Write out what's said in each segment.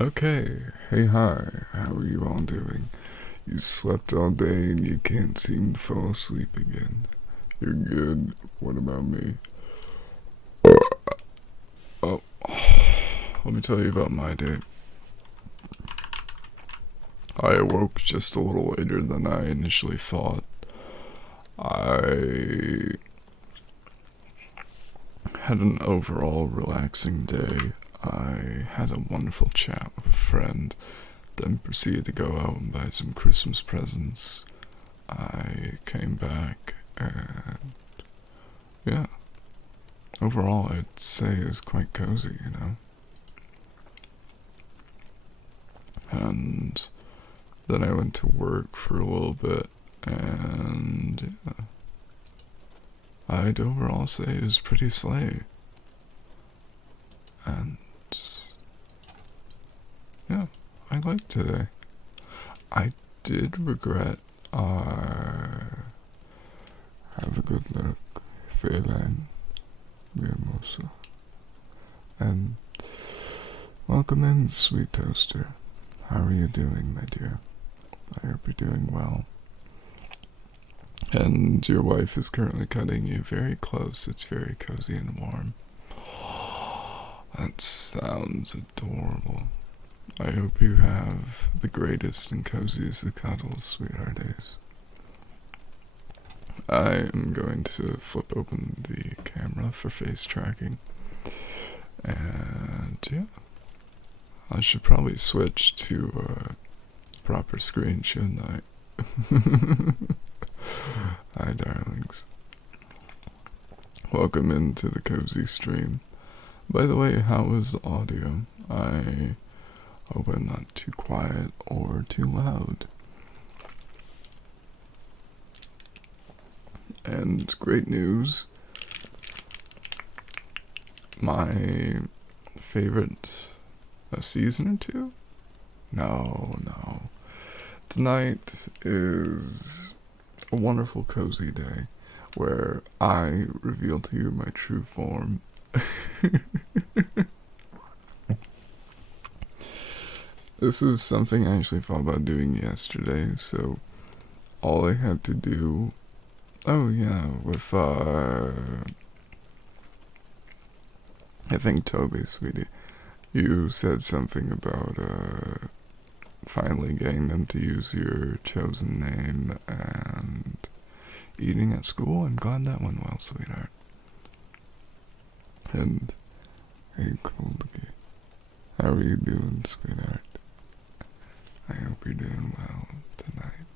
Okay, hey hi, how are you all doing? You slept all day and you can't seem to fall asleep again. You're good. What about me? Oh, let me tell you about my day. I awoke just a little later than I initially thought. I had an overall relaxing day. I had a wonderful chat with a friend, then proceeded to go out and buy some Christmas presents. I came back and yeah, overall I'd say it was quite cozy, you know. And then I went to work for a little bit, and yeah, I'd overall say it was pretty slay. And yeah, I liked today. I did regret have a good look, feeling hermoso. And welcome in, sweet toaster. How are you doing, my dear? I hope you're doing well. And your wife is currently cutting you very close. It's very cozy and warm. That sounds adorable. I hope you have the greatest and coziest of cuddles, sweetheart days. I am going to flip open the camera for face tracking. And yeah, I should probably switch to a proper screen, shouldn't I? Hi, darlings. Welcome into the cozy stream. By the way, how was the audio? I hope I'm not too quiet or too loud. And great news, my favorite season or two? No. Tonight is a wonderful cozy day where I reveal to you my true form. This is something I actually thought about doing yesterday, so all I had to do... Oh yeah, with I think Toby, sweetie, you said something about finally getting them to use your chosen name and eating at school. I'm glad that went well, sweetheart. And hey, Coldy, how are you doing, sweetheart? I hope you're doing well tonight.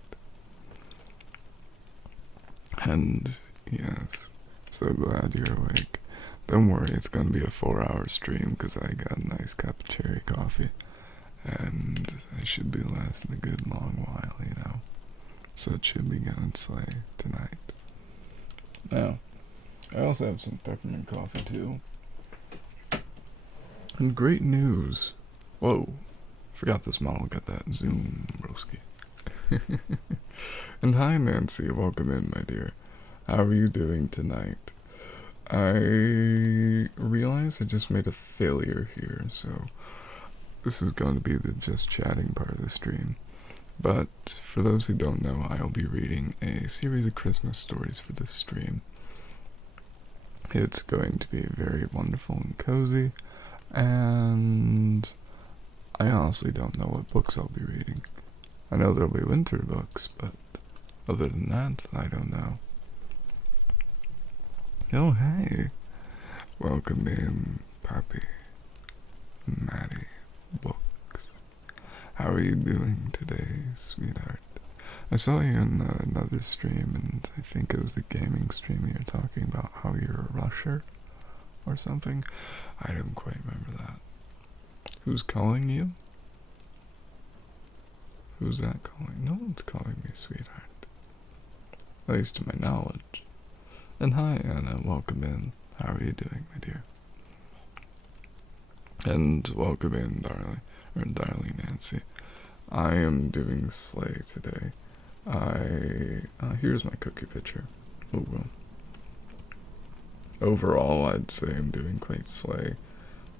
And yes, so glad you're awake. Don't worry, it's gonna be a 4-hour stream because I got a nice cup of cherry coffee. And I should be lasting a good long while, you know. So it should be going slay tonight. Now, I also have some peppermint coffee too. And great news. Whoa, forgot this model got that zoom, broski. And hi Nancy, welcome in, my dear. How are you doing tonight? I realize I just made a failure here, so this is going to be the just chatting part of the stream. But for those who don't know, I'll be reading a series of Christmas stories for this stream. It's going to be very wonderful and cozy, and I honestly don't know what books I'll be reading. I know there'll be winter books, but other than that, I don't know. Oh, hey. Welcome in, Poppy, Maddie, Books. How are you doing today, sweetheart? I saw you in another stream, and I think it was the gaming stream you were talking about how you're a rusher or something. I don't quite remember that. Who's calling you? Who's that calling? No one's calling me, sweetheart. At least to my knowledge. And hi, Anna. Welcome in. How are you doing, my dear? And welcome in, darling Nancy. I am doing slay today. Here's my cookie picture. Oh well. Overall, I'd say I'm doing quite slay.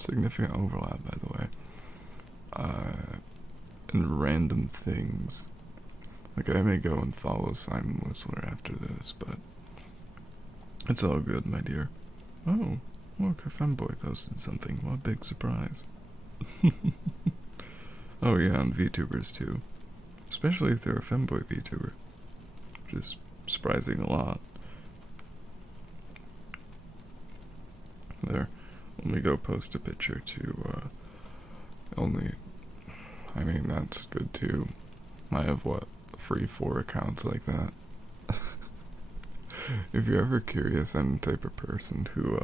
significant overlap, by the way. And random things. Like, I may go and follow Simon Whistler after this, but it's all good, my dear. Oh, look, a femboy posted something. What a big surprise. Oh yeah, on VTubers too. Especially if they're a femboy VTuber. Which is surprising a lot. There. Let me go post a picture to, I mean, that's good too. I have, what, 4 accounts like that? If you're ever curious, I'm the type of person who,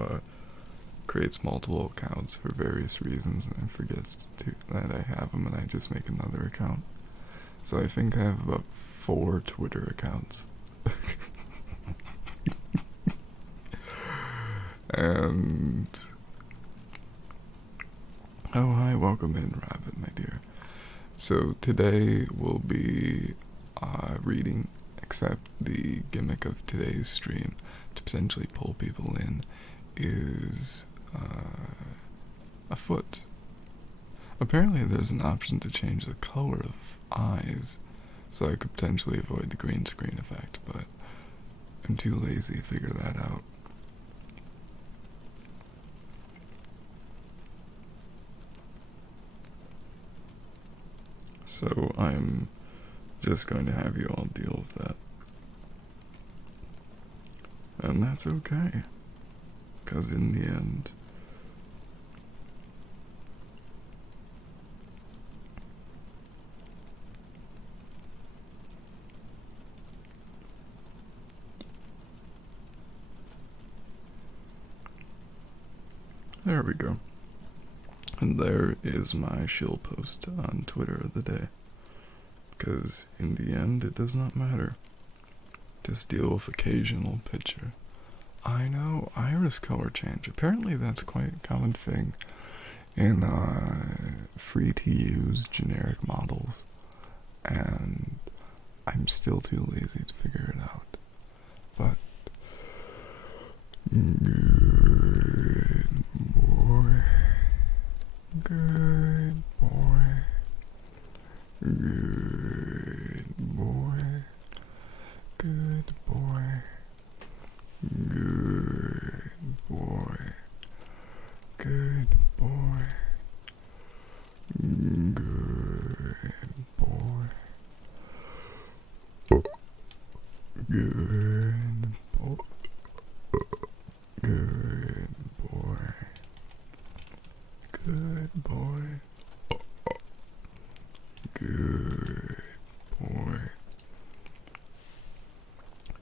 creates multiple accounts for various reasons and forgets that I have them, and I just make another account. So I think I have about 4 Twitter accounts. And oh, hi, welcome in, Rabbit, my dear. So today we'll be reading, except the gimmick of today's stream to potentially pull people in is a foot. Apparently there's an option to change the color of eyes, so I could potentially avoid the green screen effect, but I'm too lazy to figure that out. So I'm just going to have you all deal with that. And that's okay, because in the end, there we go. And there is my shill post on Twitter of the day. Because in the end, it does not matter. Just deal with occasional picture. I know, iris color change. Apparently that's quite a common thing in free to use generic models. And I'm still too lazy to figure it out. But good boy. Good boy. Good boy. Good boy. Good boy. Good boy. Good boy. Good boy. Good boy. Good boy. Good boy.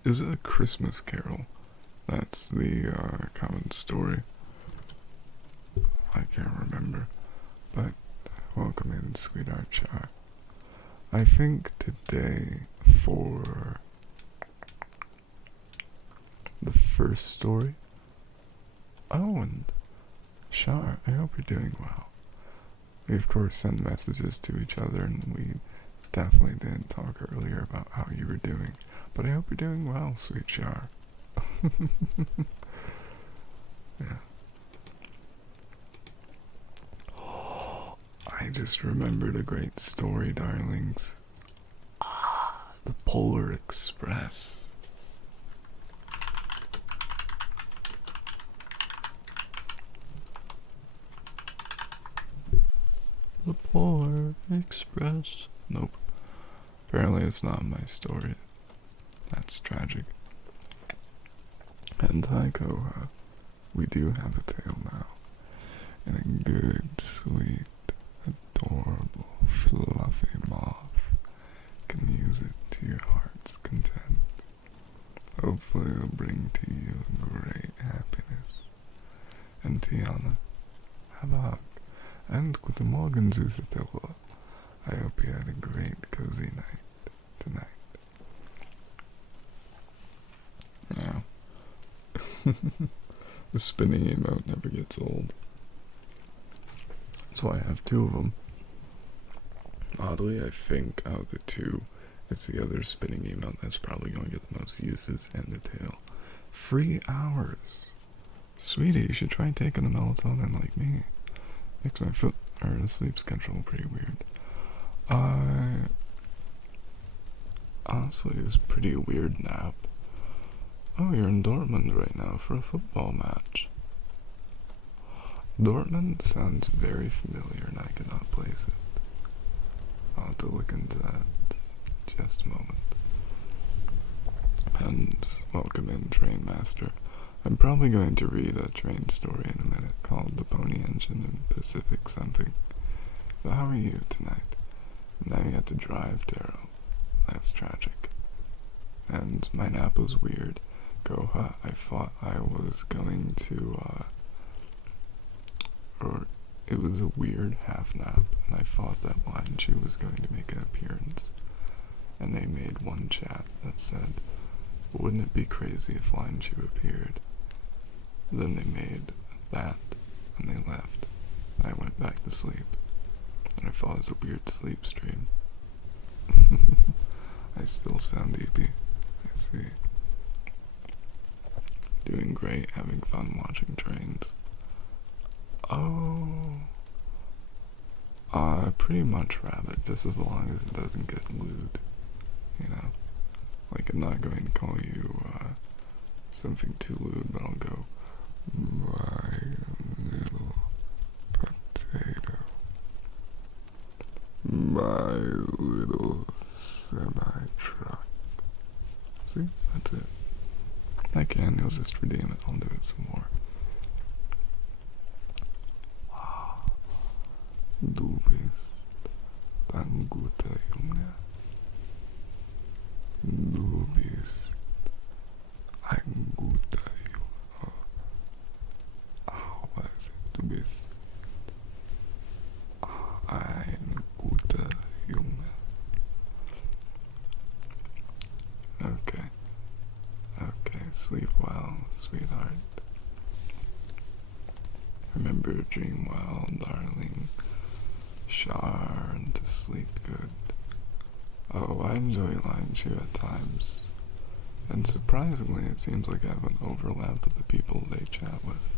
Is it a Christmas Carol? That's the common story. I can't remember. But welcome in, sweetheart Char. I think today for the first story. Oh, and Char, I hope you're doing well. We of course send messages to each other, and we definitely didn't talk earlier about how you were doing. But I hope you're doing well, sweet Char. Yeah. I just remembered a great story, darlings. The Polar Express. The Polar Express. Nope. Apparently it's not my story. That's tragic. And Taiko, we do have a tale now. And a good, sweet, adorable, fluffy moth can use it to your heart's content. Hopefully it'll bring to you great happiness. And Tiana, have a hug. And guten Morgen, süße Tilla. I hope you had a great, cozy night tonight. Yeah. The spinning emote never gets old. That's why I have 2 of them. Oddly, I think out of the 2, it's the other spinning emote that's probably going to get the most uses, and the tail. 3 hours. Sweetie, you should try taking a melatonin like me. makes my foot or sleep schedule pretty weird. I honestly, it's pretty weird nap. Oh, you're in Dortmund right now for a football match. Dortmund sounds very familiar and I cannot place it. I'll have to look into that just a moment. And welcome in, Train Master. I'm probably going to read a train story in a minute called The Pony Engine in Pacific something. But how are you tonight? Now you have to drive, Darrow. That's tragic. And my nap was weird. Goha, I thought I was going to, or it was a weird half nap, and I thought that 𝓠𝓐𝓐 was going to make an appearance. And they made one chat that said, wouldn't it be crazy if 𝓠𝓐𝓐 appeared? Then they made that, and they left. I went back to sleep, and I thought it was a weird sleep stream. I still sound eepy, I see. Doing great, having fun watching trains. Oh, pretty much rabbit, just as long as it doesn't get lewd, you know? Like, I'm not going to call you, something too lewd, but I'll go, my little potato. My little semi-truck. See? That's it. I can, you'll just redeem it. I'll do it some more. Du bist ein guter Junge. Du bist ein guter Junge. Ach, weiß ich, du bist ein guter Junge. Okay. Okay, sleep well, sweetheart. Remember, dream well, darling. Shar, and to sleep good. Oh, I enjoy 𝓠𝓐𝓐 at times. And surprisingly, it seems like I have an overlap with the people they chat with.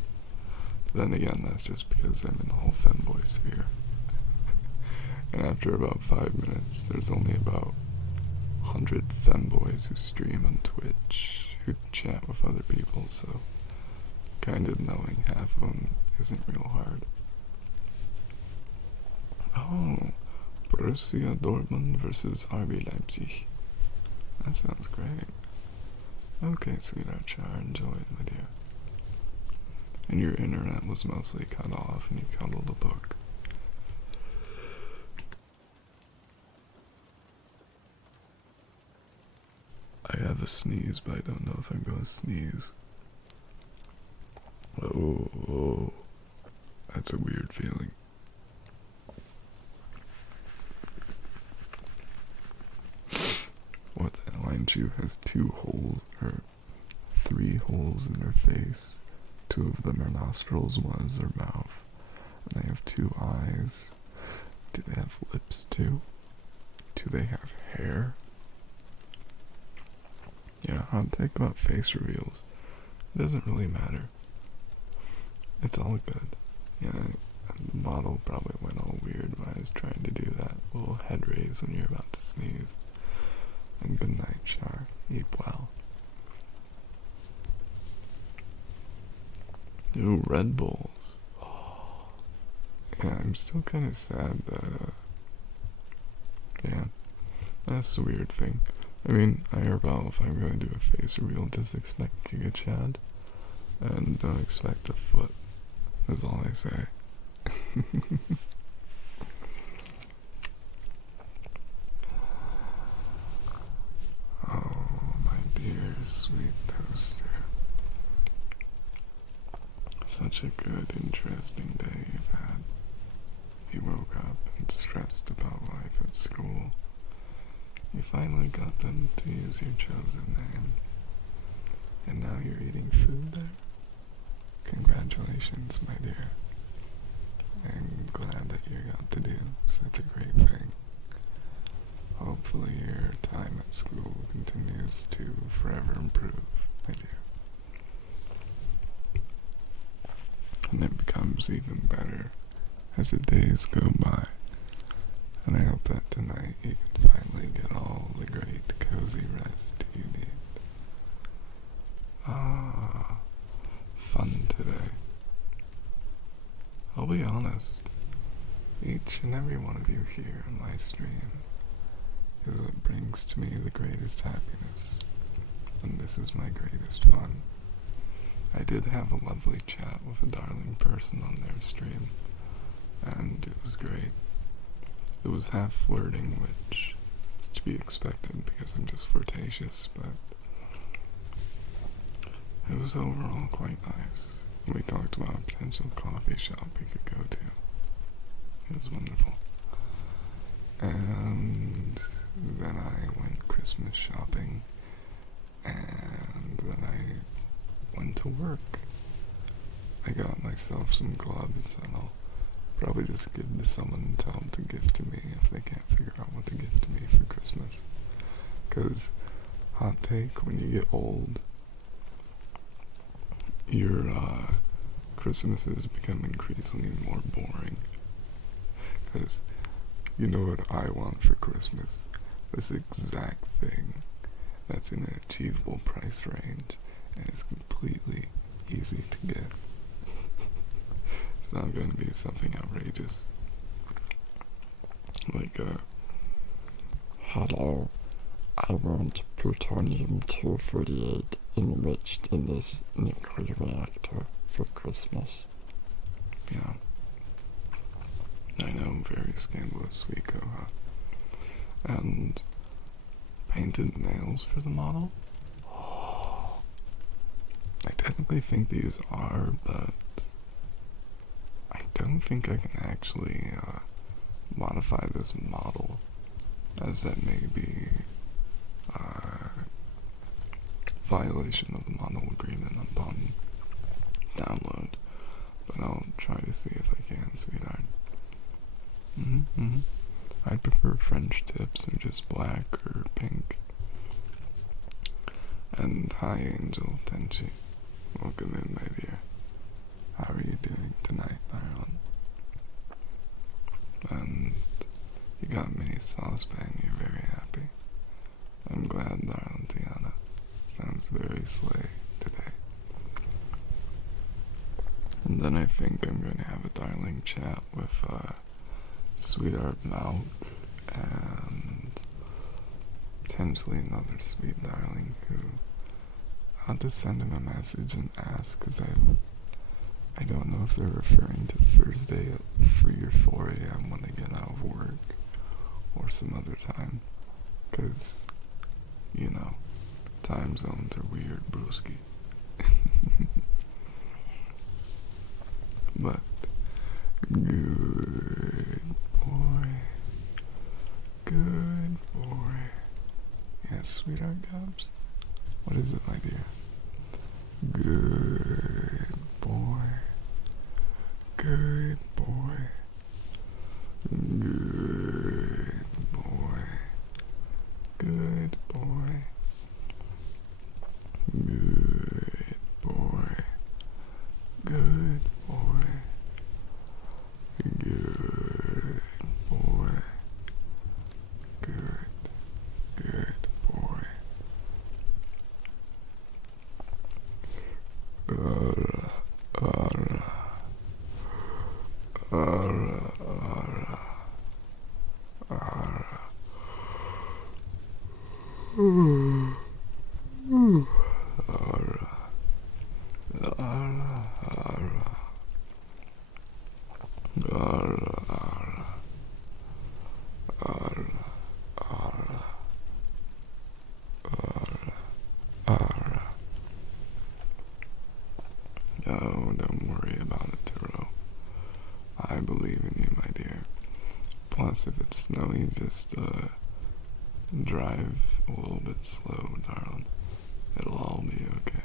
Then again, that's just because I'm in the whole femboy sphere. And after about 5 minutes, there's only about 100 femboys who stream on Twitch, who chat with other people, so kind of knowing half of them isn't real hard. Oh, Borussia Dortmund versus RB Leipzig. That sounds great. Okay, sweetheart, Char, enjoy it, my dear. And your internet was mostly cut off and you cuddled a book. I have a sneeze, but I don't know if I'm going to sneeze. Oh, that's a weird feeling. What the hell? 𝓠𝓐𝓐 has 2 holes, or 3 holes in her face. 2 of them are nostrils, 1 is their mouth. And they have 2 eyes. Do they have lips too? Do they have hair? Yeah, hot take about face reveals. It doesn't really matter. It's all good. Yeah, the model probably went all weird when I was trying to do that little head raise when you're about to sneeze. And good night, Char. Eat well. New Red Bulls. Yeah, I'm still kind of sad that, yeah, that's the weird thing. I mean, I hear about if I'm going to do a face reveal, just expect Giga Chad, and don't expect a foot, is all I say. Oh, my dear sweet toaster. Such a good, interesting day you've had. You woke up and stressed about life at school. You finally got them to use your chosen name. And now you're eating food there? Congratulations, my dear. I'm glad that you got to do such a great thing. Hopefully your time at school continues to forever improve, my dear. And it becomes even better as the days go by. And I hope that tonight you can finally get all the great cozy rest you need. Ah, fun today. I'll be honest, each and every one of you here on my stream is what brings to me the greatest happiness, and this is my greatest fun. I did have a lovely chat with a darling person on their stream, and it was great. It was half flirting, which is to be expected because I'm just flirtatious, but it was overall quite nice. We talked about a potential coffee shop we could go to. It was wonderful. And then I went Christmas shopping, and then I went to work. I got myself some gloves that I'll probably just give to someone and tell them to gift to me if they can't figure out what to gift to me for Christmas. Because, hot take, when you get old, your Christmases become increasingly more boring. Because you know what I want for Christmas? This exact thing that's in an achievable price range and is completely easy to get. It's not going to be something outrageous. Like, Hello, I want plutonium-238 enriched in this nuclear reactor for Christmas. yeah. I know, very scandalous, Suiko, huh? And painted nails for the model? I technically think these are, but I don't think I can actually modify this model, as that may be violation of the model agreement upon download. But I'll try to see if I can, sweetheart. I prefer French tips or just black or pink. And hi, Angel Tenchi. Welcome in, my dear. How are you doing tonight, Ireland? And you got mini saucepan, you're very happy. I'm glad, darling Tiana. Sounds very slay today. And then I think I'm going to have a darling chat with Sweetheart Mouth and potentially another sweet darling who I'll just send him a message and ask, because I don't know if they're referring to Thursday at 3 or 4 a.m. when they get out of work, or some other time, because, you know, time zones are weird, broski. But, good boy, good boy. Yes, sweetheart Gobs? What is it, my dear? Good boy, good boy, good boy, good boy, good boy, good boy, good boy, good boy. Oh, don't worry about it, Taro. I believe in you, my dear. Plus, if it's snowy, just drive a little bit slow, darling. It'll all be okay.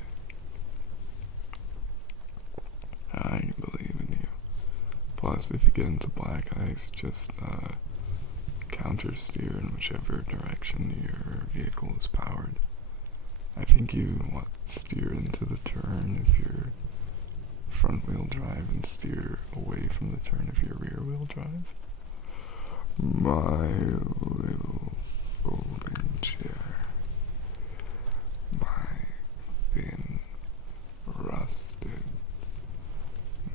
I believe in you. Plus, if you get into black ice, just counter steer in whichever direction your vehicle is powered. I think you want to steer into the turn if you're front wheel drive and steer away from the turn of your rear wheel drive. My little folding chair. My thin, rusted,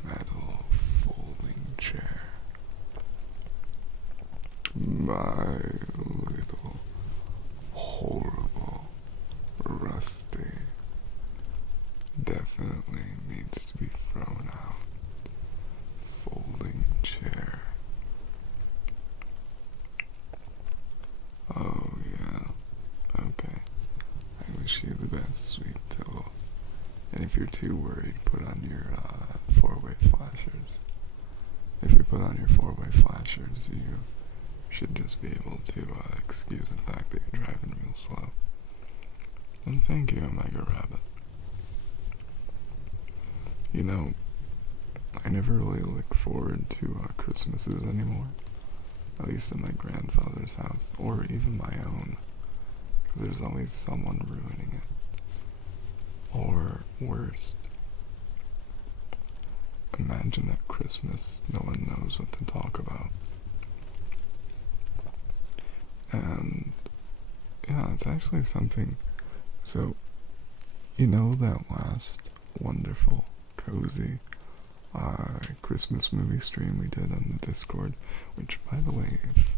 metal folding chair. My little, horrible, rusty, definitely needs to be thrown out folding chair. Oh yeah, okay. I wish you the best, sweet Tibble. And if you're too worried, put on your four-way flashers. If you put on your four-way flashers, you should just be able to excuse the fact that you're driving real slow. And thank you, Omega Rabbit. You know, I never really look forward to Christmases anymore. At least in my grandfather's house, or even my own. Because there's always someone ruining it. Or worst, imagine at Christmas no one knows what to talk about. And yeah, it's actually something. So, you know that last wonderful, cozy Christmas movie stream we did on the Discord, which, by the way, if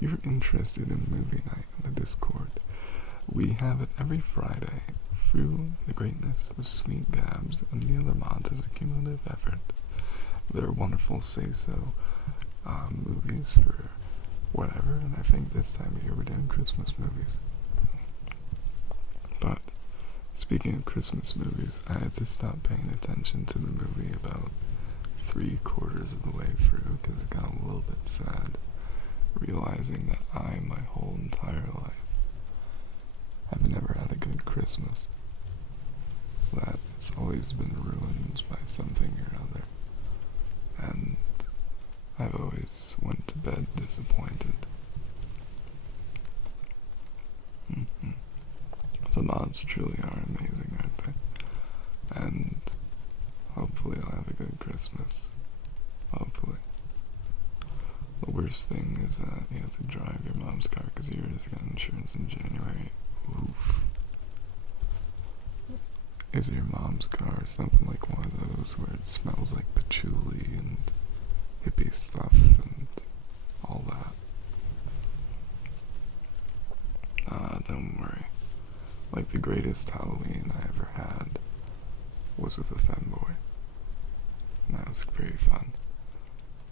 you're interested in movie night on the Discord, we have it every Friday through the greatness of Sweet Gabs and the other mods as a cumulative effort. They're wonderful say-so movies for whatever, and I think this time of year we're doing Christmas movies. But speaking of Christmas movies, I had to stop paying attention to the movie about 3/4 of the way through because it got a little bit sad, realizing that my whole entire life, have never had a good Christmas. That it's always been ruined by something or other. And I've always went to bed disappointed. The mods truly are amazing, aren't they? And hopefully I'll have a good Christmas. Hopefully. The worst thing is that you have to drive your mom's car because yours got insurance in January. Oof. Is your mom's car something like one of those where it smells like patchouli and hippie stuff and all that? Don't worry. Like, the greatest Halloween I ever had was with a femboy. And that was very fun.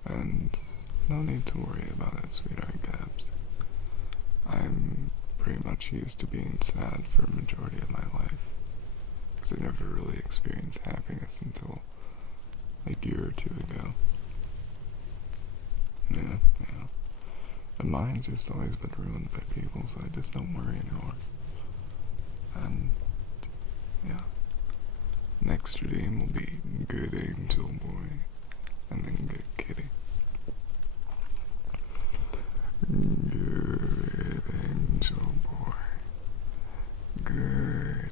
And no need to worry about it, sweetheart Gabs. I'm pretty much used to being sad for a majority of my life. Because I never really experienced happiness until a year or two ago. Yeah. And mine's just always been ruined by people, so I just don't worry anymore. And, yeah. Next stream will be Good Angel Boy, and then Good Kitty. Good Angel Boy. Good.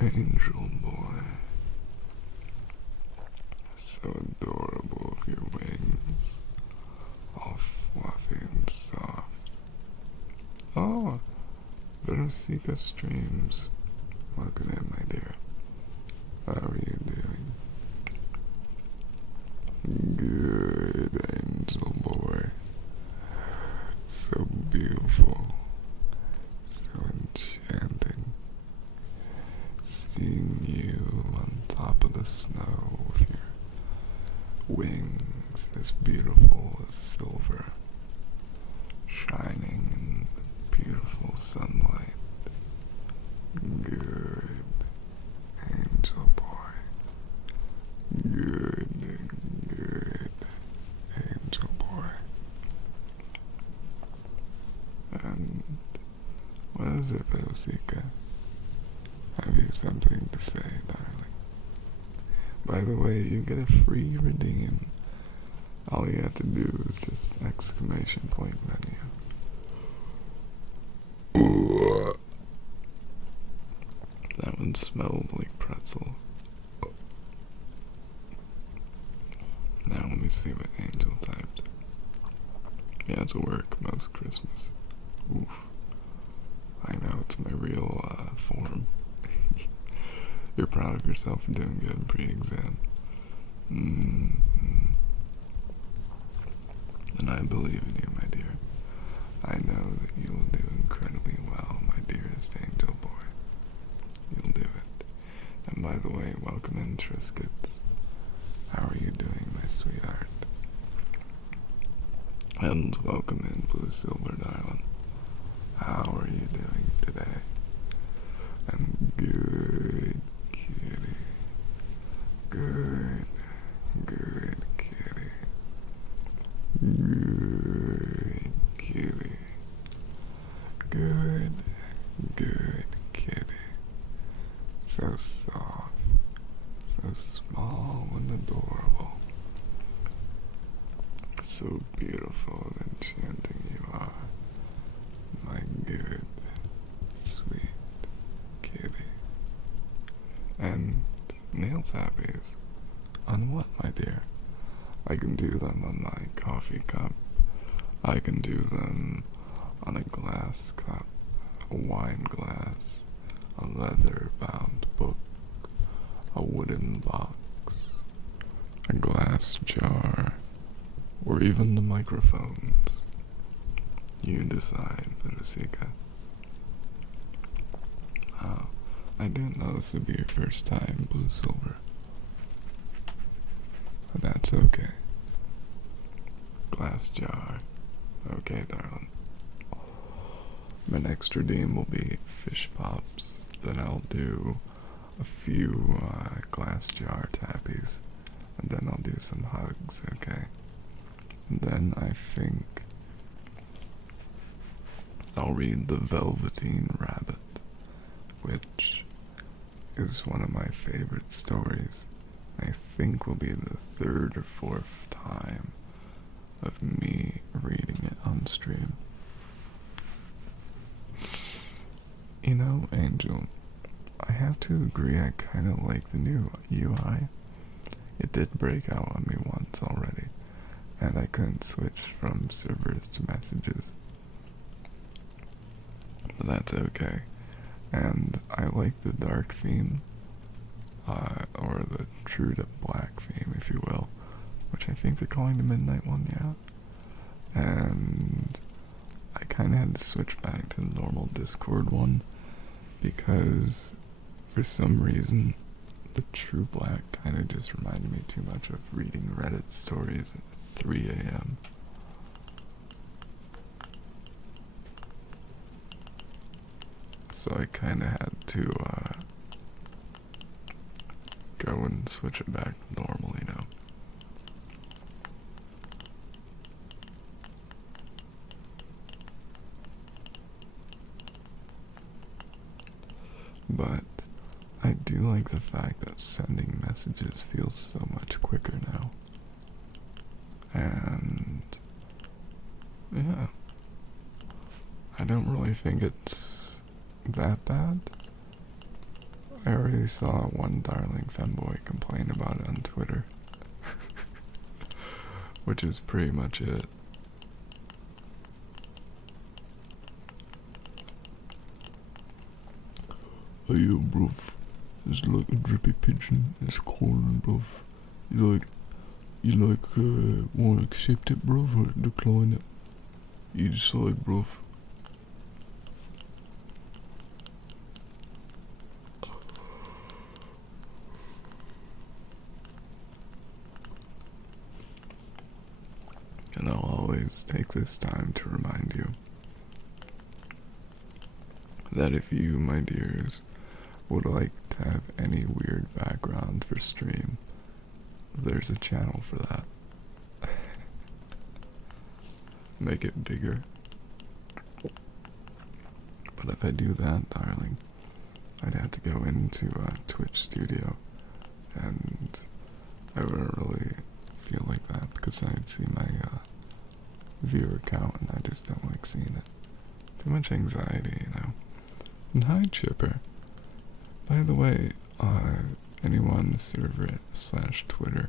Angel Boy. So adorable with your wings. All fluffy and soft. Oh, 𝓓𝓪𝓭𝓭𝓂 streams. Welcome in, my dear. How are you doing? Good Angel Boy. So beautiful. So enchanting. Seeing you on top of the snow with your wings as beautiful as silver, shining in the beautiful sunlight. Good Angel Boy. Good Angel Boy. And what is it, 𝓓𝓪𝓭𝓭𝓂? Have you something to say, darling? By the way, you get a free redeem. All you have to do is just exclamation point menu. and smelled like pretzel. Now let me see what Angel typed. Yeah, to work most Christmas. Oof. I know, it's my real form. You're proud of yourself for doing good pre-exam. And I believe in you, my dear. I know that you will do incredibly well, my dearest angel boy. You'll do it. And by the way, welcome in, Triscuits. How are you doing, my sweetheart? And welcome in, Blue Silver Darling. How are you doing today? I'm good, kitty. Good, good kitty. Good kitty. Good, good kitty. So soft, so small and adorable. So beautiful and enchanting you are, my good, sweet kitty. And nail tappies. On what, my dear? I can do them on my coffee cup. I can do them on a glass cup, a wine glass, a leather-bound book, a wooden box, a glass jar, or even the microphones. You decide, Verusika. I didn't know this would be your first time, Blue Silver. But that's okay. Glass jar. Okay, darling. My next redeem will be fish pops. Then I'll do a few glass jar tappies. And then I'll do some hugs, okay? And then I think I'll read The Velveteen Rabbit, which is one of my favorite stories. I think will be the third or fourth time of me reading it on stream. You know, Angel, I have to agree I kind of like the new UI. It did break out on me once already, and I couldn't switch from servers to messages. But that's okay. And I like the dark theme, or the true to black theme, if you will, which I think they're calling the midnight one, yeah. And I kind of had to switch back to the normal Discord one, because for some reason, the true black kind of just reminded me too much of reading Reddit stories at 3 a.m. So I kind of had to go and switch it back to normal, you know. But I do like the fact that sending messages feels so much quicker now. And yeah, I don't really think it's that bad. I already saw one darling femboy complain about it on Twitter. Which is pretty much it. Hey yo, bruv. It's like a drippy pigeon. It's calling, bruv. You wanna accept it, bruv, or decline it? You decide, bruv. And I'll always take this time to remind you that if you, my dears, would like to have any weird background for stream, there's a channel for that. Make it bigger. But if I do that, darling, I'd have to go into Twitch Studio, and I wouldn't really feel like that because I'd see my viewer count and I just don't like seeing it. Too much anxiety, you know. And hi, Chipper. By the way, anyone on the server /Twitter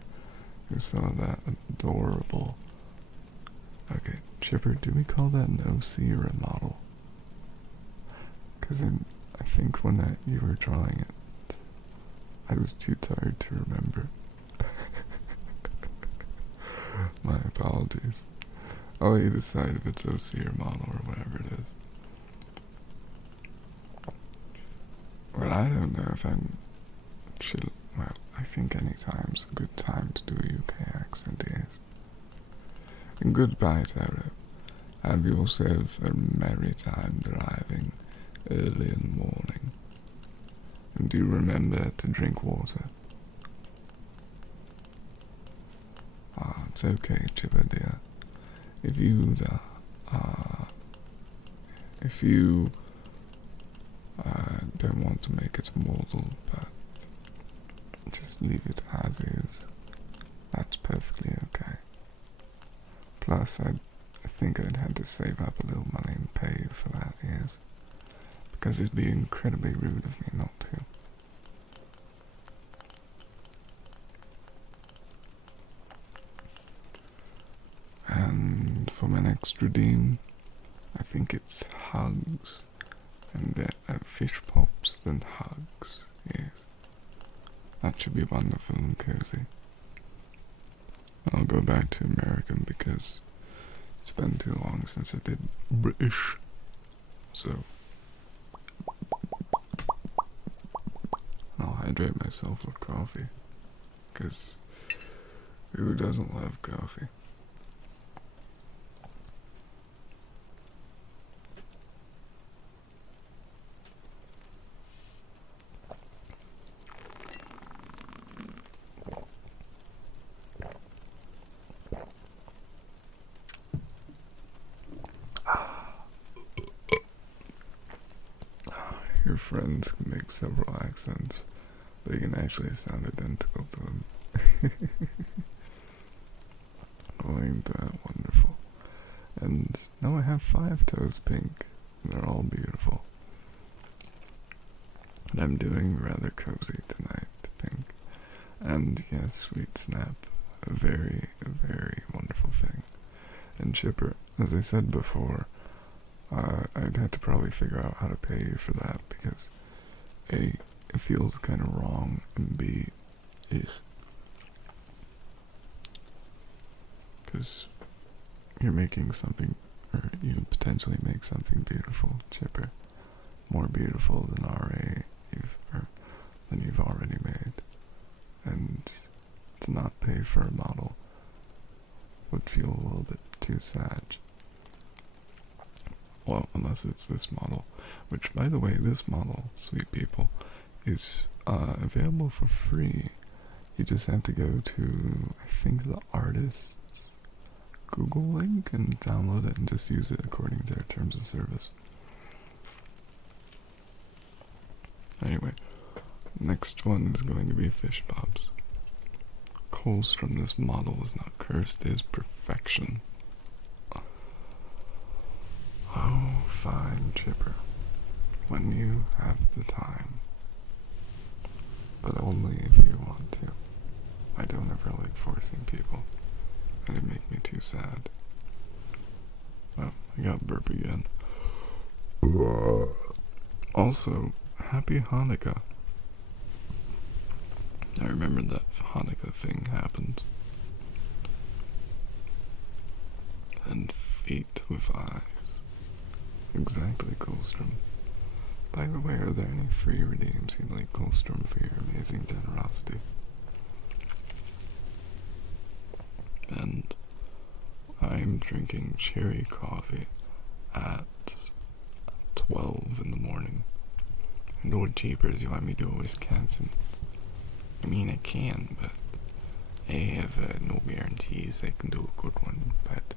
who saw that adorable... Okay, Chipper, do we call that an OC or a model? Because I think when you were drawing it, I was too tired to remember. My apologies. I'll let you decide if it's OC or model or whatever it is. But I don't know if I'm chill. Well, I think any time's a good time to do a UK accent, yes. And goodbye, Toto. Have yourself a merry time driving early in the morning. And do remember to drink water. It's okay, Chipper dear. If you don't want to make it mortal, but just leave it as is. That's perfectly okay. Plus, I think I'd had to save up a little money and pay you for that, yes. Because it'd be incredibly rude of me not to. And for my next redeem, I think it's hugs. And fish pops, then hugs, yes. That should be wonderful and cozy. I'll go back to American because it's been too long since I did British. So I'll hydrate myself with coffee. Because who doesn't love coffee? Your friends can make several accents, but you can actually sound identical to them. Oh, ain't that wonderful? And now I have 5 toes pink, and they're all beautiful. And I'm doing rather cozy tonight, pink. And yes, sweet snap, a very, very wonderful thing. And Chipper, as I said before, I'd have to probably figure out how to pay you for that, because A, it feels kind of wrong, and B, because you're making something, or you potentially make something beautiful, Chipper, more beautiful than than you've already made, and to not pay for a model would feel a little bit too sad. Well, unless it's this model, which, by the way, this model, sweet people, is available for free. You just have to go to, I think, the artist's Google link and download it and just use it according to their terms of service. Anyway, next one is going to be fish pops. 𝓠┬╗ this model is not cursed, it is perfection. Oh, fine, Chipper, when you have the time. But only if you want to. I don't ever like forcing people. It'd make me too sad. Oh, I got burp again. Also, happy Hanukkah. I remember that Hanukkah thing happened. And feet with eyes. Exactly, 𝓠┬╗. By the way, are there any free redeems you'd like 𝓠┬╗ for your amazing generosity? And I'm drinking cherry coffee at 12 in the morning. And what cheapers you want me to do a Wisconsin? I mean, I can, but I have no guarantees I can do a good one. But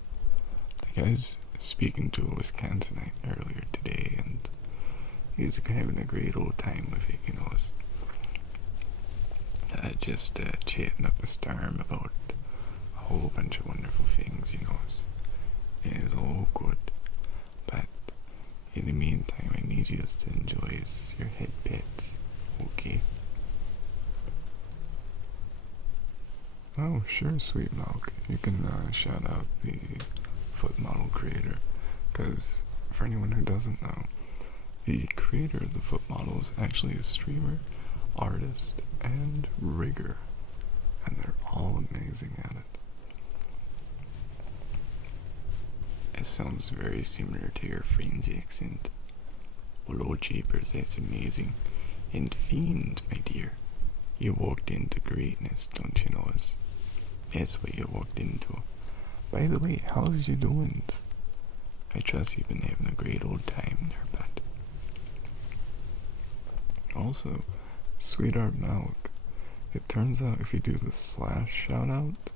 the guy's speaking to a Wisconsinite earlier today, and he was having a great old time with it, you know. Just chatting up a storm about a whole bunch of wonderful things, you know. It's all good, but in the meantime, I need you to enjoy your head pets. Okay. Oh, sure, Sweet Milk. You can shout out the foot model creator, because for anyone who doesn't know, the creator of the foot model is actually a streamer, artist, and rigger, and they're all amazing at it. It sounds very similar to your friend's accent. Well, oh jeepers, that's amazing. And Fiend, my dear, you walked into greatness, don't you know us? That's what you walked into. By the way, how's you doing? I trust you've been having a great old time there, bud. Also, Sweetheart Milk, it turns out if you do the slash shout out,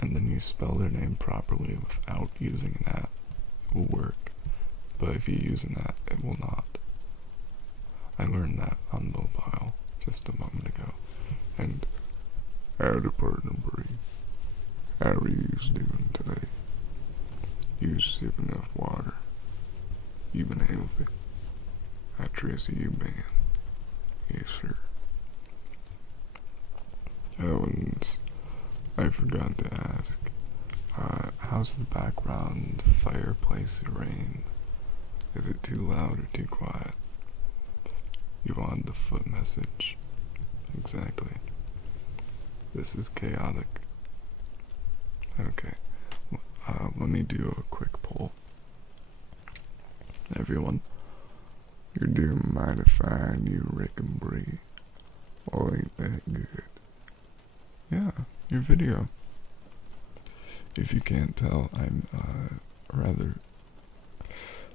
and then you spell their name properly without using an at, it will work. But if you use an at, it will not. I learned that on mobile just a moment ago. And howdy partner Bree. How are you doing today? You sipping enough water? You been healthy? I trust you been. Yes sir. Oh, and I forgot to ask, how's the background fireplace rain? Is it too loud or too quiet? You wanted the foot message. Exactly. This is chaotic. Okay. Let me do a quick poll. Everyone, you're doing mighty fine, you reckon, Bree? Well, ain't that good? Yeah, your video. If you can't tell, I'm rather...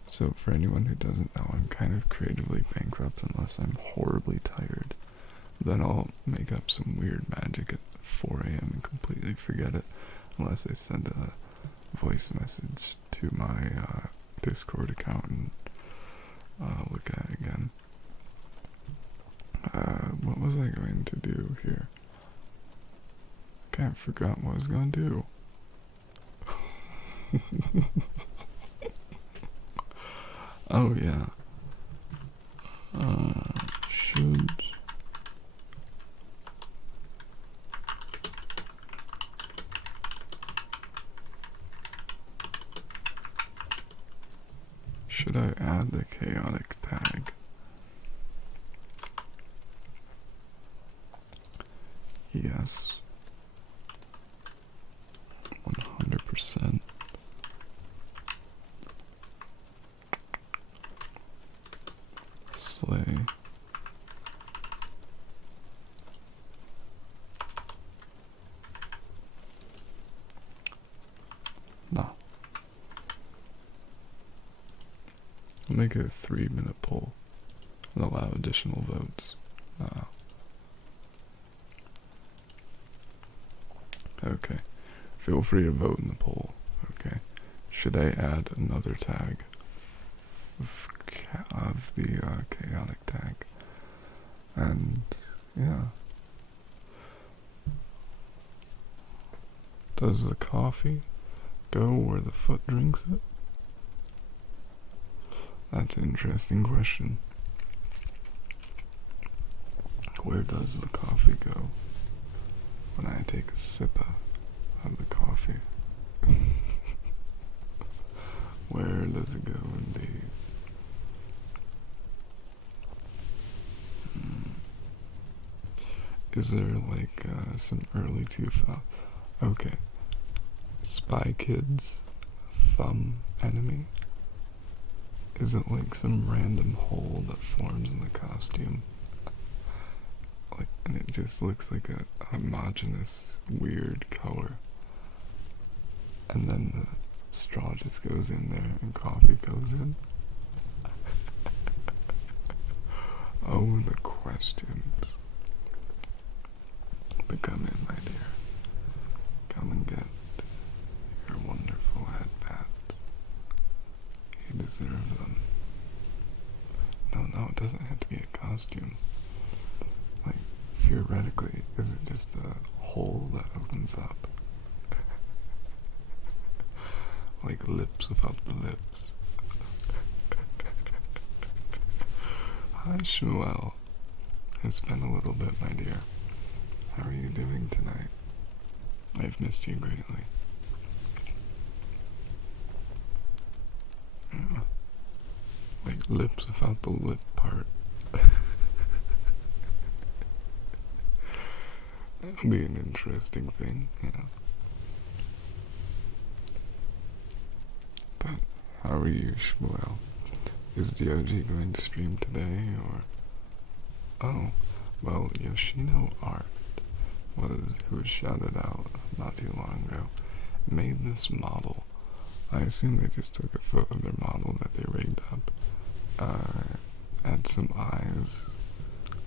So for anyone who doesn't know, I'm kind of creatively bankrupt unless I'm horribly tired. Then I'll make up some weird magic at 4 a.m. and completely forget it unless I send a voice message to my Discord account and look at it again. What was I going to do here? Can't forgot what I was going to do. Oh yeah. Should I add the chaotic tag? Yes. 100%. Slay. Nah. I'll make it a 3-minute poll and allow additional votes. Okay. Feel free to vote in the poll. Okay. Should I add another tag of the chaotic tag? And yeah. Does the coffee go where the foot drinks it? That's an interesting question. Where does the coffee go when I take a sip of the coffee? Where does it go indeed? Is there like some early 2000s? Okay. Spy Kids thumb enemy? Is it like some random hole that forms in the costume? Like, and it just looks like a homogeneous, weird color. And then the straw just goes in there and coffee goes in. Oh, the questions. But come in, my dear. Come and get your wonderful headband. You deserve them. No, it doesn't have to be a costume. Like, theoretically, is it just a hole that opens up? Like lips without the lips. Hi, Shmuel. It's been a little bit, my dear. How are you doing tonight? I've missed you greatly. Yeah. Like lips without the lip part. That'll be an interesting thing, yeah. But how are you, Shmuel? Is DOG going to stream today, or? Oh, well, Yoshino Art who was shouted out not too long ago, made this model. I assume they just took a photo of their model that they rigged up, had some eyes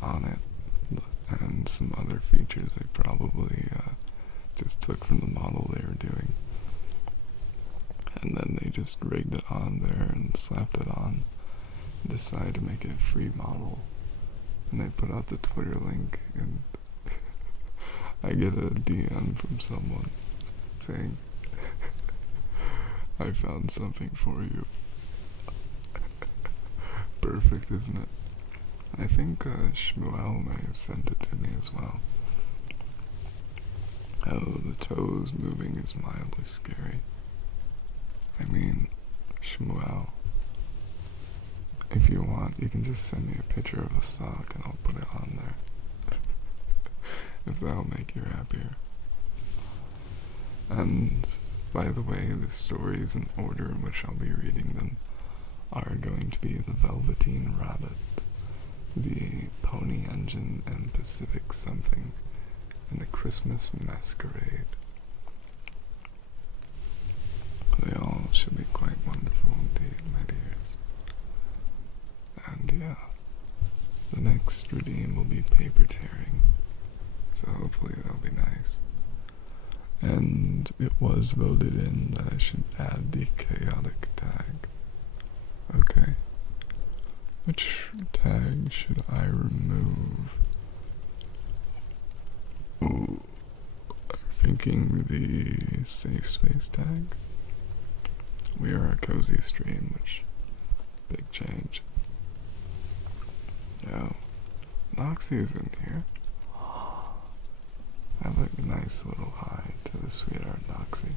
on it, and some other features they probably just took from the model they were doing. And then they just rigged it on there and slapped it on, decided to make it a free model. And they put out the Twitter link, and I get a DM from someone saying, I found something for you. Perfect, isn't it? I think Shmuel may have sent it to me as well. Oh, the toes moving is mildly scary. I mean, Shmuel, if you want, you can just send me a picture of a sock and I'll put it on there. If that'll make you happier. And, by the way, the stories in order in which I'll be reading them are going to be The Velveteen Rabbit, The Pony Engine and Pacific Something, and The Christmas Masquerade. They all should be quite wonderful indeed, my dears. And yeah, the next redeem will be paper tearing, so hopefully that'll be nice. And it was voted in that I should add the chaotic tag. Okay. Which tag should I remove? Ooh, I'm thinking the safe space tag. We are a cozy stream, which, big change. Oh, Noxie's in here. I like a nice little hi to the sweetheart Noxie.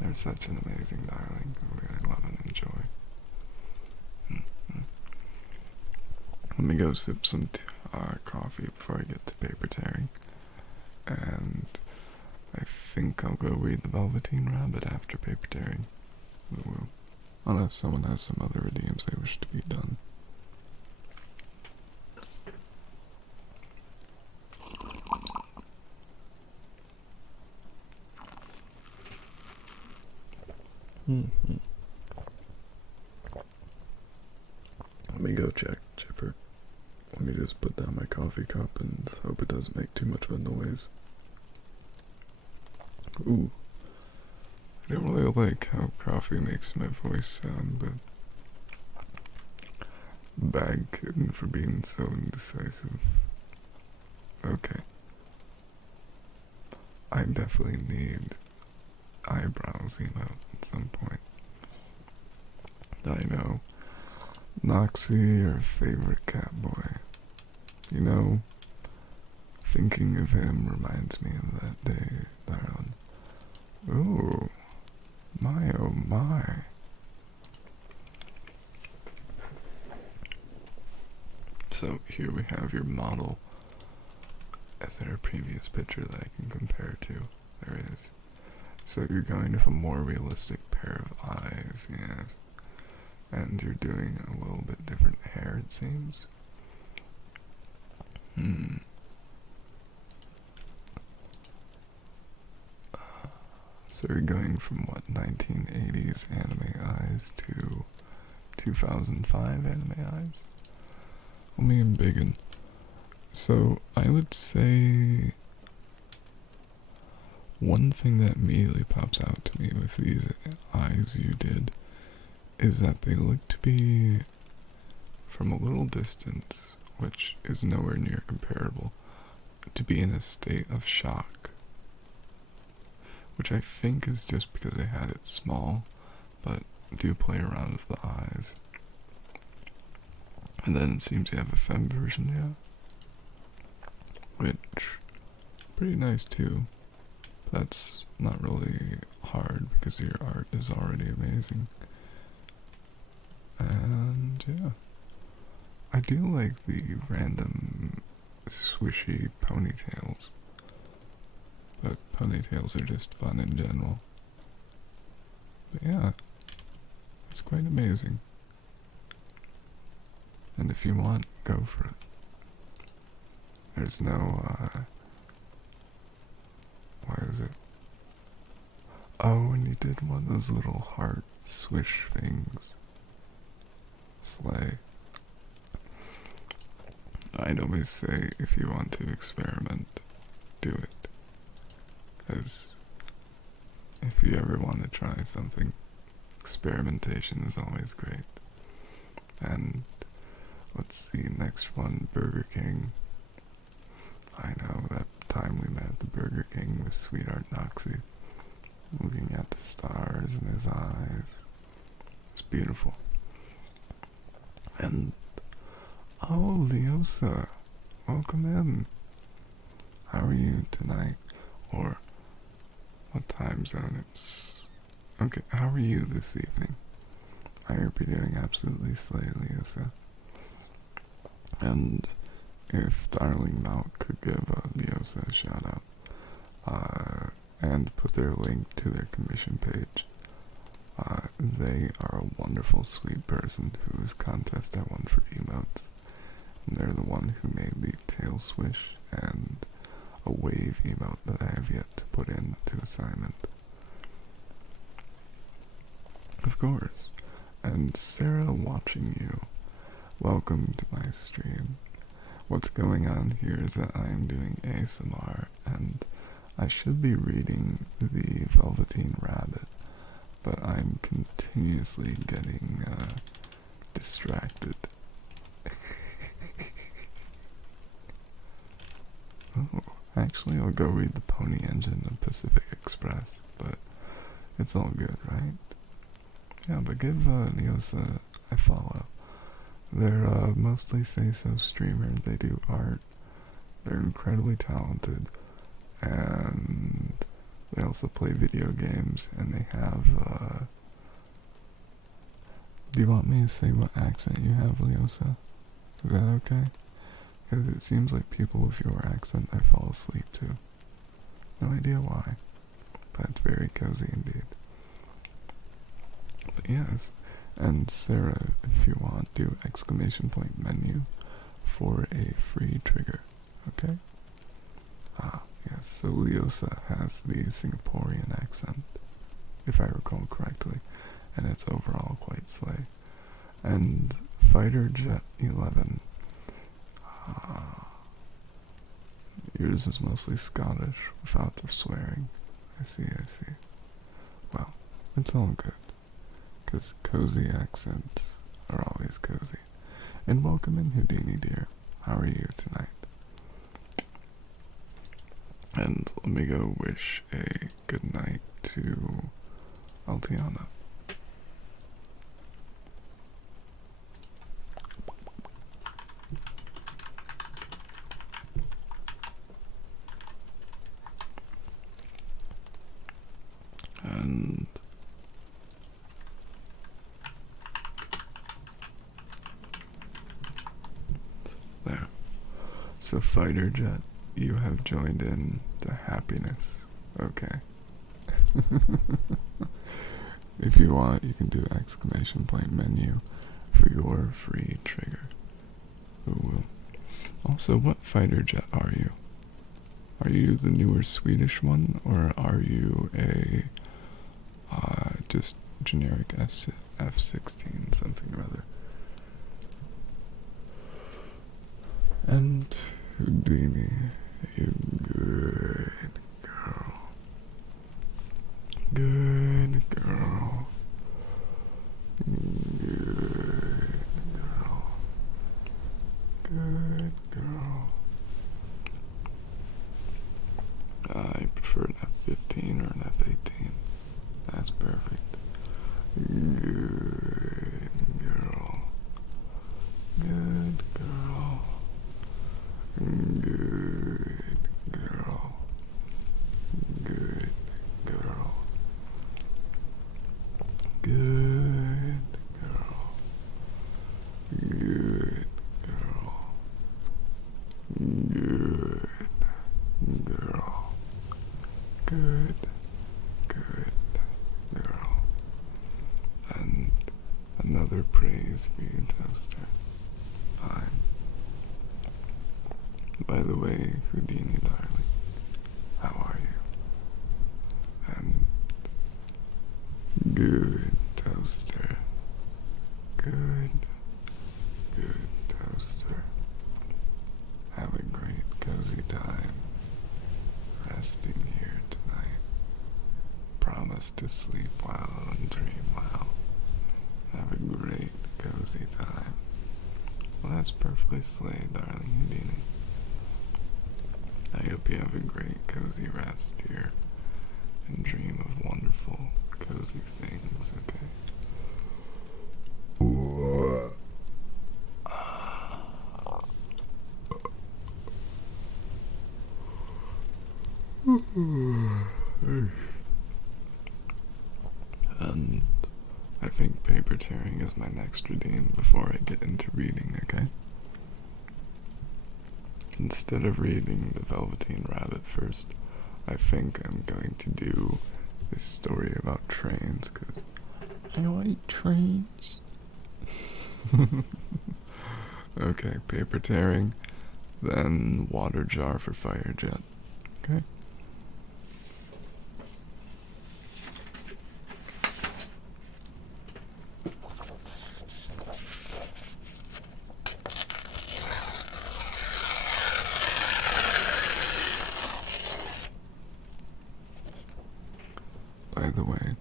They're such an amazing darling who I really love and enjoy. Let me go sip some coffee before I get to paper tearing. And I think I'll go read The Velveteen Rabbit after paper tearing. Unless someone has some other redeems they wish to be done. Let me go check, Chipper. Let me just put down my coffee cup and hope it doesn't make too much of a noise. Ooh. I don't really like how coffee makes my voice sound, but bad kitten for being so indecisive. Okay. I definitely need eyebrows emote at some point. I know. Noxie, your favorite cat boy. You know, thinking of him reminds me of that day, darling. Ooh. My oh my. So here we have your model. Is there a previous picture that I can compare to? There is. So you're going with a more realistic pair of eyes, yes. And you're doing a little bit different hair, it seems. So you're going from what, 1980s anime eyes to 2005 anime eyes? Only in biggin. So I would say one thing that immediately pops out to me with these eyes you did is that they look to be, from a little distance, which is nowhere near comparable, to be in a state of shock. Which I think is just because they had it small, but do play around with the eyes. And then it seems you have a femme version, yeah? which pretty nice too. That's not really hard because your art is already amazing. And yeah, I do like the random swishy ponytails, but ponytails are just fun in general. But yeah, it's quite amazing. And if you want, go for it. There's no, why is it? Oh, and you did one of those little heart swish things. Slay. I'd always say if you want to experiment, do it. Because if you ever want to try something, experimentation is always great. And let's see, next one, Burger King. I know, that time we met at the Burger King with Sweetheart Noxie, looking at the stars in his eyes. It's beautiful. And, oh, Leosa, welcome in. How are you tonight? Or, what time zone it's... Okay, how are you this evening? I hope you're doing absolutely slay, Leosa. And if Darling Mount could give Leosa a shout out, and put their link to their commission page. They are a wonderful, sweet person whose contest I won for emotes. And they're the one who made the tail swish and a wave emote that I have yet to put into assignment. Of course. And Sarah, watching you, welcome to my stream. What's going on here is that I am doing ASMR, and I should be reading the Velveteen Rabbit, but I'm continuously getting distracted. Oh, actually I'll go read the Pony Engine of Pacific Express, but it's all good, right? Yeah, but give Leosa a follow. They're mostly say-so streamer, they do art, they're incredibly talented, and they also play video games, and they have, do you want me to say what accent you have, Leosa? Is that okay? Because it seems like people with your accent I fall asleep to. No idea why, but it's very cozy indeed. But yes, and Sarah, if you want, do exclamation point menu for a free trigger, okay? Ah, yes, so Leosa has the Singaporean accent, if I recall correctly, and it's overall quite slay. And Fighter Jet 11, yours is mostly Scottish, without the swearing. I see. Well, it's all good, because cozy accents are always cozy. And welcome in, Houdini dear. How are you tonight? And let me go wish a good night to Altiana. And there. So Fighter Jet, you have joined in to happiness. Okay. If you want, you can do exclamation point menu for your free trigger. UwU. Also, what Fighter Jet are you? Are you the newer Swedish one, or are you a just generic F-16 something or other? And Houdini, you good girl. Good girl. Good girl. Good girl. I prefer an F-15 or an F-18. That's perfect. Good girl. Good girl. Good Good, good girl. And another praise for you, Toaster. Fine. By the way, Houdini, darling, how are you? And good, Toaster. Good, good, Toaster. Have a great, cozy time resting here tonight. Promise to sleep well and dream well. Have a great, cozy time. Well, that's perfectly slayed, darling Houdini. I hope you have a great, cozy rest here and dream of wonderful, cozy things, okay? And I think paper tearing is my next routine before I get into reading, okay? Instead of reading The Velveteen Rabbit first, I think I'm going to do this story about trains, because I like trains. Okay, paper tearing, then water jar for fire jet, okay? By the way,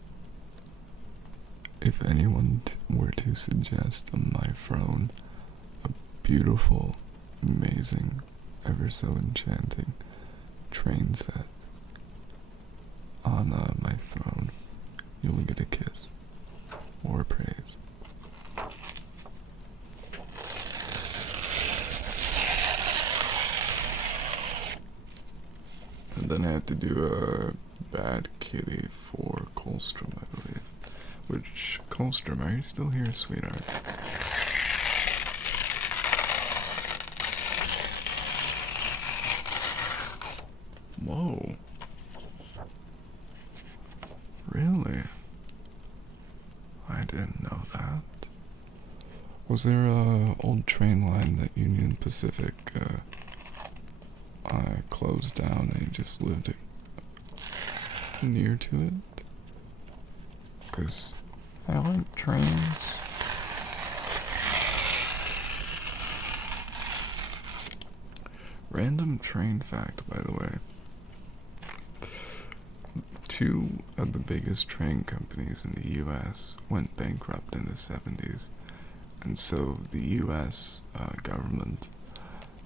if anyone were to suggest my throne a beautiful, amazing, ever so enchanting train set on my throne, you'll get a kiss or praise. And then I have to do a bad kitty for 𝓠│, I believe. Which, 𝓠│, are you still here, sweetheart? Whoa. Really? I didn't know that. Was there a old train line that Union Pacific closed down and you just lived near to it? Because I like trains. Random train fact, by the way. Two of the biggest train companies in the US went bankrupt in the 70s, and so the US government,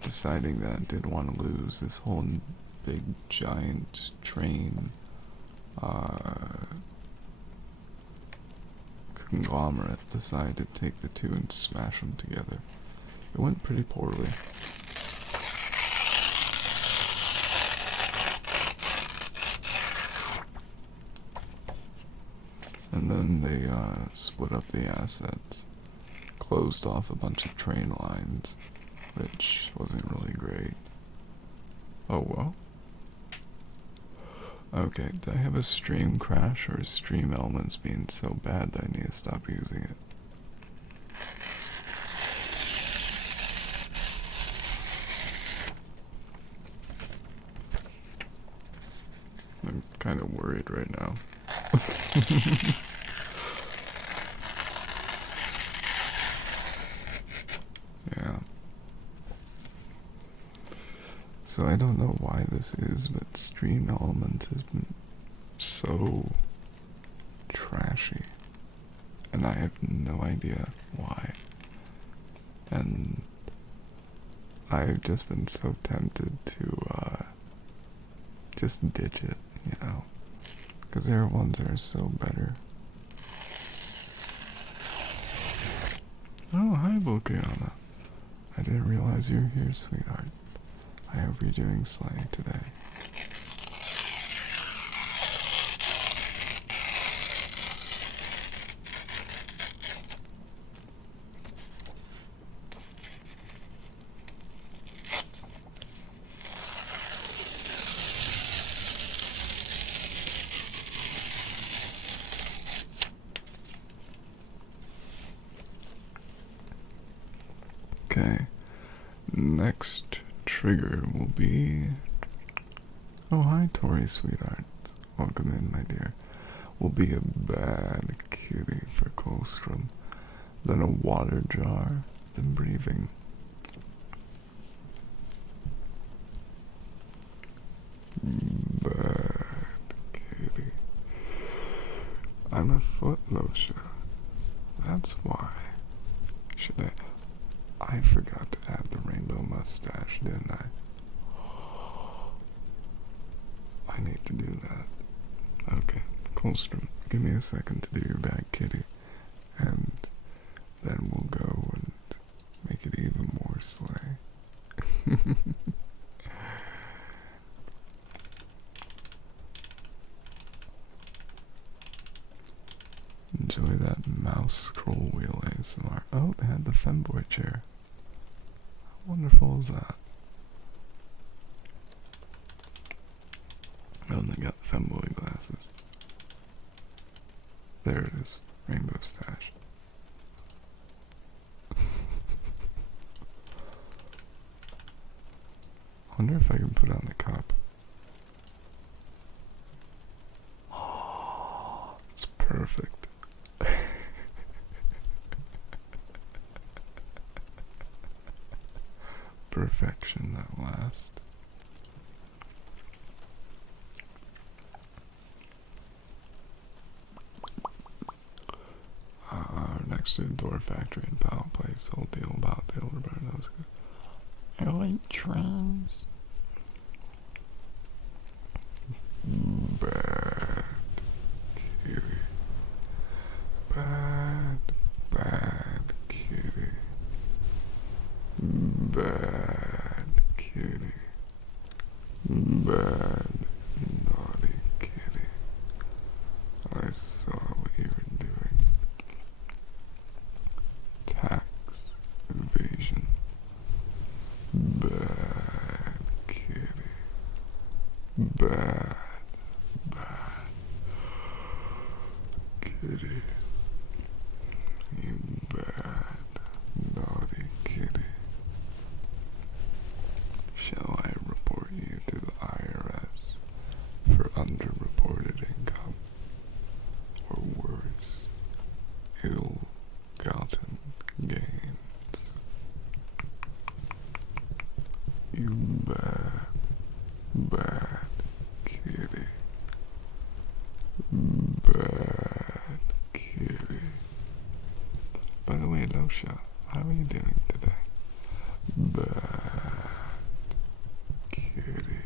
deciding that it didn't want to lose this whole big giant train conglomerate, decided to take the two and smash them together. It went pretty poorly. And then they split up the assets, closed off a bunch of train lines, which wasn't really great. Oh well. Okay, did I have a stream crash or is stream elements being so bad that I need to stop using it? I'm kind of worried right now. Yeah. So I don't know why this is, but Stream Elements has been so trashy, and I have no idea why. And I've just been so tempted to just ditch it, you know, because there are ones that are so better. Oh, hi, Bokiana. I didn't realize you were here, sweetheart. I hope you're doing slay today. Okay. Next trigger will be... Oh, hi, Tori, sweetheart. Welcome in, my dear. Will be a bad kitty for 𝓠┬̓, then a water jar, then breathing. Bad kitty. I'm a foot lotion. That's why. I forgot to add the rainbow mustache, didn't I? I need to do that. Okay, 𝓠┬̓, give me a second to do your bad kitty, and then we'll go and make it even more slay. Enjoy that mouse scroll wheel ASMR. Oh, they had the femboy chair. How wonderful is that? Oh, and they got femboy glasses. There it is. Rainbow stash. Wonder if I can put on the cup. Oh, it's perfect. Perfection at last. Next to the door factory and power place, whole deal about the older brother. That was good. I like trains. Bad kitty. Bad kitty. Bad kitty. Bad naughty kitty. I saw what you were doing. Tax evasion. Bad kitty. Bad kitty. You bad, naughty kitty. Shall I report you to the IRS for underreported income? Or worse, ill-gotten gains? You bad kitty. Bad kitty. By the way, 𝓠┬, how are you doing today? Bad kitty.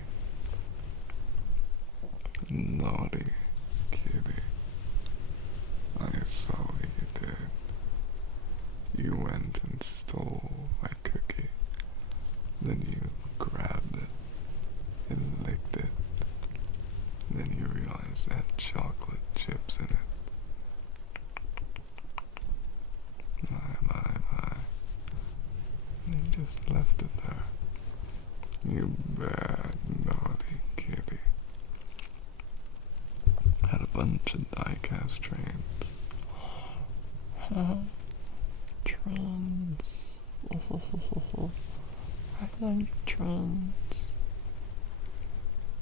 Naughty kitty. I saw what you did. You went and stole my cookie. Then you grabbed it and licked it. And then you realized it had chocolate chips in it. My. And you just left it there. You bad, naughty kitty. Had a bunch of die-cast trains. Trains. I like trains.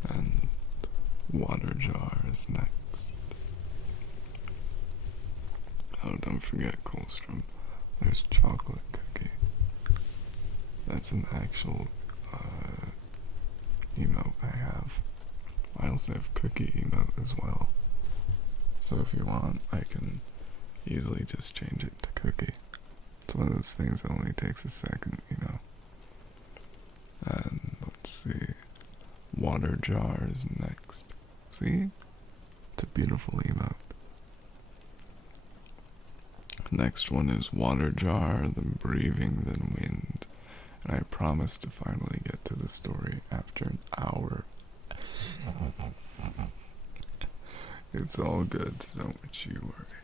And water jar is next. Oh, don't forget, 𝓠┬̓. There's chocolate cookie. That's an actual emote I have. I also have cookie emote as well. So if you want, I can easily just change it to cookie. It's one of those things that only takes a second, you know. And let's see. Water jar is next. See? It's a beautiful emote. Next one is water jar, then breathing, then wind. And I promise to finally get to the story after an hour. It's all good, so don't you worry.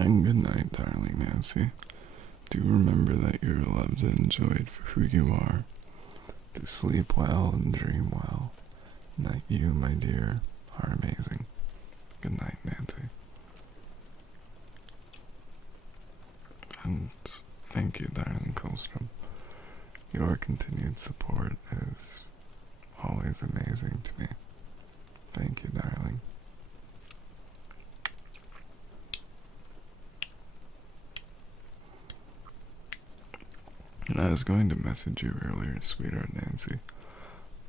And good night, darling Nancy. Do remember that you're loved and enjoyed for who you are. To sleep well and dream well. And that you, my dear, are amazing. Good night, Nancy. And thank you, darling 𝓠┄. Your continued support is always amazing to me. Thank you, darling. And I was going to message you earlier, sweetheart Nancy,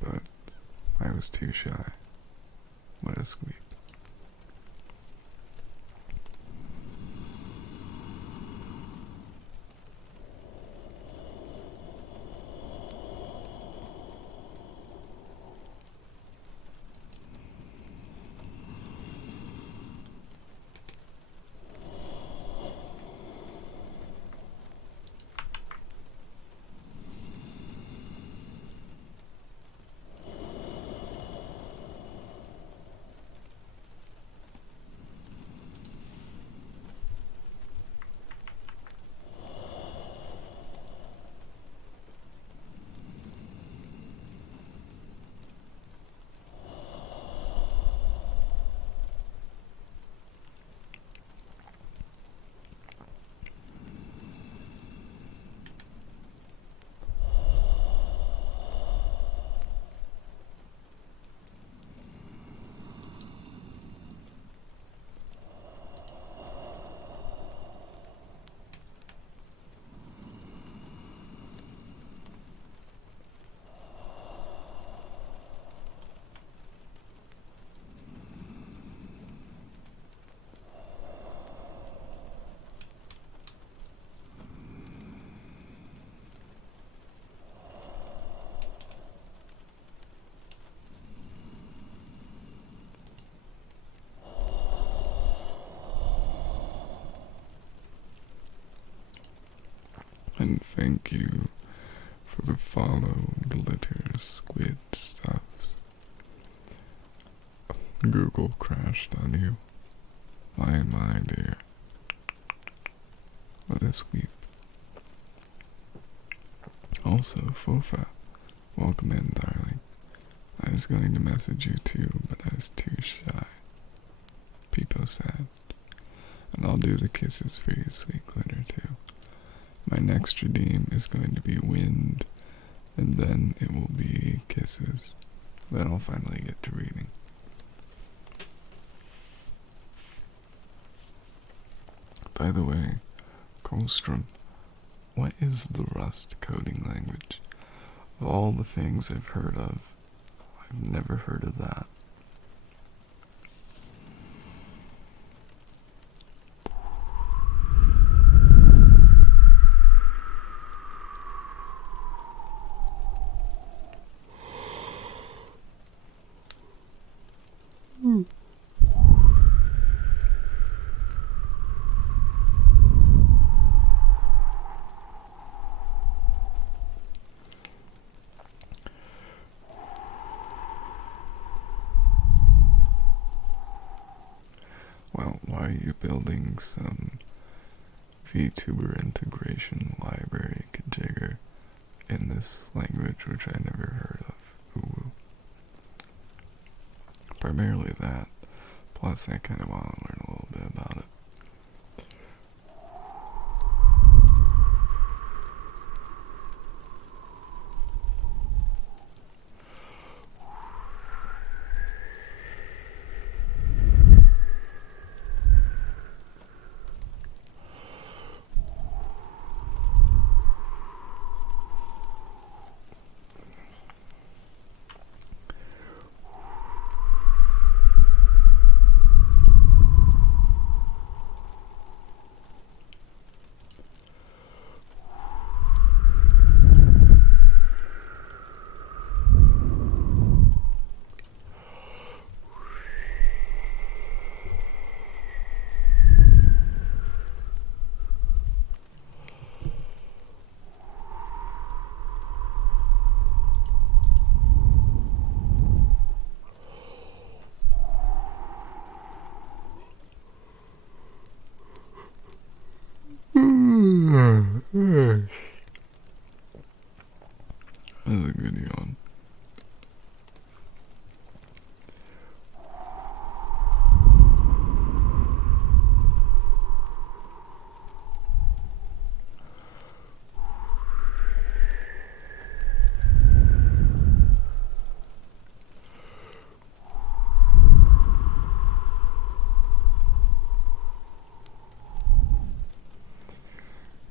but I was too shy. What a sweep. And thank you for the follow, glitter, squid stuffs. Google crashed on you. My dear. What a sweep. Also, 𝓓𝓪, welcome in, darling. I was going to message you too, but I was too shy. People said. And I'll do the kisses for you, sweet glitter, too. My next redeem is going to be wind, and then it will be kisses. Then I'll finally get to reading. By the way, 𝓠┄, what is the Rust coding language? Of all the things I've heard of, I've never heard of that. Well, why are you building some VTuber integration library 𝓬 in this language which I never heard of, UwU? Primarily that, plus I kind of want to learn a little bit about it. That was a good yawn.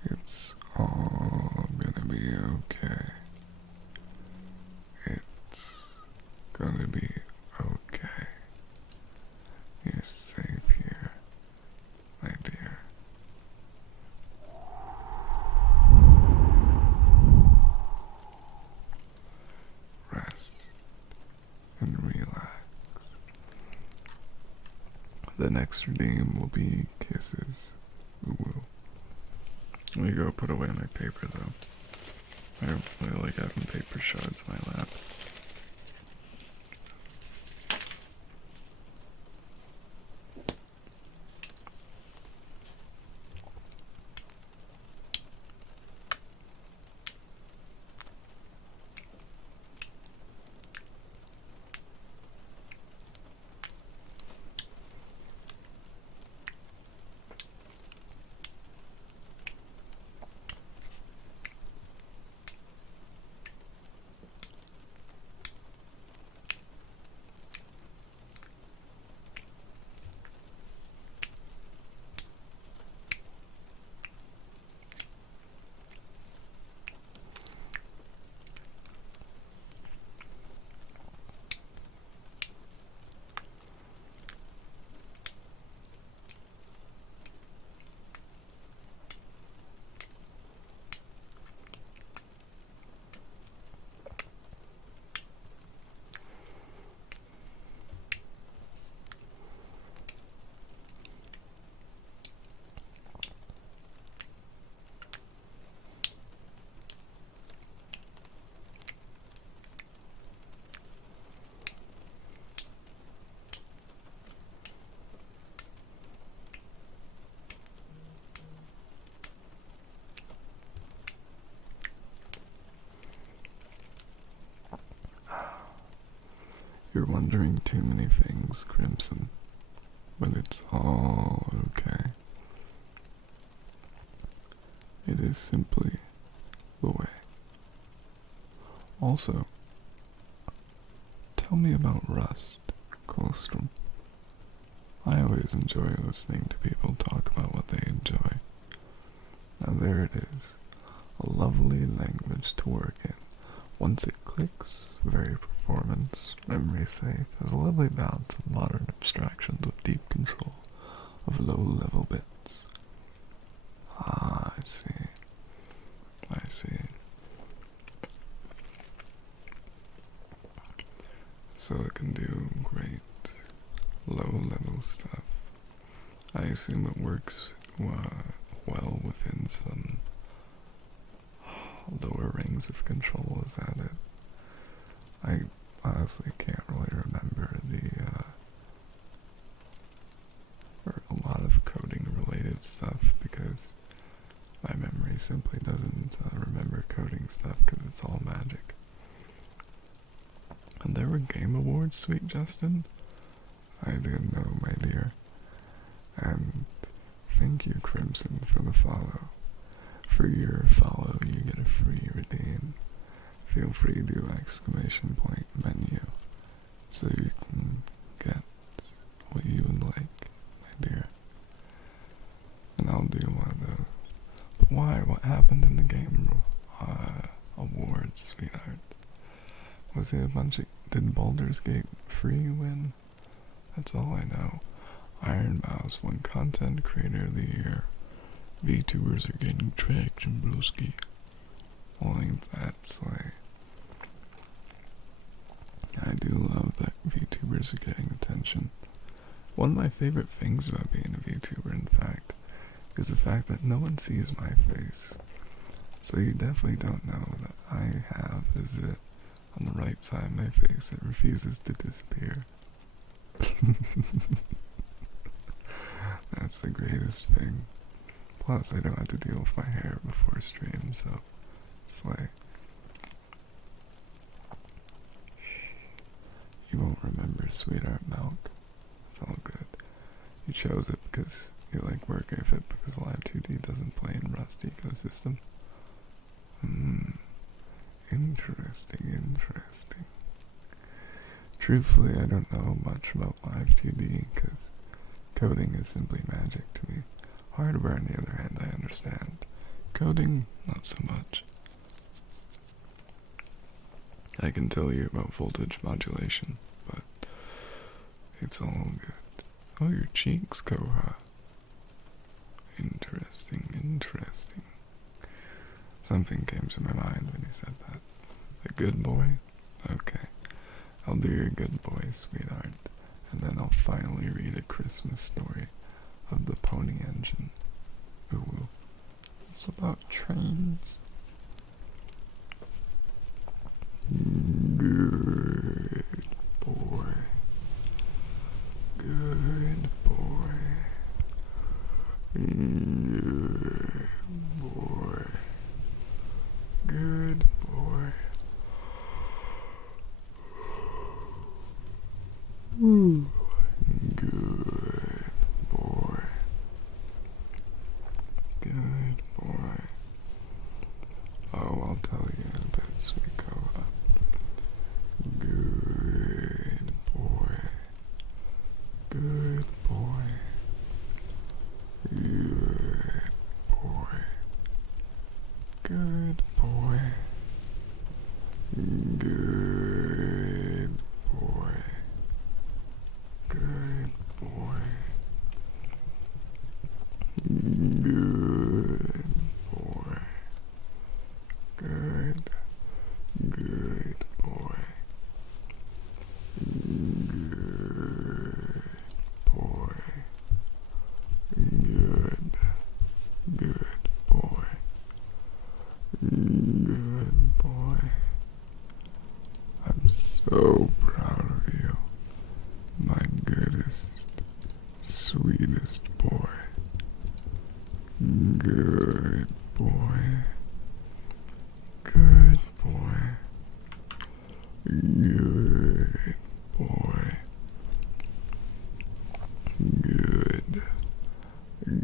It's all gonna be okay. It's gonna be okay. You're safe here, my dear. Rest and relax. The next redeem will be kisses. UwU. Let me go put away my paper though. I don't really like having paper shards in my lap. You're wondering too many things, Crimson, but it's all okay. It is simply the way. Also, tell me about Rust, 𝓓𝓪𝓭𝓭𝓒. I always enjoy listening to people talk about what they enjoy. Now there it is, a lovely language to work in. Once it clicks, very performance, memory safe, has a lovely balance of modern abstractions with deep control of low-level bits. Ah, I see. I see. So it can do great low-level stuff. I assume it works well within some lower rings of control. Is that it? I honestly can't really remember or a lot of coding related stuff because my memory simply doesn't remember coding stuff because it's all magic. And there were Game Awards, sweet Justin? I didn't know, my dear. And thank you, Crimson, for the follow. For your follow, you get a free redeem. Feel free to do ! menu so you can get what you would like, my dear. And I'll do one of those. But why? What happened in the Game Awards, sweetheart? Was it a bunch of... Did Baldur's Gate free win? That's all I know. Iron Mouse won Content Creator of the Year. VTubers are getting traction, broski. Well, ain't that slay. I do love that VTubers are getting attention. One of my favorite things about being a VTuber, in fact, is the fact that no one sees my face. So you definitely don't know that I have a zit on the right side of my face that refuses to disappear. That's the greatest thing. Plus, I don't have to deal with my hair before stream, so slay. You won't remember Sweetheart Milk. It's all good. You chose it because you like working with it because Live 2D doesn't play in Rust ecosystem. Interesting. Truthfully, I don't know much about Live 2D because coding is simply magic to me. Hardware, on the other hand, I understand. Coding, not so much. I can tell you about voltage modulation, but it's all good. Oh, your cheeks, 𝓠ᵒ. Interesting. Something came to my mind when you said that. A good boy? Okay. I'll be your good boy, sweetheart, and then I'll finally read a Christmas story of the Pony Engine. UwU. It's about trains. Good boy. Good boy. Good boy. Good boy. Ooh. Good boy. Good boy. Oh, I'll tell you in a bit, sweet 𝓠ᵒ. Good boy. Good boy. Good boy. Good boy. Good boy. Good boy. Good boy. Good boy. Good boy. Good boy. Good boy. I'm so proud of you, my goodest, sweetest boy. Good boy. Good boy. Good boy. Good.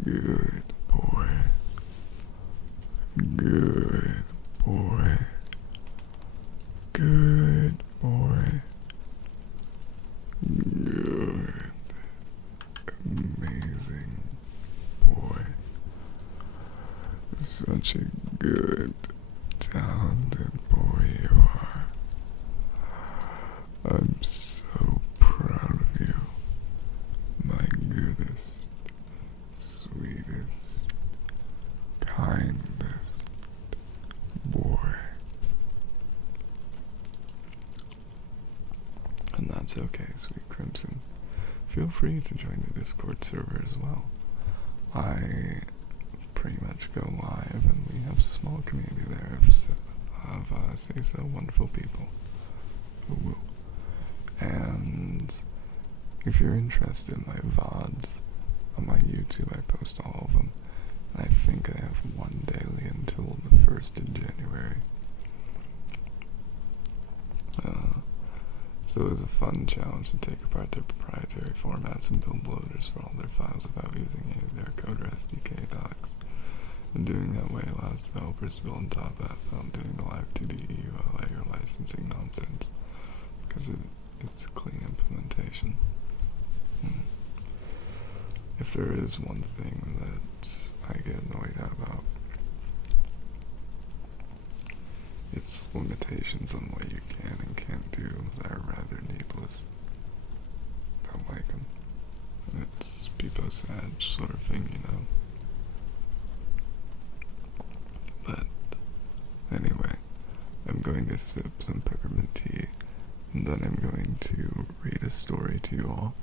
Good boy. Good boy. Good boy. Good. Amazing boy. Such a good, talented boy you are. I'm so proud of you, my goodest, sweetest, kindest boy. And that's okay, sweet Crimson. Feel free to join the Discord server as well. I pretty much go live and we have a small community there of say so wonderful people. UwU. And if you're interested in my VODs on my YouTube, I post all of them. I think I have one daily until the 1st of January. So it was a fun challenge to take apart their proprietary formats and build loaders for all their files without using any of their code or SDK docs. And doing that way allows developers to build on top of that without doing the Live 2D ULA or licensing nonsense, because it's a clean implementation. If there is one thing that I get annoyed about, it's limitations on what you can and can't do that are rather needless. Don't like them. It's people sad sort of thing, you know. But anyway, I'm going to sip some peppermint tea, and then I'm going to read a story to you all.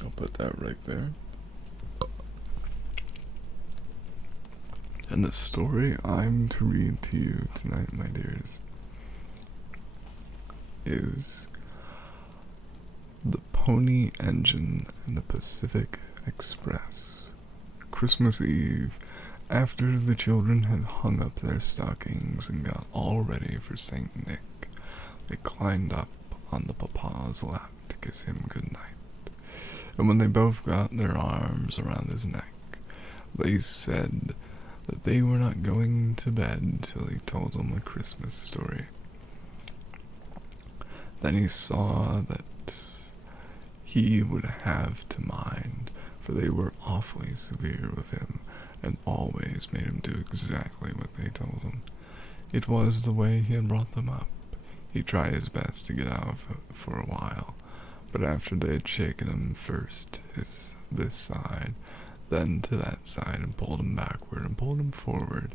I'll put that right there. And the story I'm to read to you tonight, my dears, is The Pony Engine and the Pacific Express. Christmas Eve, after the children had hung up their stockings and got all ready for St. Nick, they climbed up on the papa's lap to kiss him good night. And when they both got their arms around his neck, they said that they were not going to bed till he told them a Christmas story. Then he saw that he would have to mind, for they were awfully severe with him, and always made him do exactly what they told him. It was the way he had brought them up. He tried his best to get out of it for a while, but after they had shaken him first this side, then to that side, and pulled him backward and pulled him forward,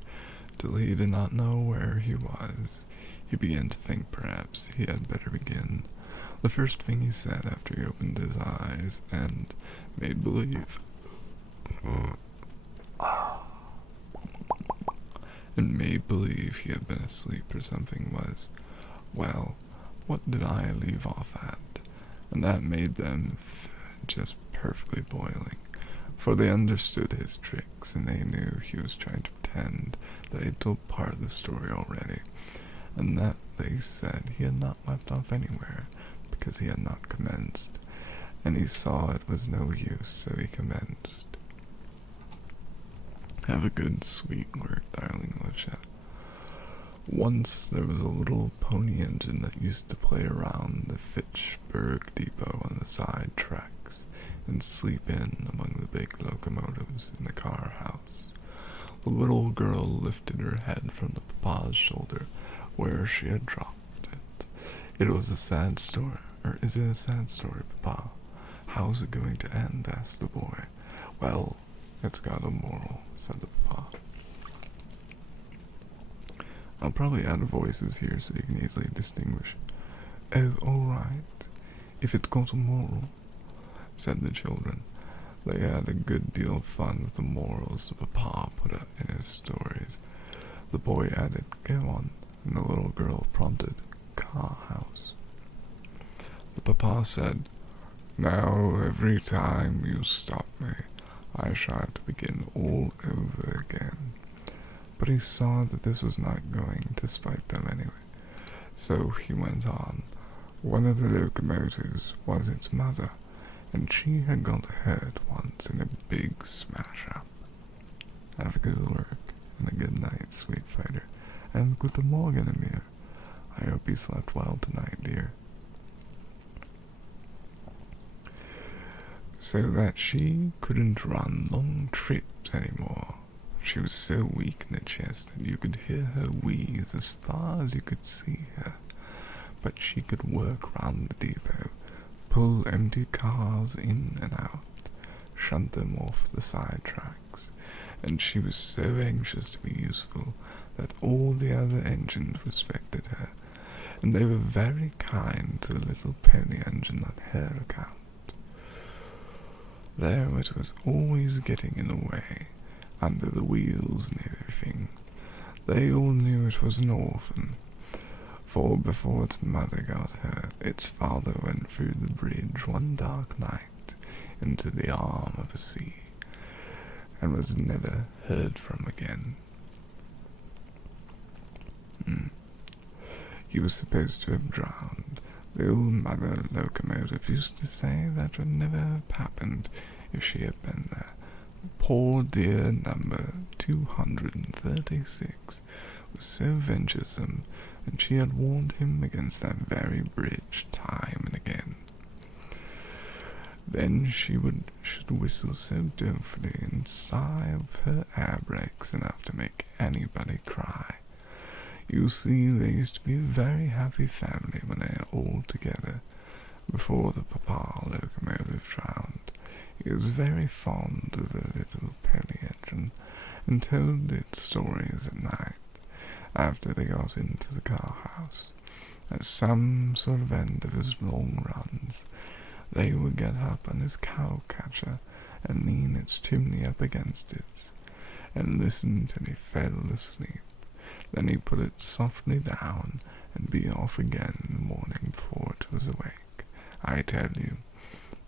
till he did not know where he was, he began to think perhaps he had better begin. The first thing he said after he opened his eyes and made believe he had been asleep or something was, "Well, what did I leave off at?" And that made them just perfectly boiling, for they understood his tricks, and they knew he was trying to pretend that he had told part of the story already, and that they said he had not left off anywhere, because he had not commenced, and he saw it was no use, so he commenced. Have a good, sweet work, darling Alicia. Once there was a little pony engine that used to play around the Fitchburg depot on the side tracks and sleep in among the big locomotives in the car house. The little girl lifted her head from the papa's shoulder where she had dropped it. It was a sad story. Or is it a sad story, Papa? How's it going to end? Asked the boy. Well, it's got a moral, said the papa. I'll probably add voices here so you can easily distinguish. Oh, all right. If it's got a moral, said the children. They had a good deal of fun with the morals the papa put up in his stories. The boy added, "Go on," and the little girl prompted, "Car house." The papa said, "Now every time you stop me, I shall have to begin all over again." But he saw that this was not going to spite them anyway, so he went on. One of the locomotives was its mother, and she had got hurt once in a big smash-up. Have a good work, and a good night, sweet fighter, and guten Morgen, Amir. I hope you slept well tonight, dear. So that she couldn't run long trips anymore. She was so weak in the chest that you could hear her wheeze as far as you could see her. But she could work round the depot, pull empty cars in and out, shunt them off the side tracks, and she was so anxious to be useful that all the other engines respected her, and they were very kind to the little pony engine on her account. Though it was always getting in the way, under the wheels and everything, they all knew it was an orphan, for before its mother got hurt, its father went through the bridge one dark night into the arm of a sea, and was never heard from again. He was supposed to have drowned. The old mother locomotive used to say that would never have happened if she had been there. Poor dear number 236 was so venturesome, and she had warned him against that very bridge time and again. Then she should whistle so dolefully and sigh of her air brakes enough to make anybody cry. You see, they used to be a very happy family when they were all together, before the papa locomotive drowned. He was very fond of the little pony engine, and told its stories at night, after they got into the car house. At some sort of end of his long runs, they would get up on his cow catcher and lean its chimney up against it, and listened till he fell asleep. Then he put it softly down and be off again in the morning before it was awake. I tell you,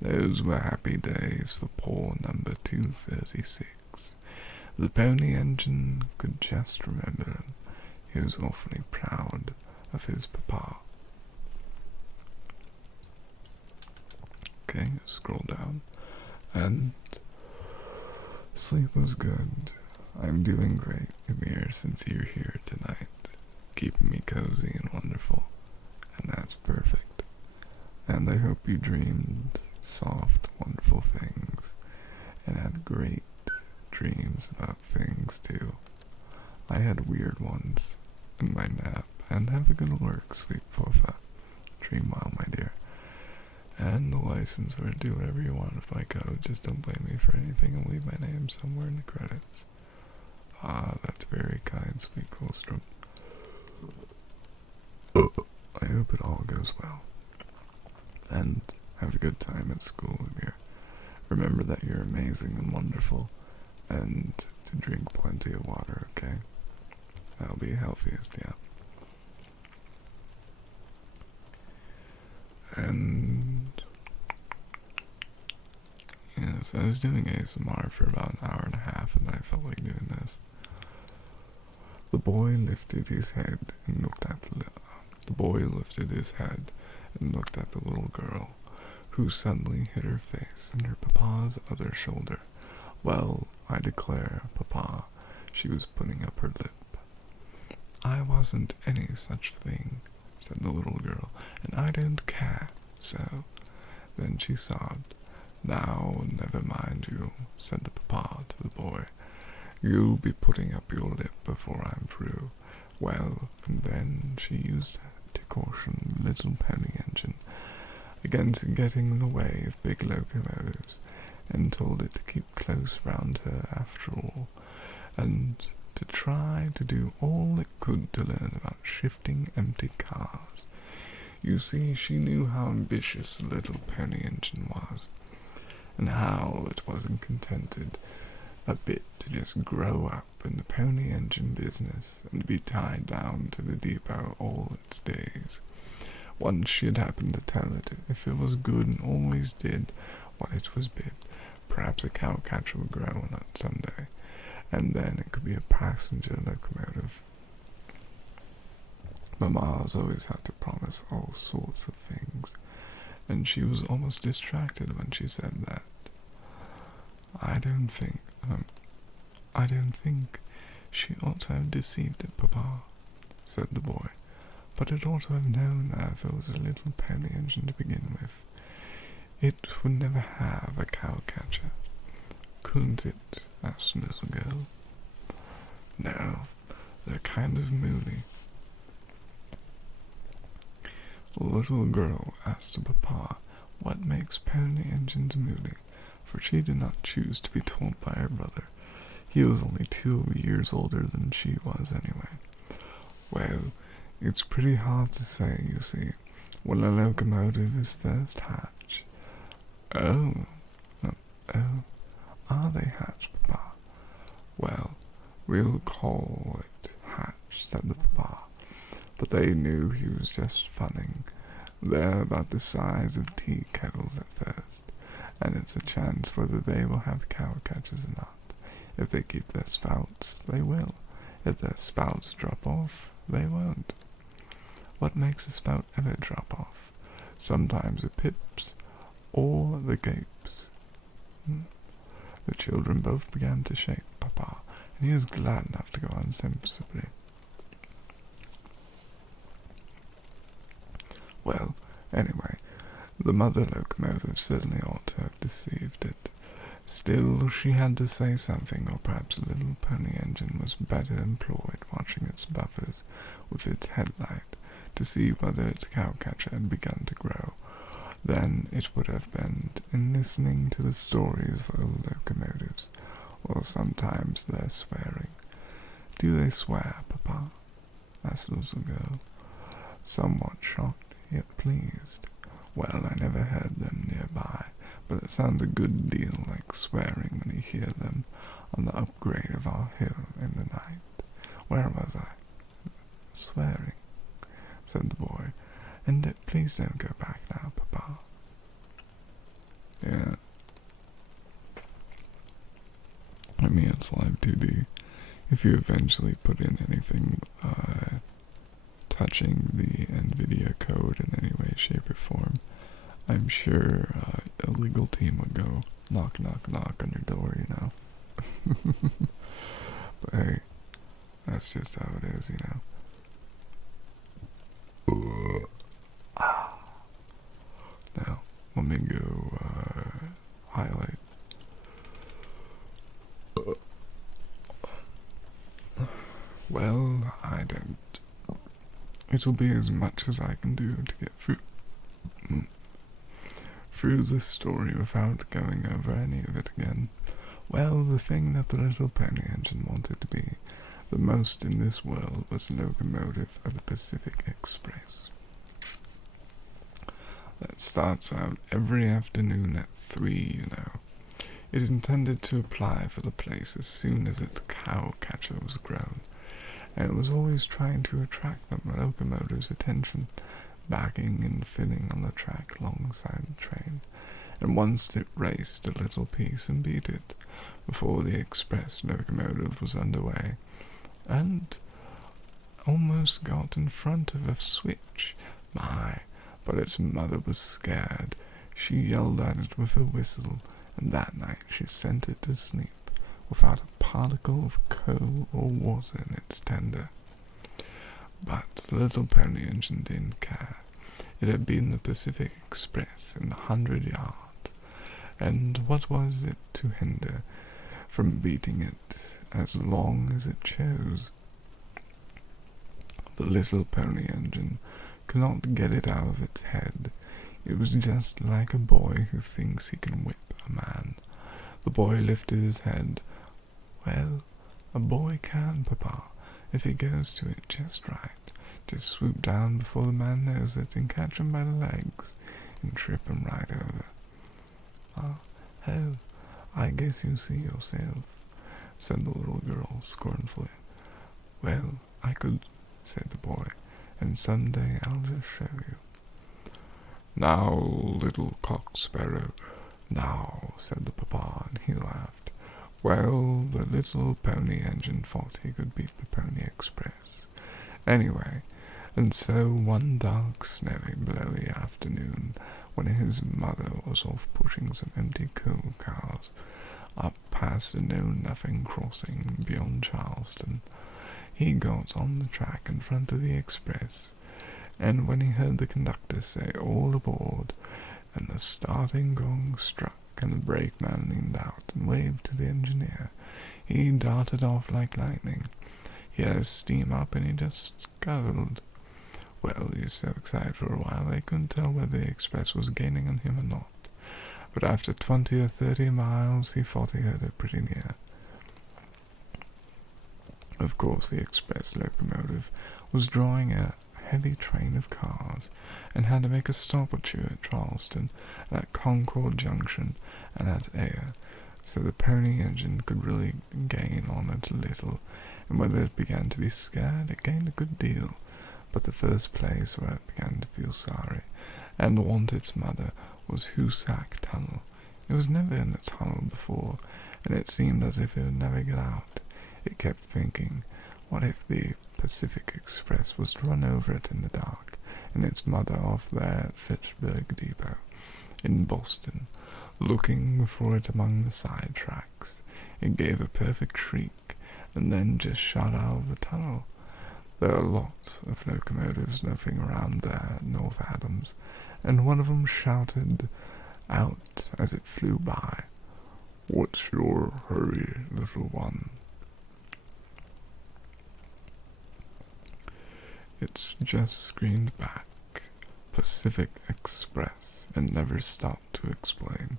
those were happy days for poor number 236. The pony engine could just remember him. He was awfully proud of his papa. Okay, scroll down. And sleep was good. I'm doing great, Amir, since you're here tonight, keeping me cozy and wonderful, and that's perfect. And I hope you dreamed soft, wonderful things, and had great dreams about things too. I had weird ones in my nap, and have a good work, sweet Fofa. Dream well, my dear. And the license for do whatever you want with my code. Just don't blame me for anything and leave my name somewhere in the credits. Ah, that's very kind, sweet Colstrom. I hope it all goes well. And have a good time at school, Amir. Remember that you're amazing and wonderful, and to drink plenty of water, okay? That'll be healthiest, yeah. And yes, I was doing ASMR for about an hour and a half, and I felt like doing this. The boy lifted his head and looked at the little girl, who suddenly hid her face in her papa's other shoulder. Well, I declare, Papa, she was putting up her lip. I wasn't any such thing, said the little girl, and I don't care, so. Then she sobbed. Now, never mind you, said the papa to the boy. You'll be putting up your lip before I'm through. Well, and then she used to caution the little pony engine against getting in the way of big locomotives, and told it to keep close round her after all, and to try to do all it could to learn about shifting empty cars. You see, she knew how ambitious the little pony engine was, and how it wasn't contented a bit to just grow up in the pony engine business and be tied down to the depot all its days. Once she had happened to tell it if it was good and always did what it was bid, perhaps a cow catcher would grow on it someday, and then it could be a passenger locomotive. Mama's always had to promise all sorts of things, and she was almost distracted when she said that. I don't think she ought to have deceived it, Papa, said the boy, but it ought to have known that if it was a little pony engine to begin with, it would never have a cow catcher. Couldn't it? Asked the little girl. No, they're kind of moody. The little girl asked her papa what makes pony engines moody, for she did not choose to be told by her brother. He was only 2 years older than she was anyway. Well, it's pretty hard to say, you see, when a locomotive is first hatched. Oh, are they hatched, Papa? Well, we'll call it hatched, said the papa. But they knew he was just funning. They're about the size of tea kettles at first, and it's a chance whether they will have cow catchers or not. If they keep their spouts, they will. If their spouts drop off, they won't. What makes a spout ever drop off? Sometimes it pips, or the gapes. The children both began to shake Papa, and he was glad enough to go on sensibly. Well, anyway, the mother locomotive certainly ought to have deceived it. Still, she had to say something, or perhaps the little pony engine was better employed watching its buffers with its headlight to see whether its cow-catcher had begun to grow than it would have been in listening to the stories of old locomotives, or sometimes their swearing. Do they swear, Papa? Asked the little girl, somewhat shocked yet pleased. Well, I never heard them nearby, but it sounds a good deal like swearing when you hear them on the upgrade of our hill in the night. Where was I? Swearing, said the boy. And please don't go back now, Papa. Yeah. I mean, it's live 2D. If you eventually put in anything touching the NVIDIA code in any way, shape, or form, I'm sure a legal team would go knock, knock, knock on your door, you know. But hey, that's just how it is, you know. Now, let me go highlight. Well, I don't. It'll be as much as I can do to get through this story without going over any of it again. Well, the thing that the little pony engine wanted to be the most in this world was the locomotive of the Pacific Express. That starts out every afternoon at 3, you know. It intended to apply for the place as soon as its cow catcher was grown, and it was always trying to attract the locomotive's attention, backing and filling on the track alongside the train, and once it raced a little piece and beat it before the express locomotive was underway, and almost got in front of a switch. My, but its mother was scared. She yelled at it with a whistle, and that night she sent it to sleep without a particle of coal or water in its tender. But the little pony engine didn't care. It had been the Pacific Express in 100 yards, and what was it to hinder from beating it as long as it chose? The little pony engine could not get it out of its head. It was just like a boy who thinks he can whip a man. The boy lifted his head. Well, a boy can, Papa, if he goes to it just right. Just swoop down before the man knows it and catch him by the legs and trip him right over. Oh, I guess you see yourself, said the little girl scornfully. Well, I could, said the boy, and someday I'll just show you. Now, little cock sparrow, now, said the papa, and he laughed. Well, the little pony engine thought he could beat the Pony Express. Anyway, and so one dark, snowy, blowy afternoon, when his mother was off pushing some empty coal cars up past a know-nothing crossing beyond Charleston, he got on the track in front of the express, and when he heard the conductor say, "All aboard," and the starting gong struck and the brakeman leaned out and waved to the engineer, he darted off like lightning. He had his steam up and he just scuttled. Well, he was so excited for a while they couldn't tell whether the express was gaining on him or not, but after 20 or 30 miles he thought he heard it pretty near. Of course, the express locomotive was drawing a heavy train of cars, and had to make a stop or two at Charleston, and at Concord Junction, and at Ayer, so the pony engine could really gain on it a little, and whether it began to be scared, it gained a good deal. But the first place where it began to feel sorry, and want its mother, was Hoosac Tunnel. It was never in a tunnel before, and it seemed as if it would never get out. It kept thinking, what if the Pacific Express was to run over it in the dark, and its mother off there at Fitchburg Depot, in Boston, looking for it among the side tracks. It gave a perfect shriek, and then just shot out of the tunnel. There are a lot of locomotives loafing around there at North Adams, and one of them shouted out as it flew by, "What's your hurry, little one?" It's just screamed back, "Pacific Express," and never stopped to explain.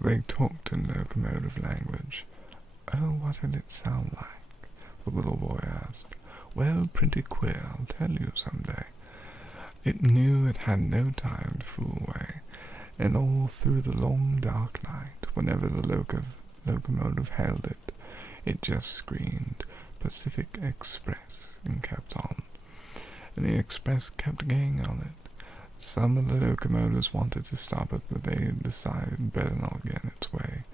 They talked in locomotive language. Oh, what did it sound like? The little boy asked. Well, pretty queer, I'll tell you someday. It knew it had no time to fool away, And all through the long dark night, whenever the locomotive held it, it just screamed Pacific Express and kept on. And the express kept going on it. Some of the locomotives wanted to stop it, but they decided better not get in its way.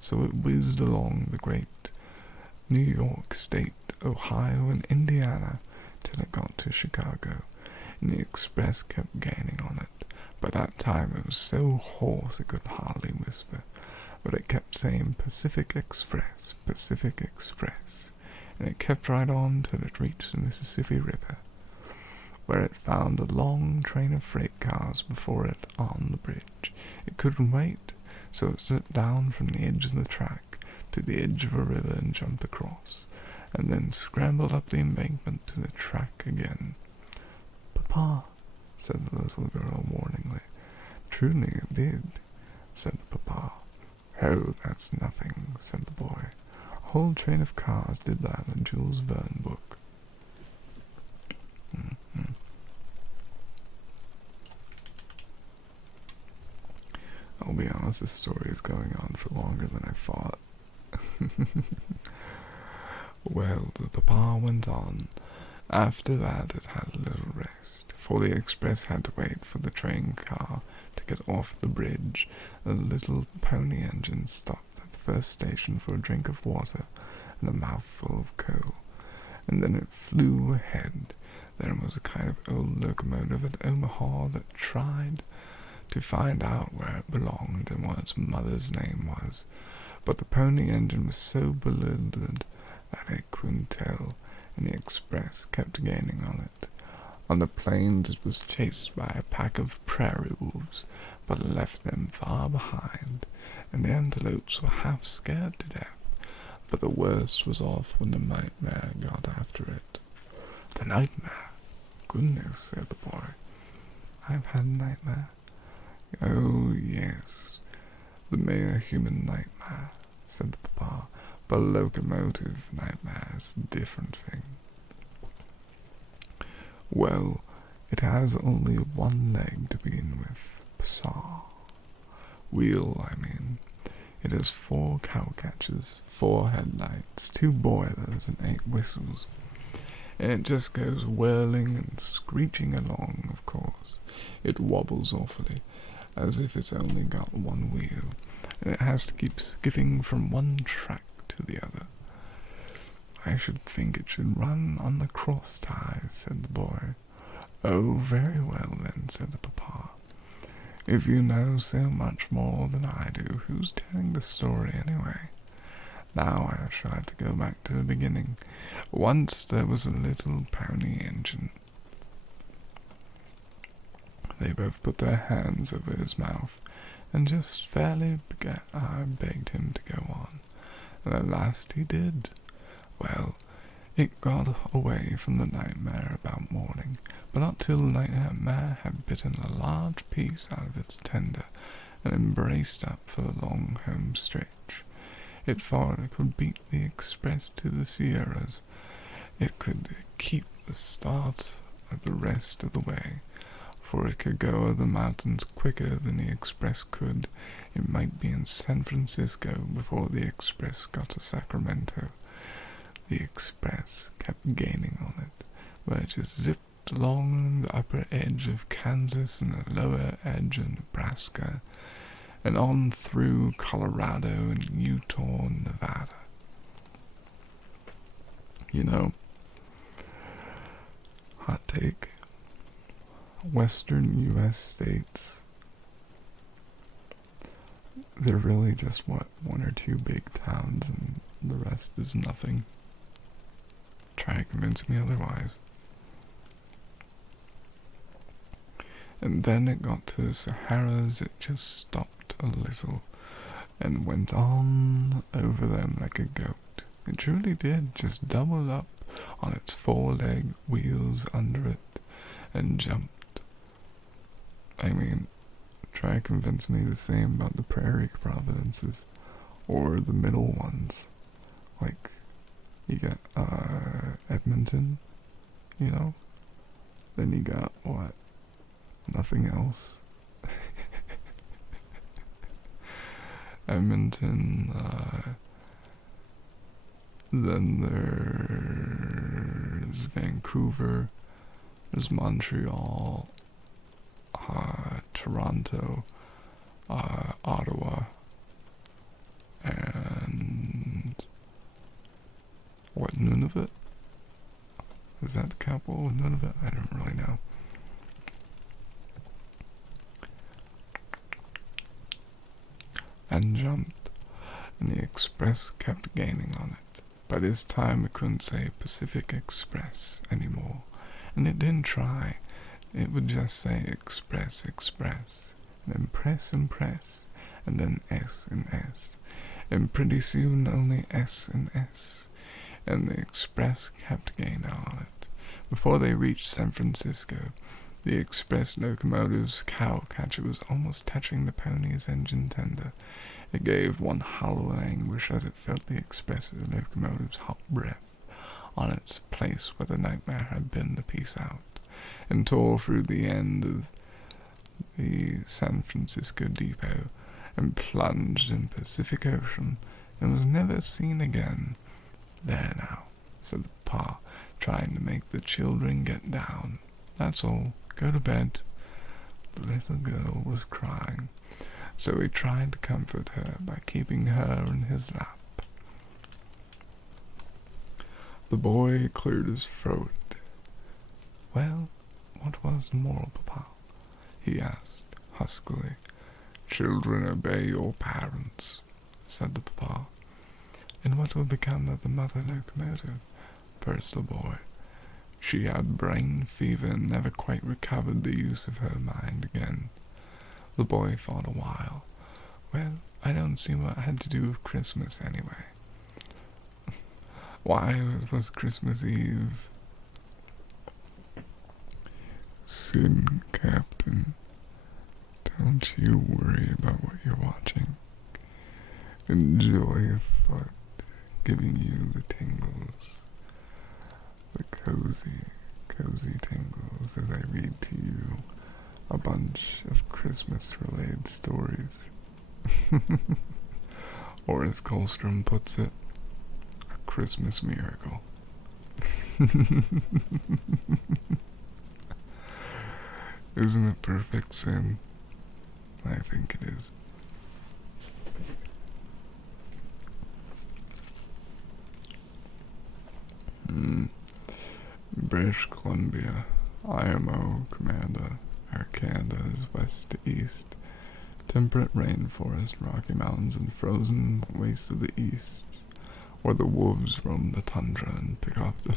So it whizzed along the great New York State, Ohio, and Indiana till it got to Chicago, and the express kept gaining on it. By that time it was so hoarse it could hardly whisper, but it kept saying Pacific Express, Pacific Express, and it kept right on till it reached the Mississippi River, where it found a long train of freight cars before it on the bridge. It couldn't wait, so it slipped down from the edge of the track to the edge of a river and jumped across, and then scrambled up the embankment to the track again. "Papa," said the little girl warningly. "Truly it did," said the papa. "Oh, that's nothing," said the boy. "A whole train of cars did that in a Jules Verne book." I'll be honest, this story is going on for longer than I thought. Well, the papa went on. After that it had a little rest, for the express had to wait for the train car to get off the bridge. A little pony engine stopped at the first station for a drink of water and a mouthful of coal, and then it flew ahead. There was a kind of old locomotive at Omaha that tried to find out where it belonged and what its mother's name was, but the pony engine was so bewildered that it couldn't tell, and the express kept gaining on it. On the plains it was chased by a pack of prairie wolves, but it left them far behind, and the antelopes were half scared to death. But the worst was off when the nightmare got after it. "The nightmare? Goodness," said the boy. "I've had a nightmare." "Oh, yes, the mere human nightmare," said the papa, "but locomotive nightmare is a different thing." "Well, it has only one leg to begin with, psaw. Wheel, I mean. It has 4 cowcatchers, 4 headlights, 2 boilers, and 8 whistles. And it just goes whirling and screeching along, of course. It wobbles awfully, as if it's only got 1 wheel, and it has to keep skipping from one track to the other. I should think it should run on the cross ties," said the boy. "Oh, very well then," said the papa. "If you know so much more than I do, who's telling the story anyway? Now I shall have to go back to the beginning. Once there was a little pony engine." They both put their hands over his mouth and just fairly begged him to go on, and at last he did. Well, it got away from the nightmare about morning, but not till the nightmare had bitten a large piece out of its tender and embraced up for the long home stretch. It thought it could beat the express to the Sierras. It could keep the start of the rest of the way, for it could go over the mountains quicker than the express could. It might be in San Francisco before the express got to Sacramento. The express kept gaining on it, but it just zipped along the upper edge of Kansas and the lower edge of Nebraska, and on through Colorado and Utah and Nevada. You know, hot take, western U.S. states, they're really just, 1 or 2 big towns, and the rest is nothing. Try to convince me otherwise. And then it got to the Saharas. It just stopped a little and went on over them like a goat. It truly did, just doubled up on its 4-leg wheels under it and jumped. I mean, try to convince me the same about the prairie provinces or the middle ones, like you got Edmonton, you know, then you got what? Nothing else. Edmonton, then there's Vancouver, there's Montreal, Toronto, Ottawa, and what, Nunavut? Is that the capital of Nunavut? I don't really know. And jumped, and the Express kept gaining on it. By this time, it couldn't say Pacific Express anymore, and it didn't try. It would just say Express, Express, and then press and press, and then S and S, and pretty soon only S and S, and the Express kept gaining on it. Before they reached San Francisco, the Express locomotive's cow catcher was almost touching the pony's engine tender. It gave one hollow anguish as it felt the Express locomotive's hot breath on its place where the nightmare had been to peace out, and tore through the end of the San Francisco depot and plunged in Pacific Ocean and was never seen again. There now, said the pa, trying to make the children get down. That's all. Go to bed. The little girl was crying, so he tried to comfort her by keeping her in his lap. The boy cleared his throat. Well, what was the moral, Papa? He asked, huskily. Children, obey your parents, said the Papa. And what will become of the mother locomotive? Pursed the boy. She had brain fever and never quite recovered the use of her mind again. The boy thought a while. Well, I don't see what it had to do with Christmas anyway. Why, it was Christmas Eve. Sit, Captain. Don't you worry about what you're watching. Enjoy a thought giving you the tingles. The cozy tingles as I read to you a bunch of Christmas-related stories. Or as ๊:kolstrom puts it, a Christmas miracle. Isn't it perfect, Sin? I think it is. British Columbia, IMO, Commander, Air Canada is west to east. Temperate rainforest, Rocky Mountains, and frozen wastes of the east, where the wolves roam the tundra and pick off the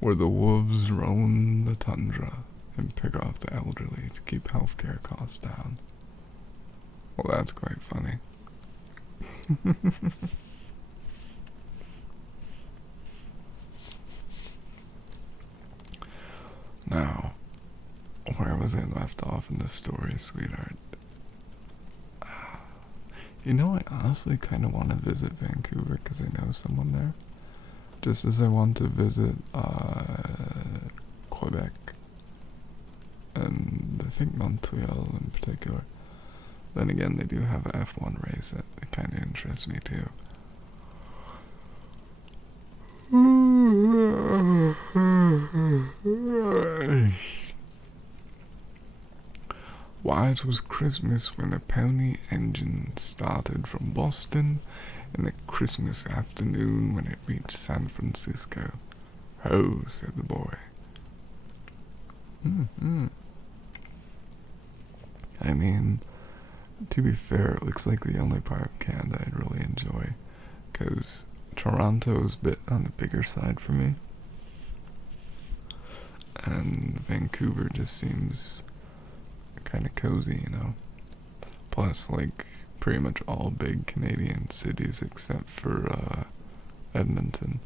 where the wolves roam the tundra and pick off the elderly to keep healthcare costs down. Well, that's quite funny. Now, where was I left off in the story, sweetheart? You know, I honestly kind of want to visit Vancouver because I know someone there. Just as I want to visit Quebec and I think Montreal in particular. Then again, they do have an F1 race that kind of interests me too. Why, it was Christmas when a pony engine started from Boston, and a Christmas afternoon when it reached San Francisco. Ho, said the boy. I mean, to be fair, it looks like the only part of Canada I'd really enjoy, because Toronto is a bit on the bigger side for me, and Vancouver just seems kind of cozy, you know. Plus, like, pretty much all big Canadian cities except for Edmonton,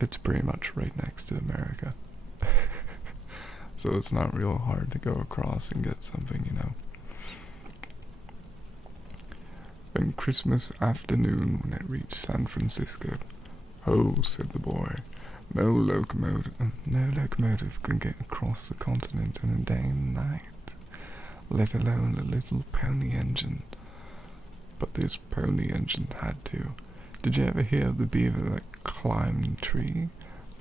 it's pretty much right next to America. So it's not real hard to go across and get something, you know. Then Christmas afternoon when it reached San Francisco. Ho, said the boy. No locomotive can get across the continent in a day and night, let alone a little pony engine. But this pony engine had to. Did you ever hear of the beaver that climbed the tree?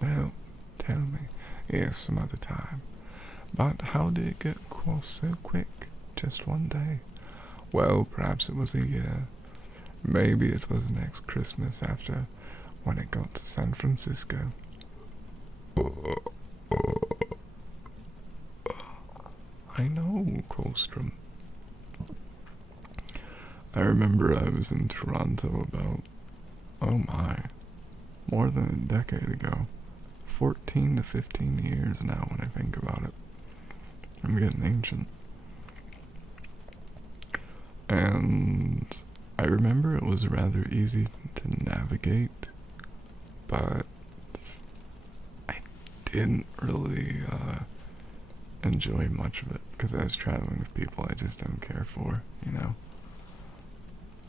Well, tell me. Yes, some other time. But how did it get across so quick? Just one day? Well, perhaps it was a year. Maybe it was next Christmas after when it got to San Francisco. I know, 𝓠┬╗. I remember I was in Toronto about, oh my, more than a decade ago. 14 to 15 years now when I think about it. I'm getting ancient. And I remember it was rather easy to navigate, but I didn't really enjoy much of it because I was traveling with people I just don't care for, you know?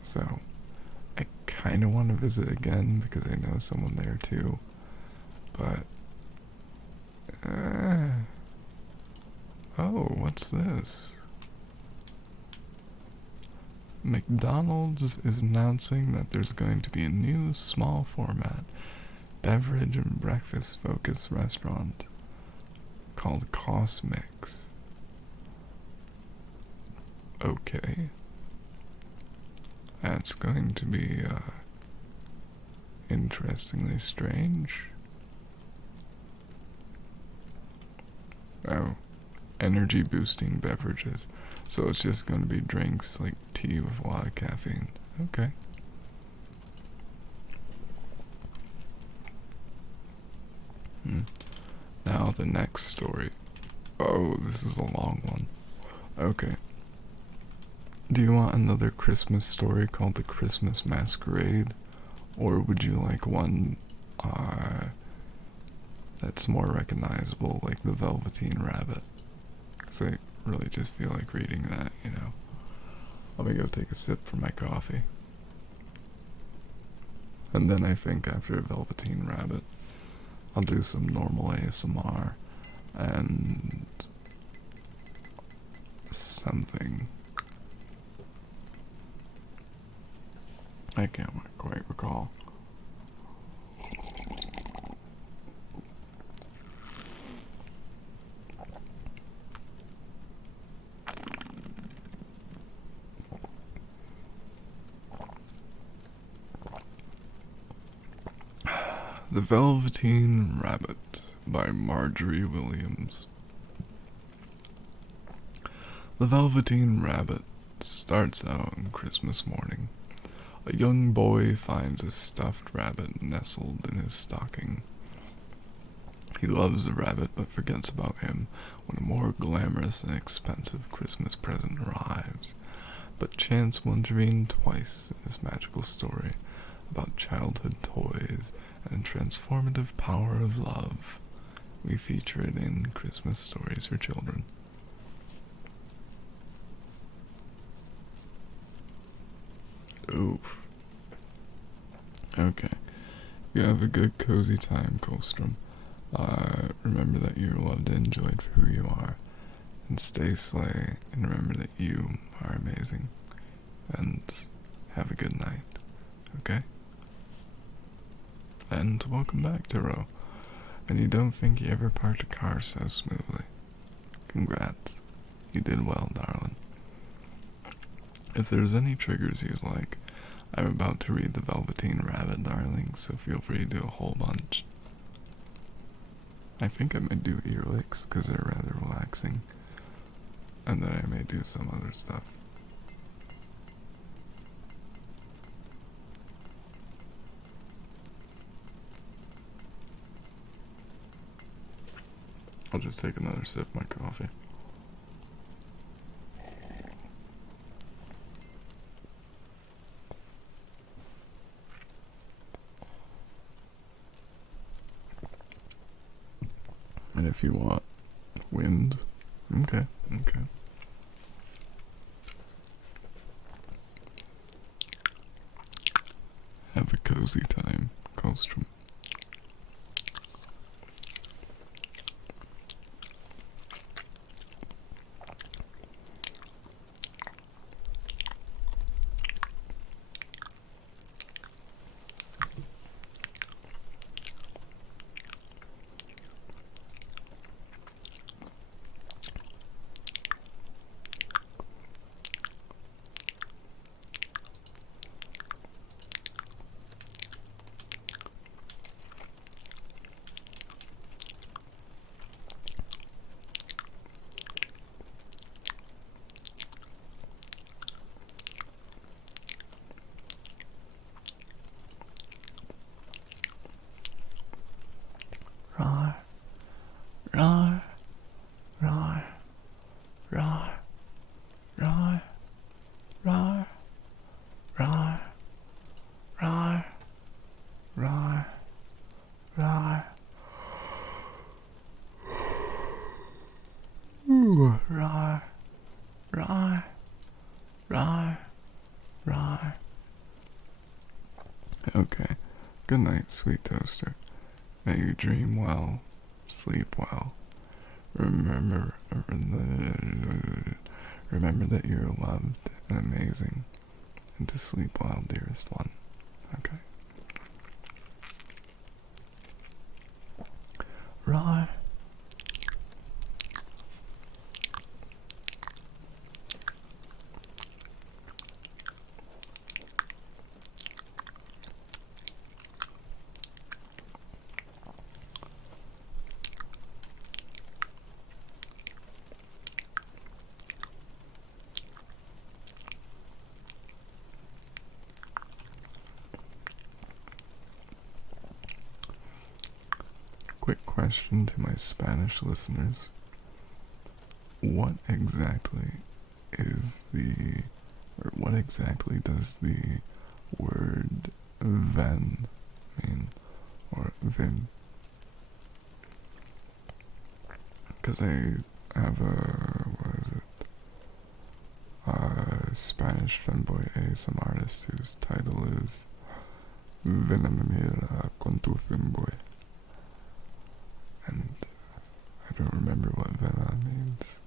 So I kind of want to visit again because I know someone there too, but oh, what's this? McDonald's is announcing that there's going to be a new small format beverage and breakfast focused restaurant called Cosmix. Okay. That's going to be interestingly strange. Oh, energy boosting beverages. So it's just going to be drinks like tea with a lot of caffeine. Okay. Now the next story. Oh, this is a long one. Okay. Do you want another Christmas story called The Christmas Masquerade? Or would you like one that's more recognizable, like The Velveteen Rabbit? Because I really just feel like reading that, you know. Let me go take a sip from my coffee. And then I think after Velveteen Rabbit, I'll do some normal ASMR and something. I can't quite recall. The Velveteen Rabbit by Marjorie Williams. The Velveteen Rabbit starts out on Christmas morning. A young boy finds a stuffed rabbit nestled in his stocking. He loves the rabbit but forgets about him when a more glamorous and expensive Christmas present arrives. But chance will intervene twice in this magical story about childhood toys and transformative power of love. We feature it in Christmas Stories for Children. Oof. Okay. You have a good cozy time, 𝓠┬╗. Remember that you're loved and enjoyed for who you are. And stay slay, and remember that you are amazing. And have a good night. Okay? And welcome back to 𝓬. And you don't think you ever parked a car so smoothly. Congrats. You did well, darling. If there's any triggers you'd like, I'm about to read The Velveteen Rabbit, darling, so feel free to do a whole bunch. I think I may do ear licks because they're rather relaxing. And then I may do some other stuff. I'll just take another sip of my coffee. And if you want wind, okay. Have a cozy time, 𝓠┬╗. Rawr, rawr, rawr. Okay. Good night, sweet toaster. May you dream well, sleep well. Remember that you're loved and amazing, and to sleep well, dearest one. Okay. Rawr. Quick question to my Spanish listeners. What exactly does the word ven mean? Or vim? Because I have a Spanish femboy ASM artist whose title is Ven a mimir con tu femboy. And I don't remember what vena means.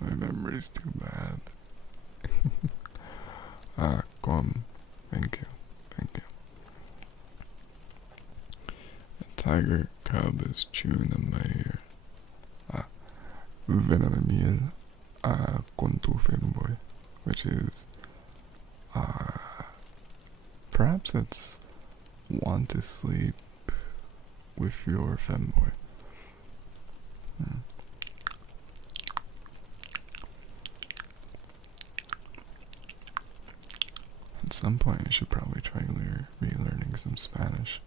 My memory's too bad. Con. Thank you. A tiger cub is chewing on my ear. Ven a mimir con tu femboy. Which is, perhaps it's want to sleep with your femboy. At some point I should probably try relearning some Spanish.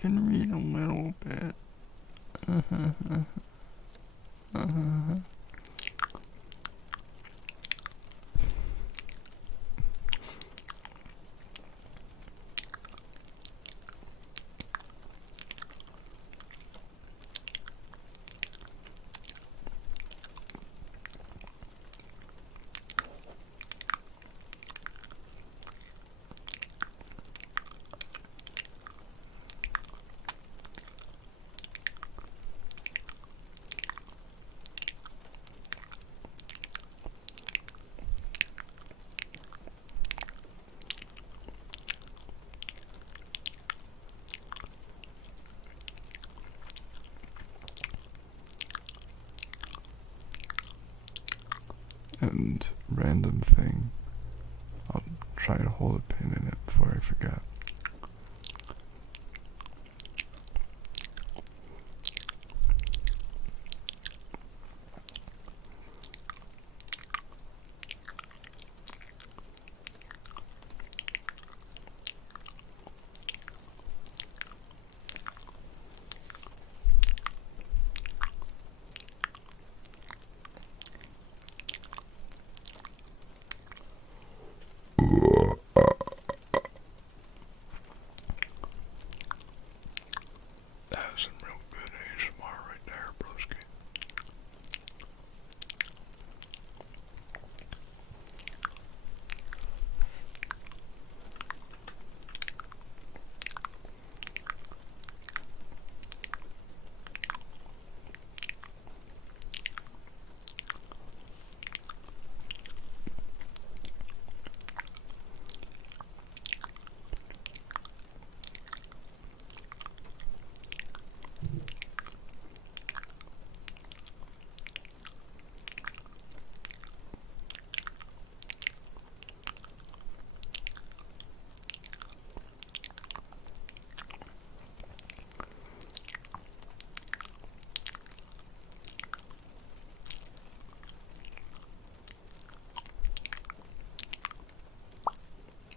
Can read a little bit. And random thing, I'll try to hold a pin in it before I forget.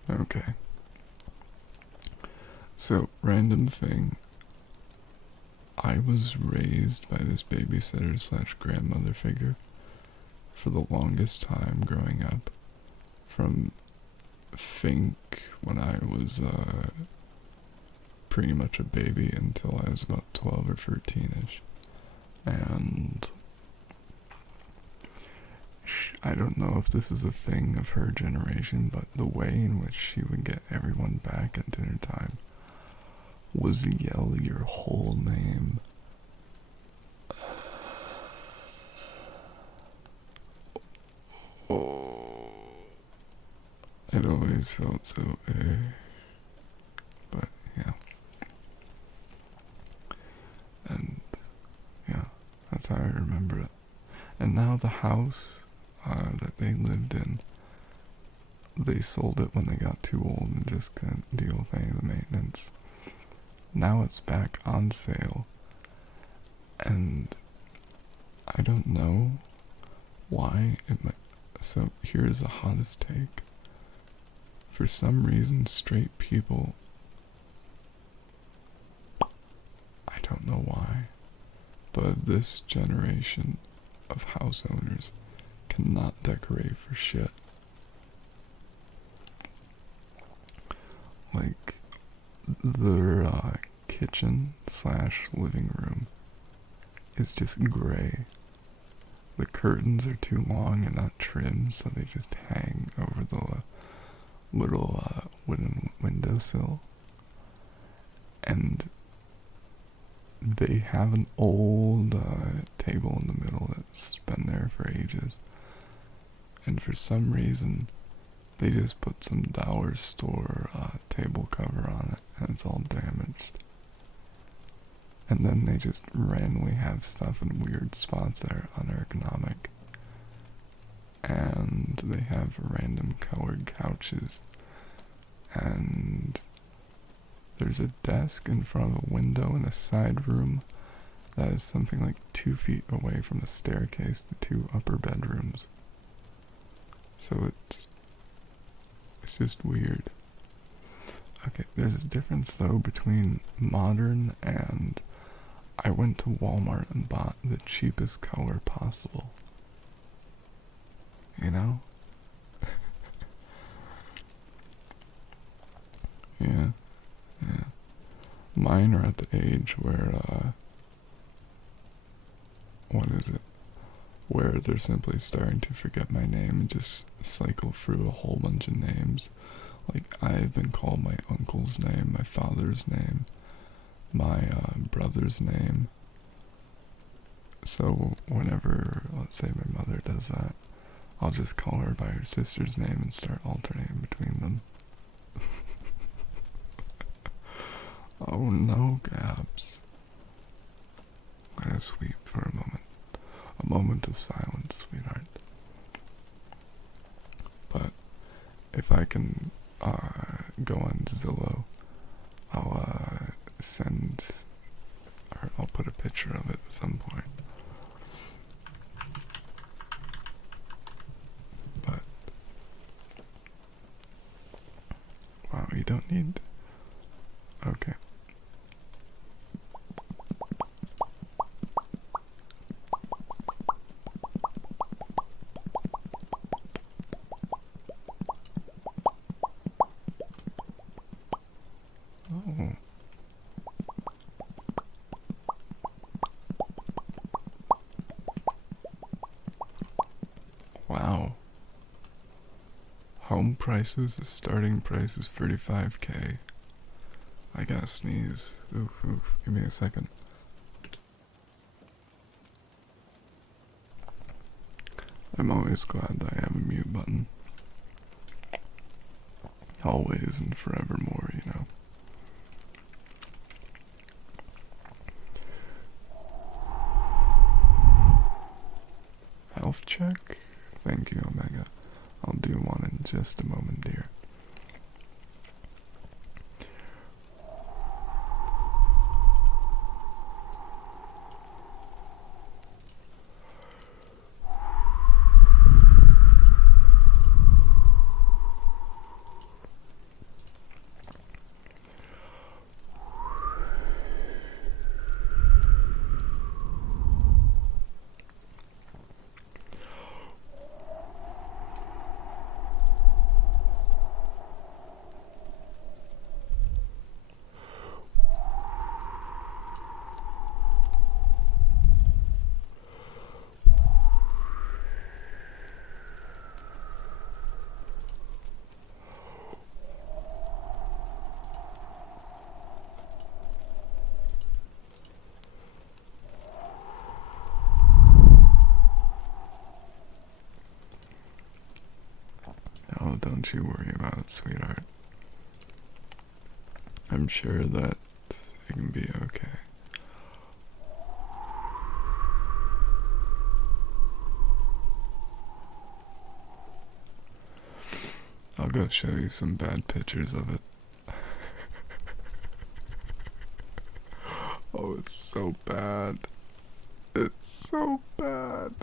Okay. So, random thing. I was raised by this babysitter slash grandmother figure for the longest time growing up. From think when I was pretty much a baby until I was about 12 or 13ish. And I don't know if this is a thing of her generation, but the way in which she would get everyone back at dinner time was yell your whole name. Oh, it always felt so but yeah. And yeah, that's how I remember it. And now the house that they lived in, they sold it when they got too old and just couldn't deal with any of the maintenance. Now it's back on sale, and I don't know why it might. So here's the hottest take. For some reason, straight people, I don't know why, but this generation of house owners cannot decorate for shit. Like, their kitchen slash living room is just gray. The curtains are too long and not trimmed, so they just hang over the little wooden windowsill. And they have an old table in the middle that's been there for ages. And for some reason, they just put some dollar store table cover on it, and it's all damaged. And then they just randomly have stuff in weird spots that are unergonomic. And they have random colored couches. And there's a desk in front of a window in a side room that is something like 2 feet away from the staircase to 2 upper bedrooms. So it's just weird. Okay, there's a difference though between modern and I went to Walmart and bought the cheapest color possible. You know? Yeah. Mine are at the age where, what is it? Where they're simply starting to forget my name and just cycle through a whole bunch of names. Like, I've been called my uncle's name, my father's name, my brother's name. So whenever, let's say my mother does that, I'll just call her by her sister's name and start alternating between them. Oh no, Gabs. Let us weep for a moment. A moment of silence, sweetheart. But if I can go on Zillow, I'll send, or I'll put a picture of it at some point. But wow, you don't need. Okay. Oh. Wow. Home prices, the starting price is $35K. I gotta sneeze. Oof, give me a second. I'm always glad that I have a mute button. Always and forevermore, you know. Health check? Thank you, Omega. I'll do one in just a moment, dear. Don't you worry about it, sweetheart. I'm sure that it can be okay. I'll go show you some bad pictures of it. Oh, it's so bad. It's so bad.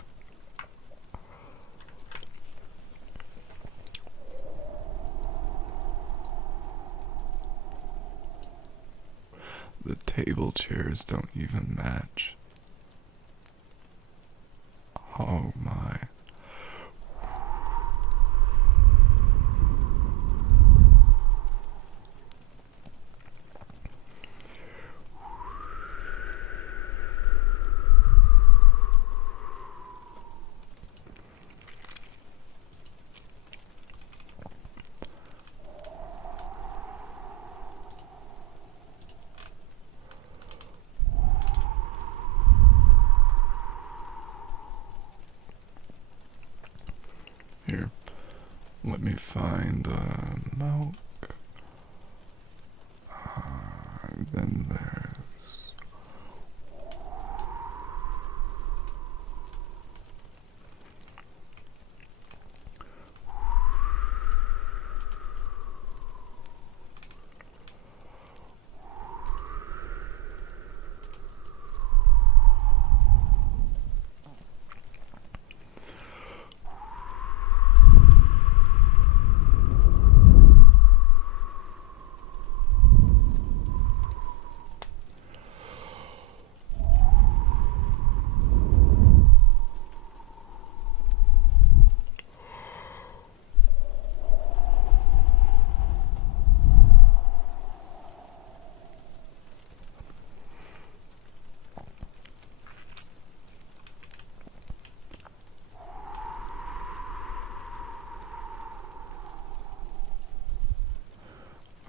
The table chairs don't even match. Oh my. Here, let me find milk. Then there's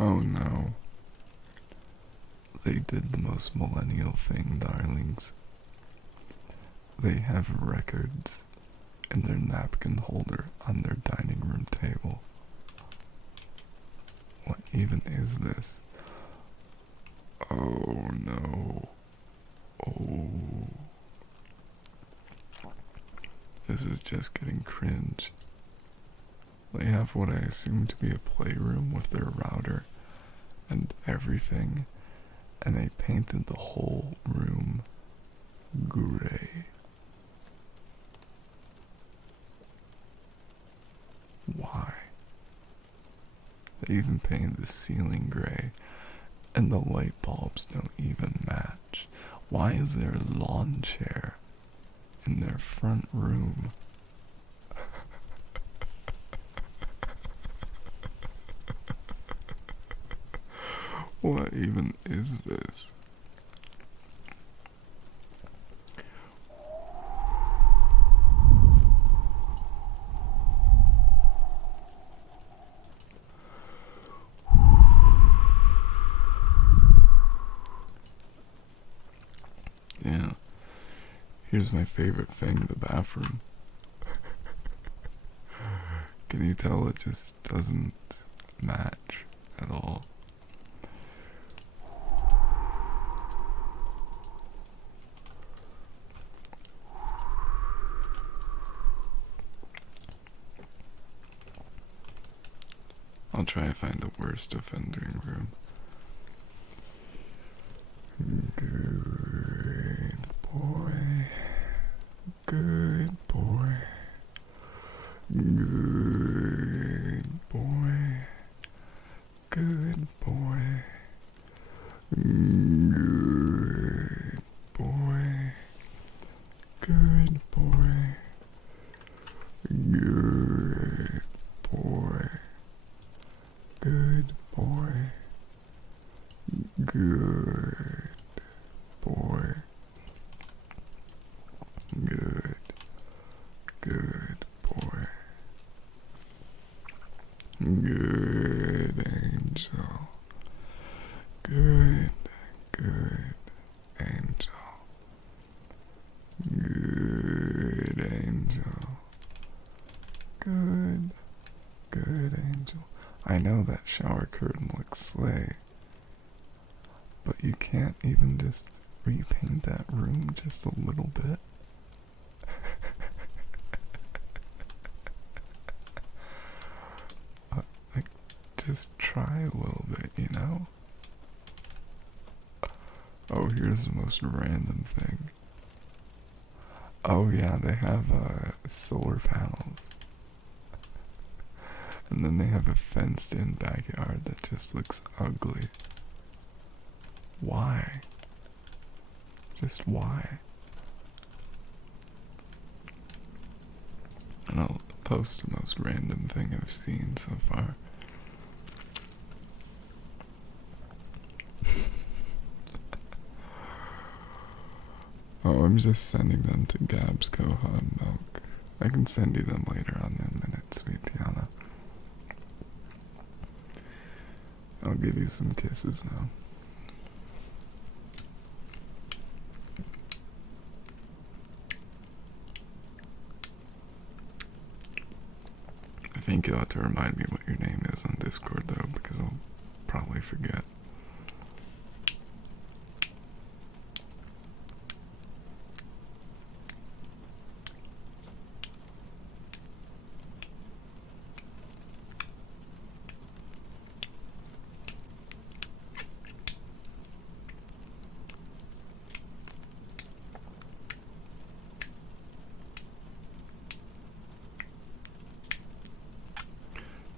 oh no. They did the most millennial thing, darlings. They have records in their napkin holder on their dining room table. What even is this? Oh no. Oh. This is just getting cringe. They have what I assume to be a playroom with their router and everything, and they painted the whole room gray. Why? They even painted the ceiling gray, and the light bulbs don't even match. Why is there a lawn chair in their front room? What even is this? Yeah. Here's my favorite thing, the bathroom. Can you tell it just doesn't match at all? I'll try to find the worst offending room. Good boy. Good boy. Good boy. Good boy. Good boy. Good boy. Good boy. Good boy. Good boy. Good. Good boy. Good angel. Good. Good angel. Good angel. Good. Good angel. I know that shower curtain looks slay, but you can't even just repaint that room just a little bit? Like, just try a little bit, you know? Oh, here's the most random thing. Oh yeah, they have solar panels. And then they have a fenced-in backyard that just looks ugly. Why? Just why? And I'll post the most random thing I've seen so far. Oh, I'm just sending them to Gab's Koha and Milk. I can send you them later on in a minute, sweet Tiana. I'll give you some kisses now. I think you'll have to remind me what your name is on Discord though, because I'll probably forget.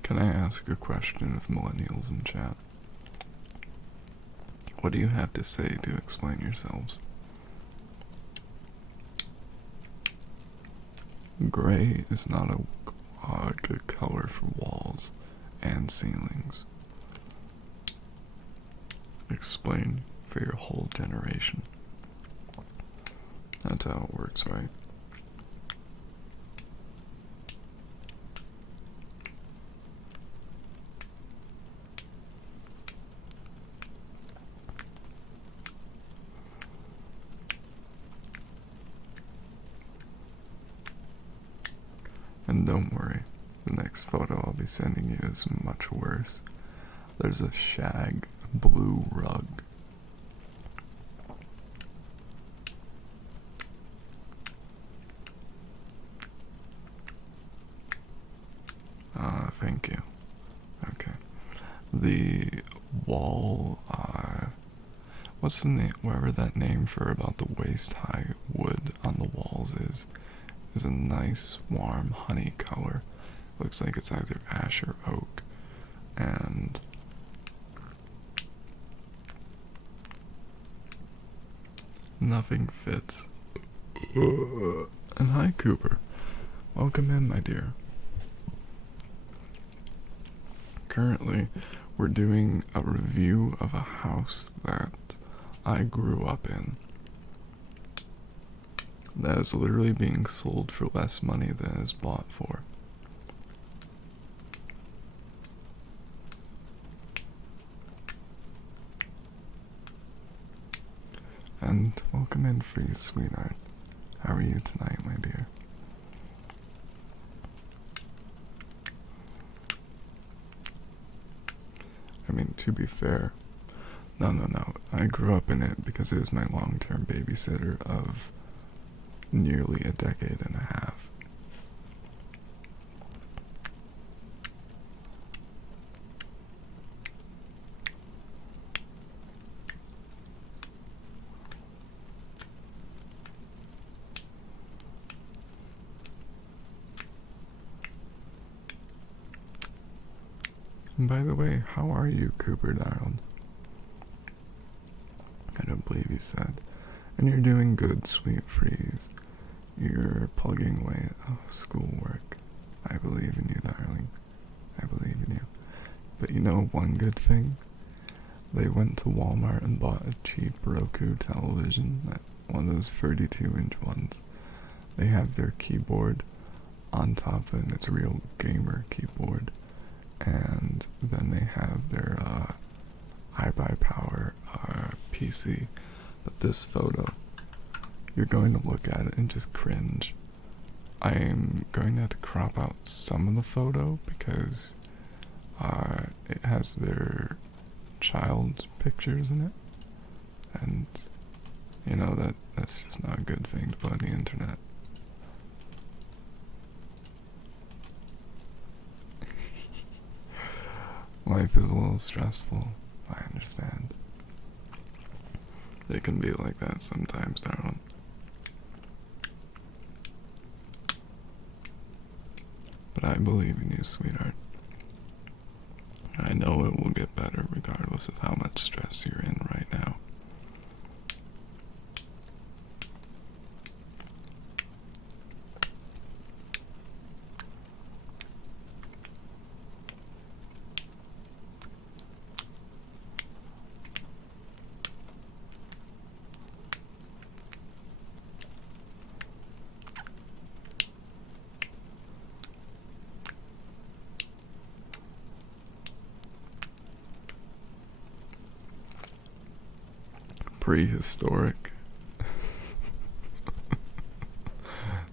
Can I ask a question of millennials in chat? What do you have to say to explain yourselves? Gray is not a good color for walls and ceilings. Explain for your whole generation. That's how it works, right? And don't worry, the next photo I'll be sending you is much worse. There's a shag blue rug. Thank you. Okay. The wall, what's the name, whatever that name for about the waist-high wood on the walls is a nice warm honey color. Looks like it's either ash or oak. And nothing fits. And hi Cooper. Welcome in, my dear. Currently, we're doing a review of a house that I grew up in. That is literally being sold for less money than it's bought for. And welcome in, Freeze, sweetheart. How are you tonight, my dear? I mean, to be fair, no. I grew up in it because it was my long-term babysitter of nearly a decade and a half. And by the way, how are you, Cooper Darrell? I don't believe you said. And you're doing good, sweet Freeze. You're plugging away at schoolwork. I believe in you, darling. I believe in you. But you know one good thing? They went to Walmart and bought a cheap Roku television, one of those 32-inch ones. They have their keyboard on top of it, and it's a real gamer keyboard. And then they have their iBuyPower PC. But this photo, you're going to look at it and just cringe. I am going to have to crop out some of the photo because has their child pictures in it, and you know that's just not a good thing to put on the internet. Life is a little stressful, I understand. It can be like that sometimes, darling. But I believe in you, sweetheart. I know it will get better regardless of how much stress you're in right now. Prehistoric.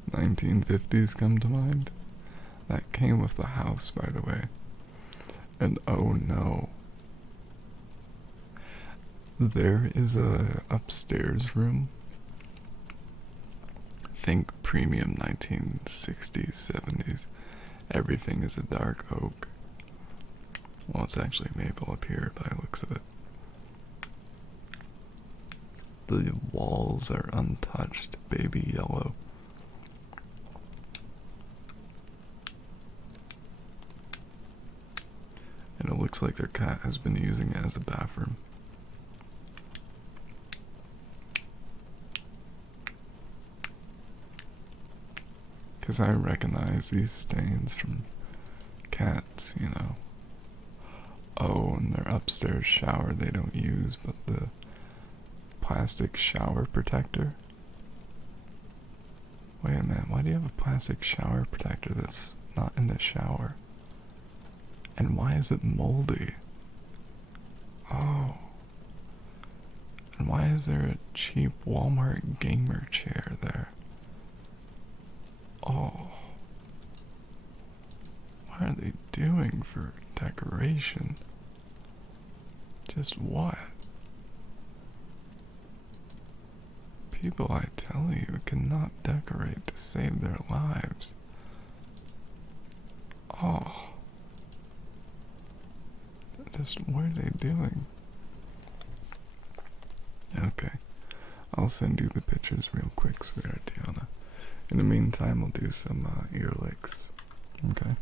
1950s come to mind. That came with the house, by the way. And oh no. There is a upstairs room. Think premium 1960s, 70s. Everything is a dark oak. Well, it's actually maple up here by the looks of it. The walls are untouched, baby yellow. And it looks like their cat has been using it as a bathroom. Because I recognize these stains from cats, you know. Oh, and their upstairs shower they don't use, but the plastic shower protector. Wait a minute, why do you have a plastic shower protector that's not in the shower? And why is it moldy? Oh. And why is there a cheap Walmart gamer chair there? Oh. What are they doing for decoration? Just what? People, I tell you, cannot decorate to save their lives. Oh. Just what are they doing? Okay. I'll send you the pictures real quick, sweetheart Tiana. In the meantime, we'll do some ear licks. Okay?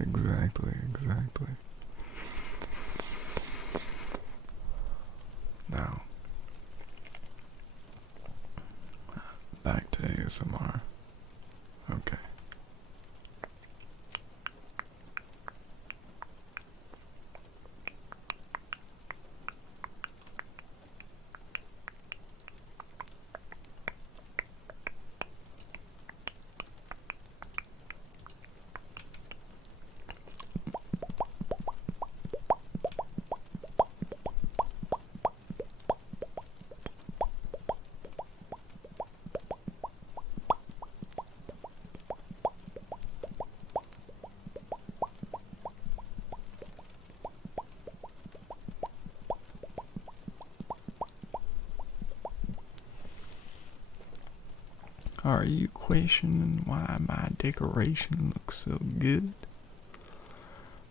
Exactly. Now, back to ASMR. Okay. Are you questioning why my decoration looks so good?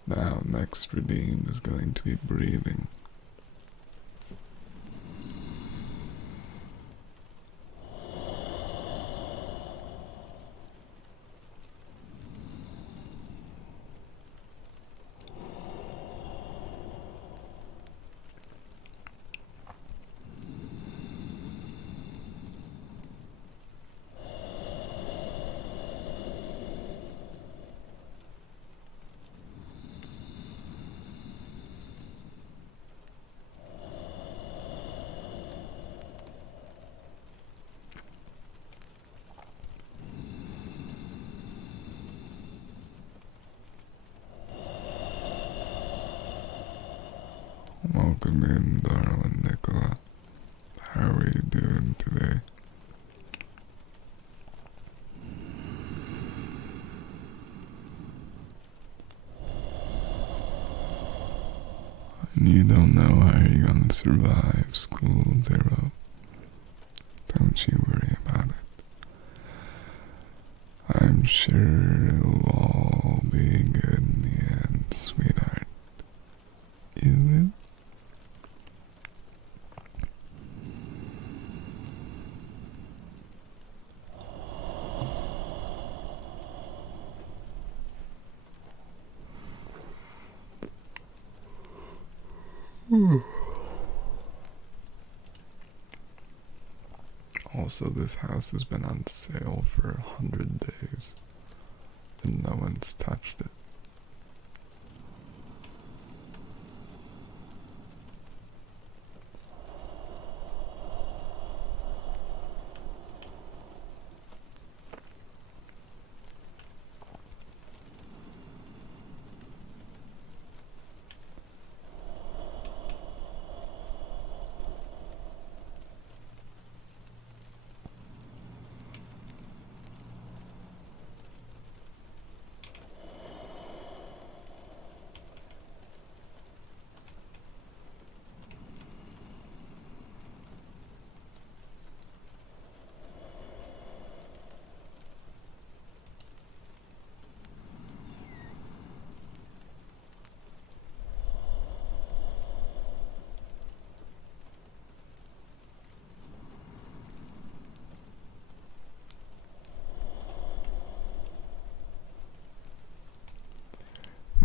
Now, next redeemed is going to be breathing. Welcome in, darling 𝓓𝓭𝓭. How are you doing today? And you don't know how you're gonna survive school, 𝓓𝓭. Don't you worry about it. I'm sure it'll all be good in the end, sweetheart. You will? Also, this house has been on sale for 100 days, and no one's touched it.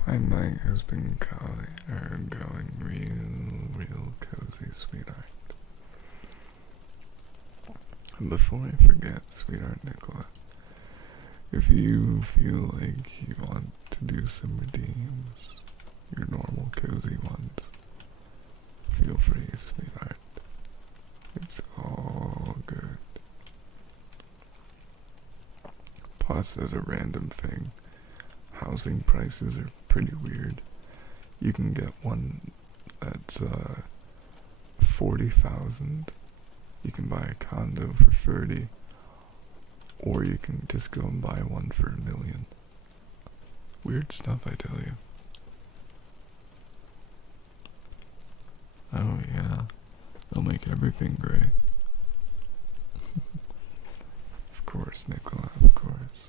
My night has been going real cozy, sweetheart. And before I forget, sweetheart 𝓓𝓭𝓭, if you feel like you want to do some redeems, your normal cozy ones, feel free, sweetheart. It's all good. Plus, as a random thing, housing prices are pretty weird. You can get one that's 40,000. You can buy a condo for 30, or you can just go and buy one for $1 million. Weird stuff, I tell you. Oh yeah, they'll make everything gray. Of course, 𝓓𝓭𝓭, of course.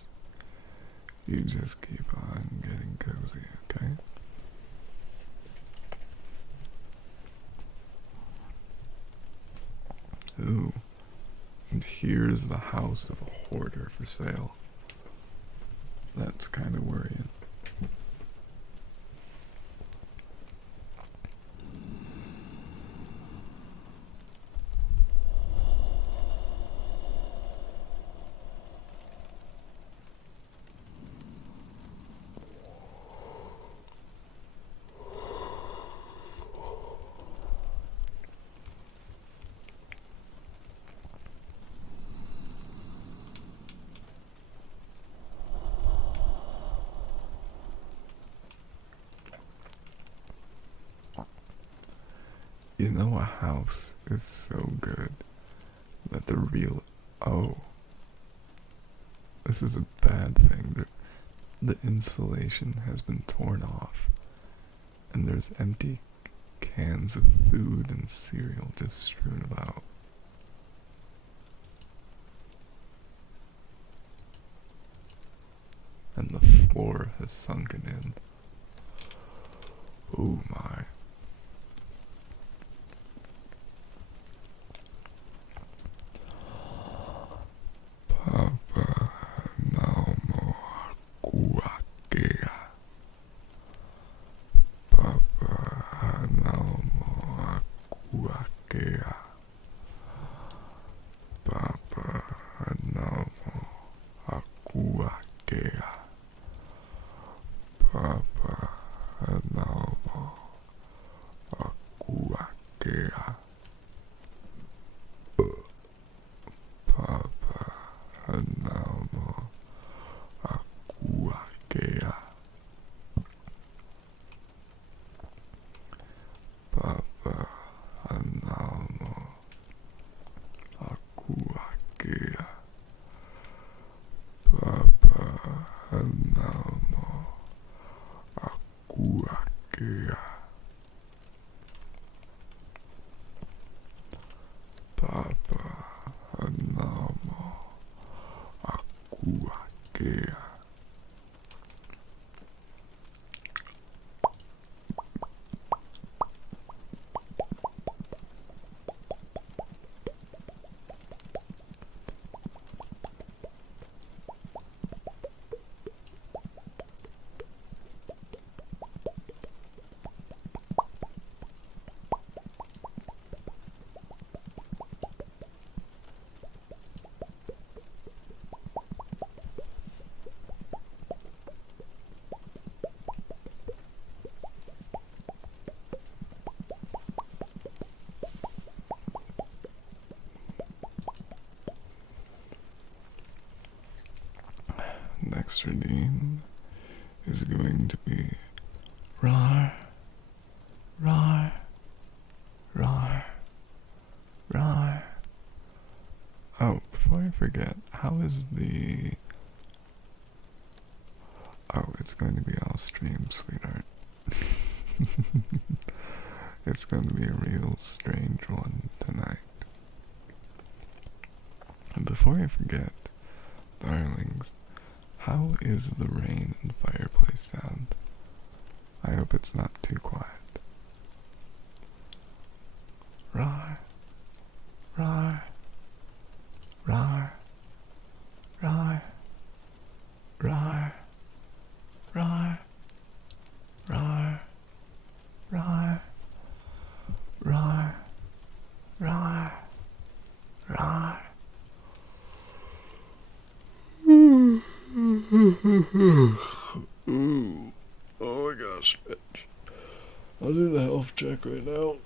You just keep on getting cozy, okay? Ooh, and here's the house of a hoarder for sale. That's kind of worrying. You know, a house is so good that oh, this is a bad thing. The insulation has been torn off, and there's empty cans of food and cereal just strewn about. and the floor has sunken in. Oh my. Papa Naumo Akuakea. Papa Naumo Akuakea. Papa Naumo Akuakea. Papa Naumo Akuakea. Papa Naumo Akuakea. Papa Naumo Akuakea. Papa Naumo Akuakea. Papa Naumo Akuakea. Next redeem is going to be Rawr, Rawr, Rawr, Rawr. Oh, before I forget, how is the... Oh, it's going to be all stream, sweetheart. It's going to be a real strange one tonight. And before I forget, darlings, how is the rain and fireplace sound? I hope it's not too quiet. Rawr, Rawr, Rawr, Rawr, Rawr, Rawr, Rawr, Rawr, Rawr, Rawr, Rawr. Ooh. Oh my gosh, bitch. I'll do the health check right now.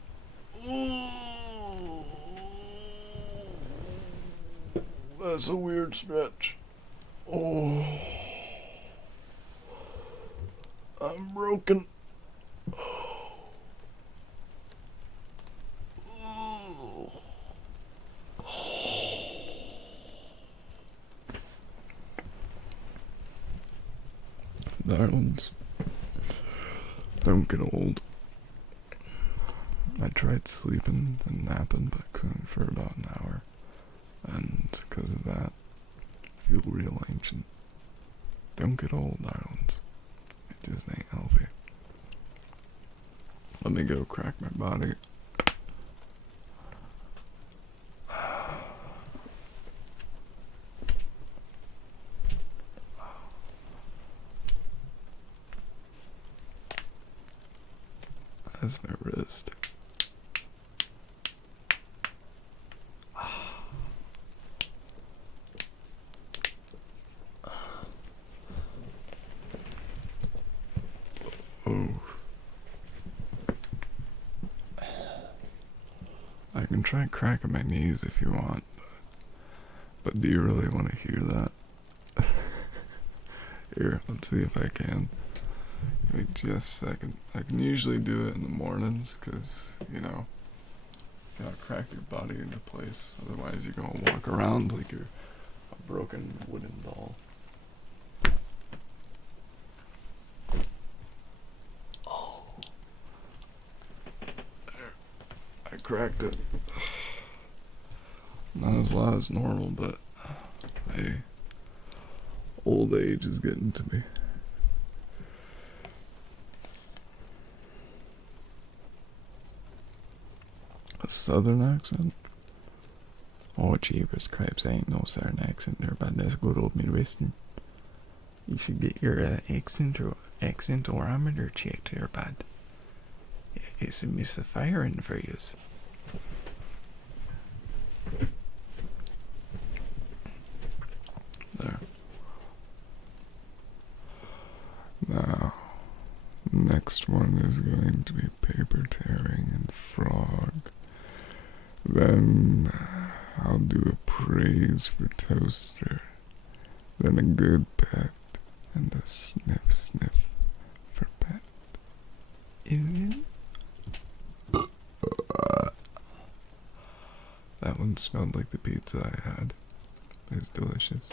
Ooh. That's a weird stretch. Oh. I'm broken. Oh. Darlings, don't get old. I tried sleeping and napping, but couldn't for about an hour, and because of that, I feel real ancient. Don't get old, darlings. It just ain't healthy. Let me go crack my body. That's my wrist. Oh. I can try cracking my knees if you want, but do you really want to hear that? Here, let's see if I can. Wait just a second. I can usually do it in the mornings because, you know, you gotta crack your body into place. Otherwise you're gonna walk around like you're a broken wooden doll. Oh. There. I cracked it. Not as loud as normal, but hey. Old age is getting to me. A southern accent? Oh, jeepers, cripes, ain't no southern accent there, but that's good old Midwestern. You should get your accent odometer checked there, bud. It's a misfiring for you. There. Now, next one is going to be paper tearing and frog. Then I'll do a praise for toaster. Then a good pet. And a sniff sniff for pet. That one smelled like the pizza I had. It's delicious.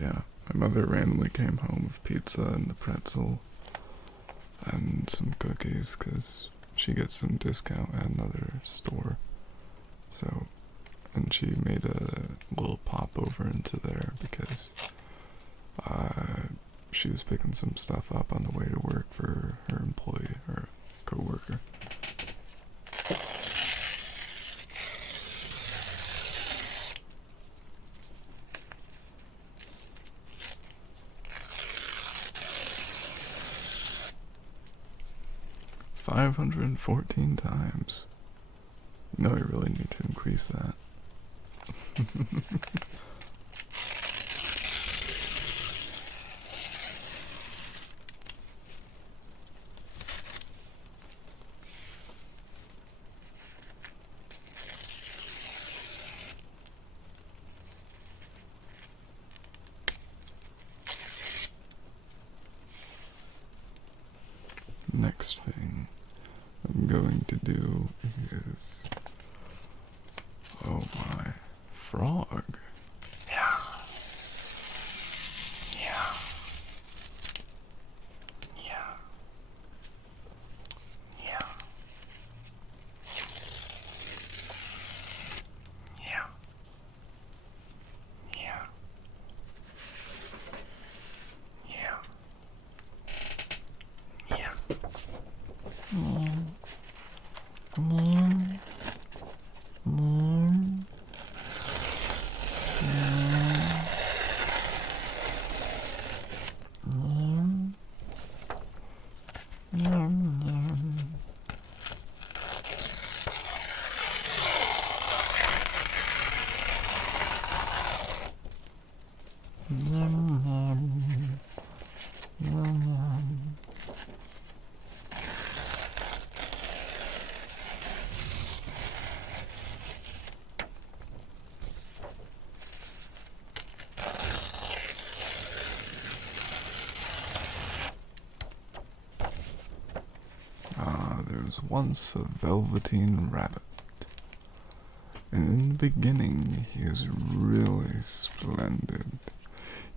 Yeah, my mother randomly came home with pizza and a pretzel and some cookies because she gets some discount at another store. So, and she made a little pop over into there because she was picking some stuff up on the way to work for her employee or co-worker. $514 times. You know, I really need to increase that. Next thing I'm going to do is, oh my, frog. Yeah. Yeah. Yeah. Yeah. Yeah. Yeah. Yeah. Yeah. There was once a velveteen rabbit, and in the beginning he was really splendid.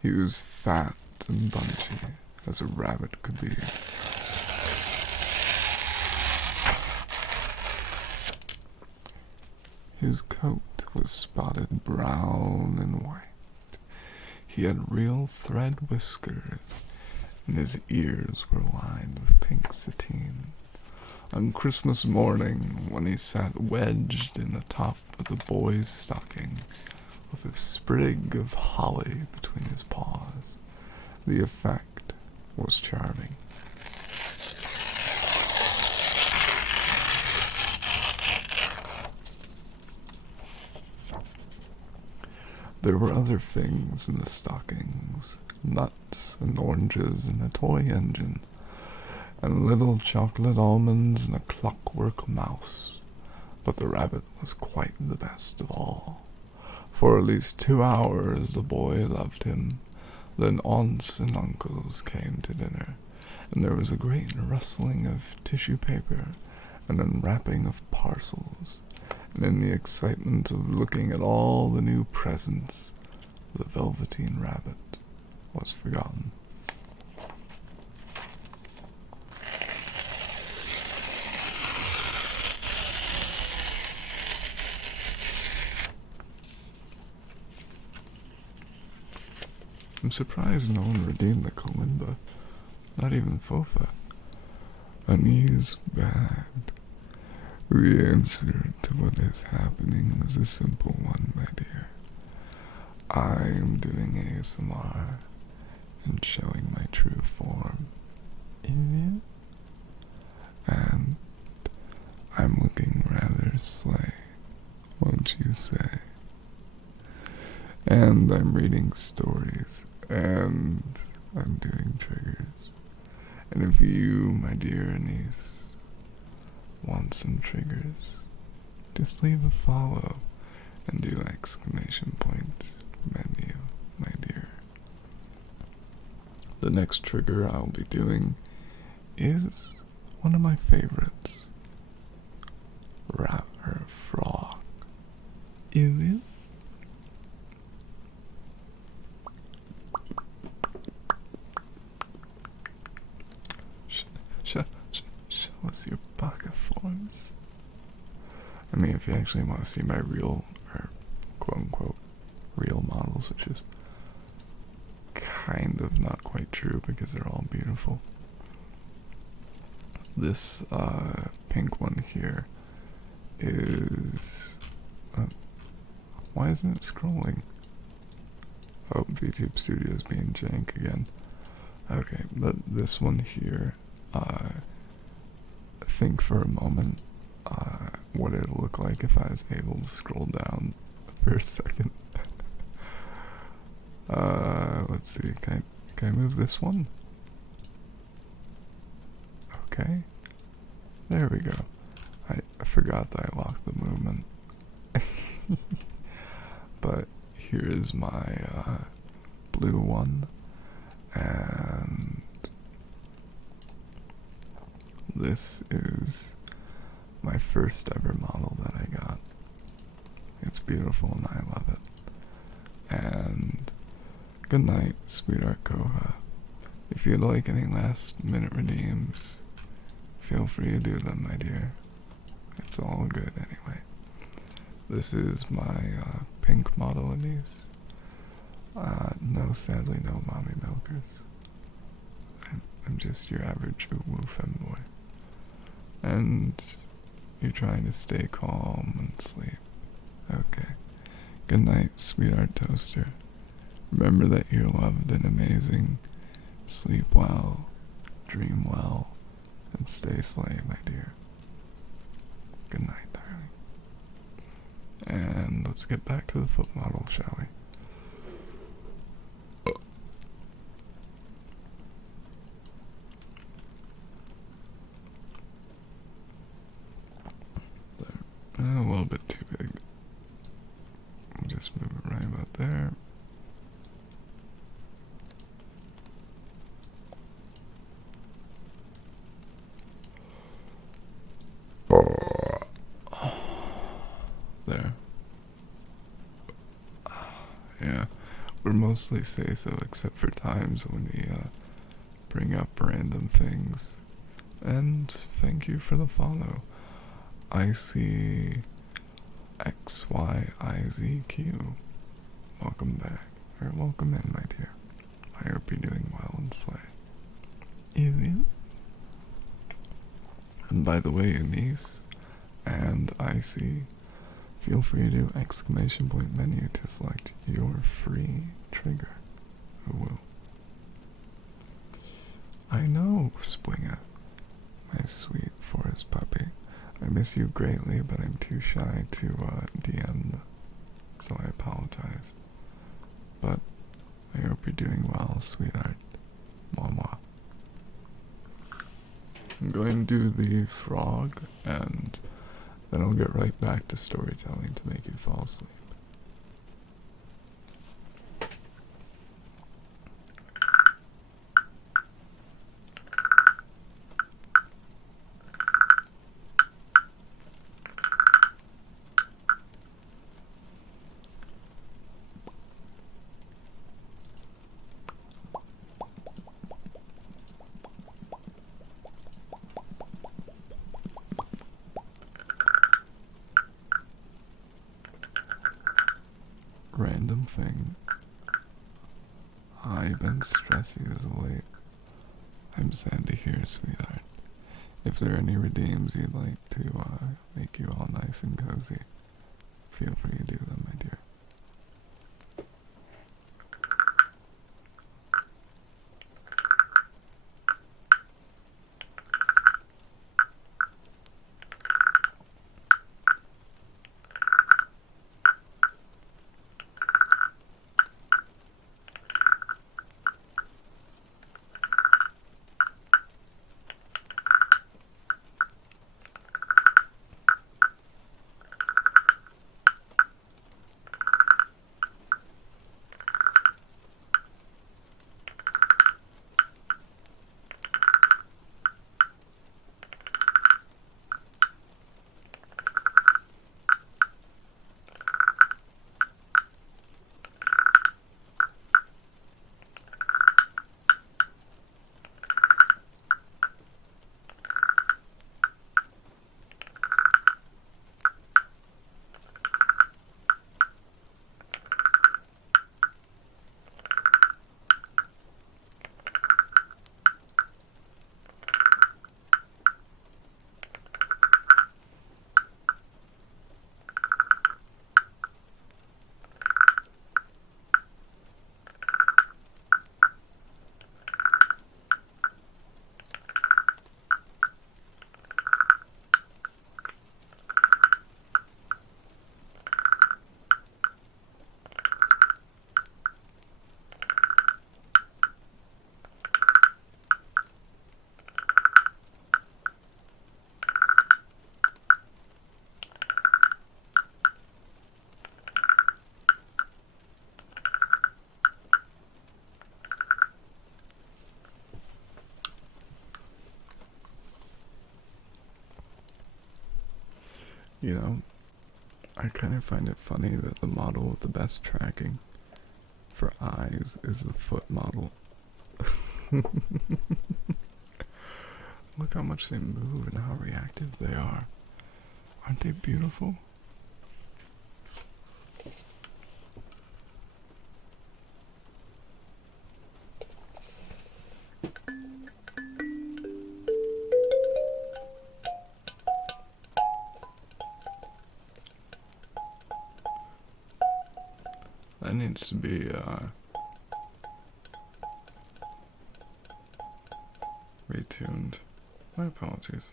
He was fat and bunchy, as a rabbit could be. His coat was spotted brown and white. He had real thread whiskers, and his ears were lined with pink sateen. On Christmas morning, when he sat wedged in the top of the boy's stocking, with a sprig of holly between his paws, the effect was charming. There were other things in the stockings, nuts and oranges and a toy engine, and little chocolate almonds and a clockwork mouse. But the rabbit was quite the best of all. For at least 2 hours the boy loved him. Then aunts and uncles came to dinner, and there was a great rustling of tissue paper and unwrapping of parcels. And in the excitement of looking at all the new presents, the velveteen rabbit was forgotten. surprised no one redeemed the kalimba. Not even Fofa. Unease bad. The answer to what is happening is a simple one, my dear. I am doing ASMR and showing my true form. And I'm looking rather slay, won't you say? And I'm reading stories, and I'm doing triggers. And if you, my dear niece, want some triggers, just leave a follow and do exclamation point menu, my dear. The next trigger I'll be doing is one of my favorites. Frog. Ew. Show us your baka forms. I mean, if you actually want to see my real, or quote-unquote, real models, which is kind of not quite true because they're all beautiful. This pink one here is... why isn't it scrolling? Oh, VTube Studio's being jank again. Okay, but this one here, think for a moment what it'll look like if I was able to scroll down for a second. Let's see, can I move this one? Okay, there we go. I forgot that I locked the movement. But here is my blue one, and this is my first ever model that I got. It's beautiful and I love it. And good night, sweetheart 𝓂│. If you'd like any last minute redeems, feel free to do them, my dear. It's all good anyway. This is my pink model Anise. No, sadly, no mommy milkers. I'm just your average UwU femboy. And you're trying to stay calm and sleep. Okay. Good night, sweetheart toaster. Remember that you're loved and amazing. Sleep well, dream well, and stay slay, my dear. Good night, darling. And let's get back to the foot model, shall we? A little bit too big. We'll just move it right about there. There. Yeah, we're mostly say so except for times when we bring up random things. And thank you for the follow. ICXYIZQ. Welcome back. Or welcome in, my dear. I hope you're doing well and slay. Ew. And by the way, Anise and IC, feel free to do exclamation point menu to select your free trigger. UwU. I know, Splinga, my sweet forest puppy. I miss you greatly, but I'm too shy to DM, so I apologize. But I hope you're doing well, sweetheart. Mwah. I'm going to do the frog, and then I'll get right back to storytelling to make you fall asleep. stressy as of late. I'm sad to hear, sweetheart. If there are any redeems you'd like to make you all nice and cozy, feel free to do them, my dear. You know, I kind of find it funny that the model with the best tracking for eyes is the foot model. Look how much they move and how reactive they are. Aren't they beautiful? That needs to be retuned. My apologies.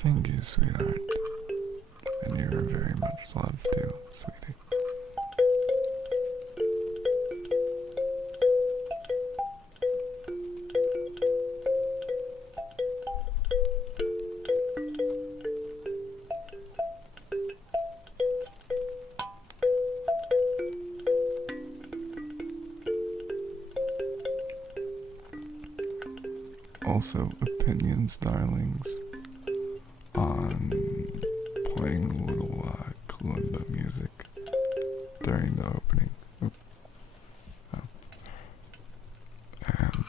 Thank you, sweetheart. And you're very much loved too, sweetie. Also, opinions, darlings, on playing a little kalimba music during the opening. Oop. Oh. And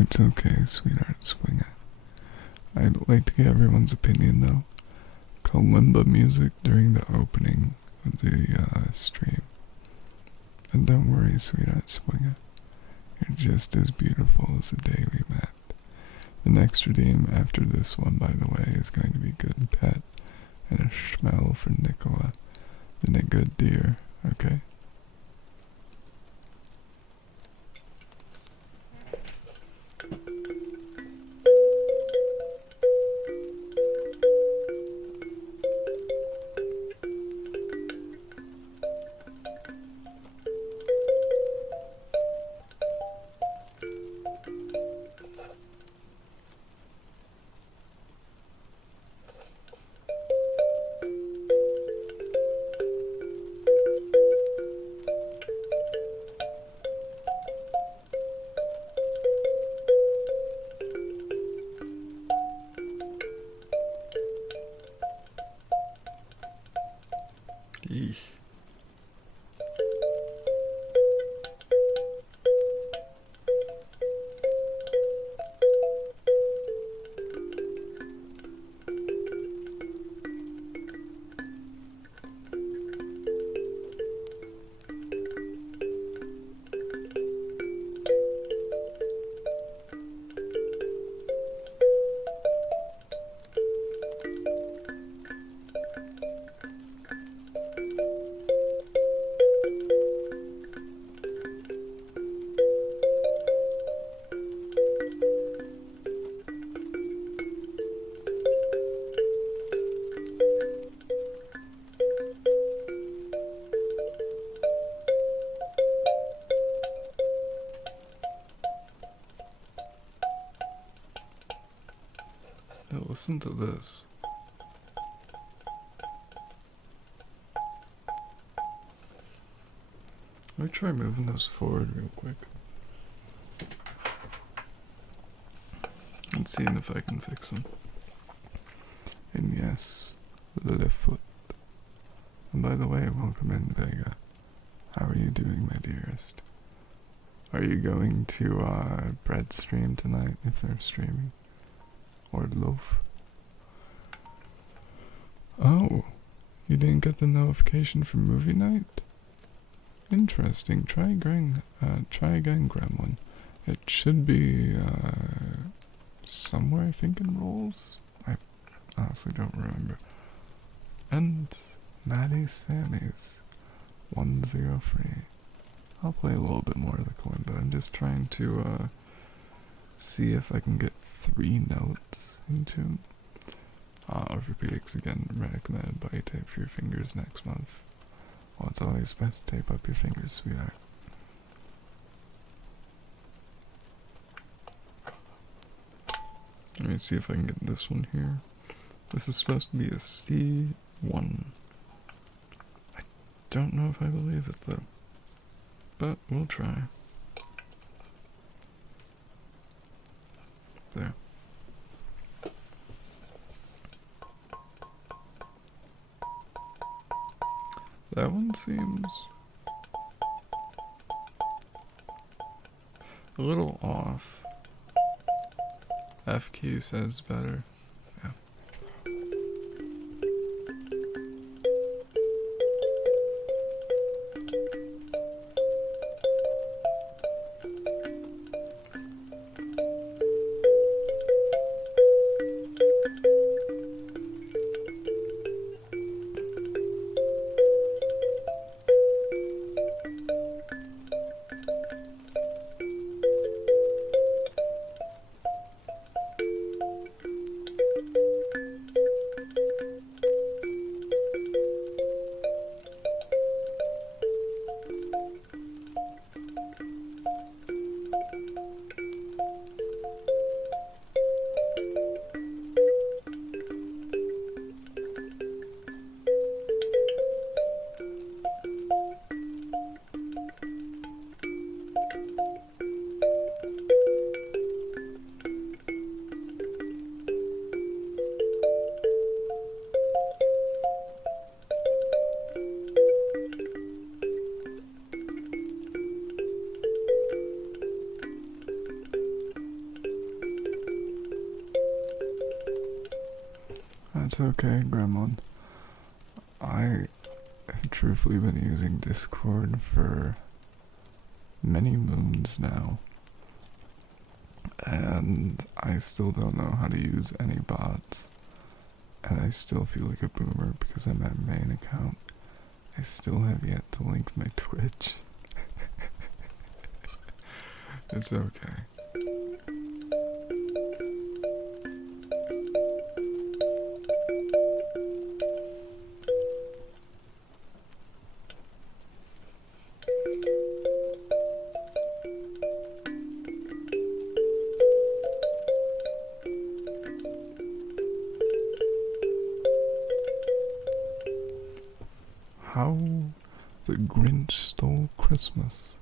it's okay, sweetheart, swing it. I'd like to get everyone's opinion though. Kalimba music during the opening of the stream. And don't worry, sweetheart, swing it. You're just as beautiful as the day we met. The next redeem after this one, by the way, is going to be Good Pet and a schmell for Nicola, and a good deer, okay? listen to this. Let me try moving those forward real quick. And seeing if I can fix them. And yes, the left foot. And by the way, welcome in, Vega. How are you doing, my dearest? Are you going to Bread's stream tonight, if they're streaming? Or Loaf? Oh, you didn't get the notification for movie night? Interesting. Try again, Gremlin. It should be somewhere, I think, in rolls. I honestly don't remember. And Maddie Sammy's 103. I'll play a little bit more of the kalimba. I'm just trying to see if I can get 3 notes in tune. Orthopedics again recommended body tape for your fingers next month. Well, it's always best to tape up your fingers, sweetheart. Let me see if I can get this one here. This is supposed to be a C1. I don't know if I believe it though, but we'll try. There. That one seems a little off. F key says better. Yeah. That's okay, Gremlin. I have truthfully been using Discord for many moons now, and I still don't know how to use any bots, and I still feel like a boomer because I'm at main account. I still have yet to link my Twitch. It's okay. How the Grinch Stole Christmas.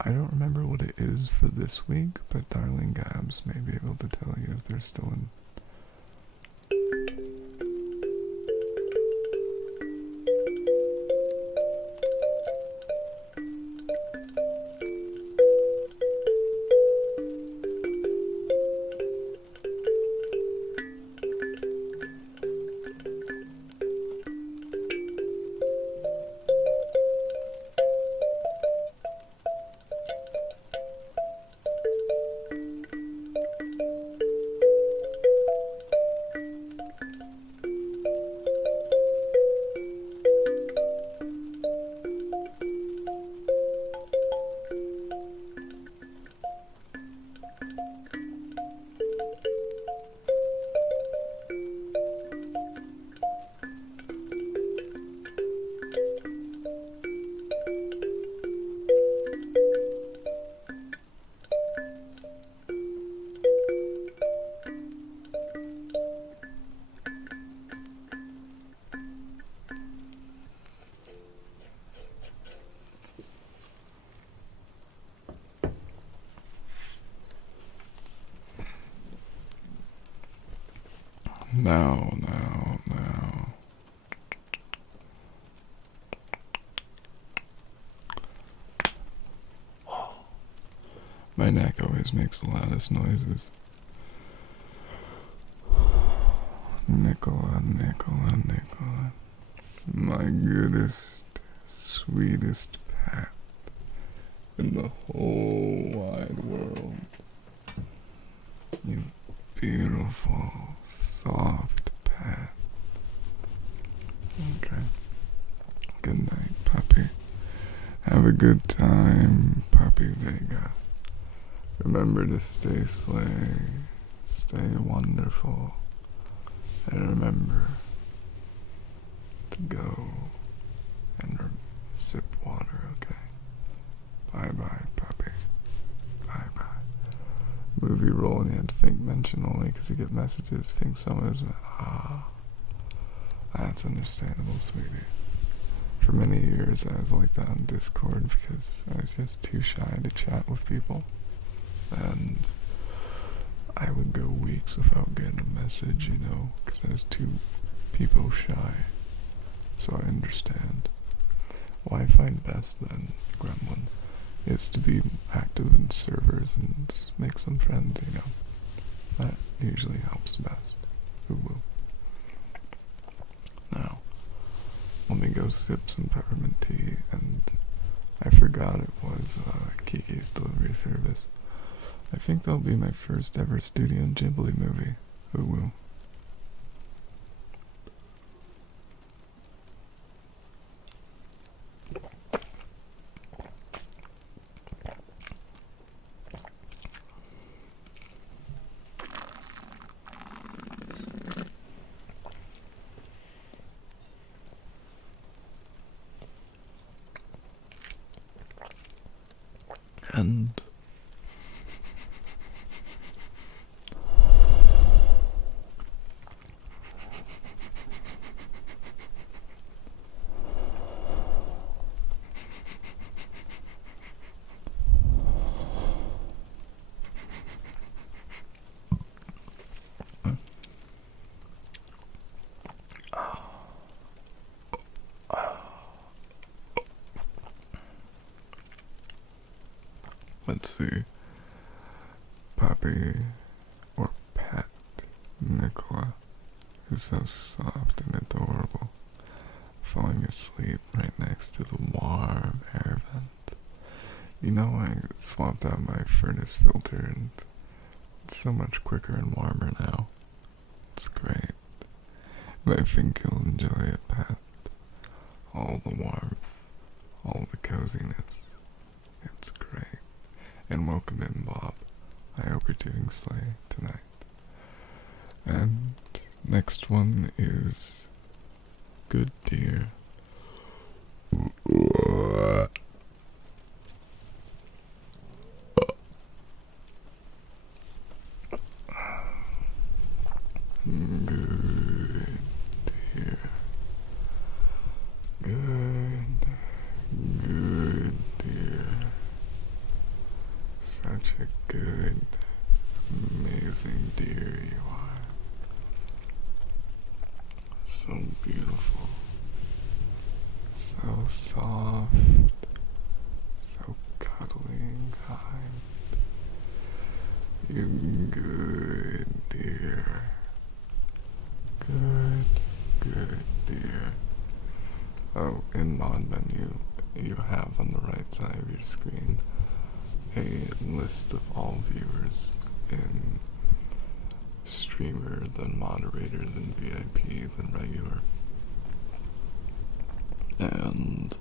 I don't remember what it is for this week, but Darling Gabs may be able to tell you if they're still in. Now. My neck always makes the loudest noises. Nicola. My goodest, sweetest pet in the whole wide world. You beautiful, soft pet. Okay. Good night, puppy. Have a good time, Puppy Vega. Remember to stay slay, stay wonderful, and remember to go and sip water, okay? Bye-bye, puppy. Bye-bye. Movie roll, and you had to think mention only because you get messages. Think someone is... That's understandable, sweetie. For many years I was like that on Discord because I was just too shy to chat with people. And I would go weeks without getting a message, you know, because I was too people shy. So I understand. What I find best then, Gremlin, is to be active in servers and make some friends, you know. That usually helps best. UwU. Now, let me go sip some peppermint tea, and I forgot it was Kiki's delivery service. I think that'll be my first ever Studio Ghibli movie. UwU. And let's see, Poppy or Pet Nicola is so soft and adorable, falling asleep right next to the warm air vent. You know, I swapped out my furnace filter and it's so much quicker and warmer now. It's great. And I think you'll enjoy it, Pat. All the warmth, all the coziness. It's great. And welcome in, Bob. I hope you're doing slay tonight. And next one is Good Dear. Good dear. Good dear. Such a good, amazing dear you are. So beautiful. So soft. So cuddly and kind. You good dear. Good dear. Oh, in mod menu, you have on the right side of your screen a list of all viewers in streamer, then moderator, then VIP, then regular. And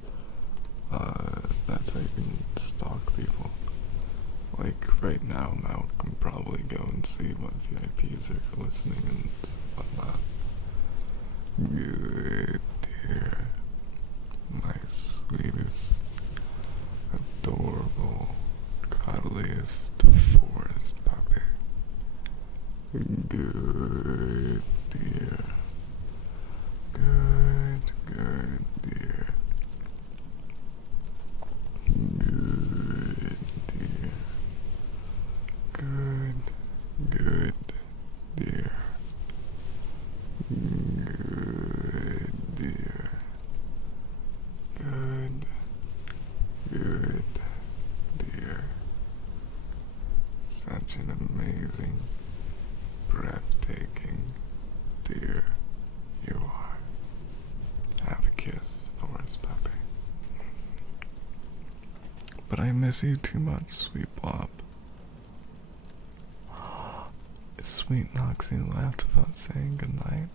that's how you can stalk people. Like right now, Mal can probably go and see what VIPs are listening and whatnot. Good dear. My sweetest, adorable, cuddliest forest puppy. Good dear. Good dear. Good dear. Good dear. such an amazing, breathtaking dear you are. Have a kiss for us, puppy. But I miss you too much, sweet Bob. Sweet Noxie laughed without saying goodnight.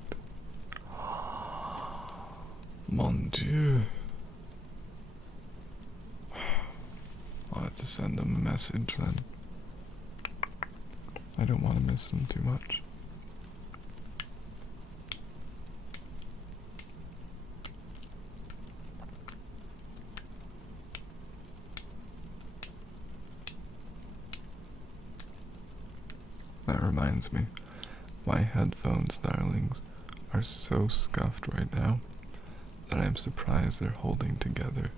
Mon Dieu. I'll have to send him a message then. I don't want to miss him too much. That reminds me, my headphones, darlings, are so scuffed right now that I'm surprised they're holding together.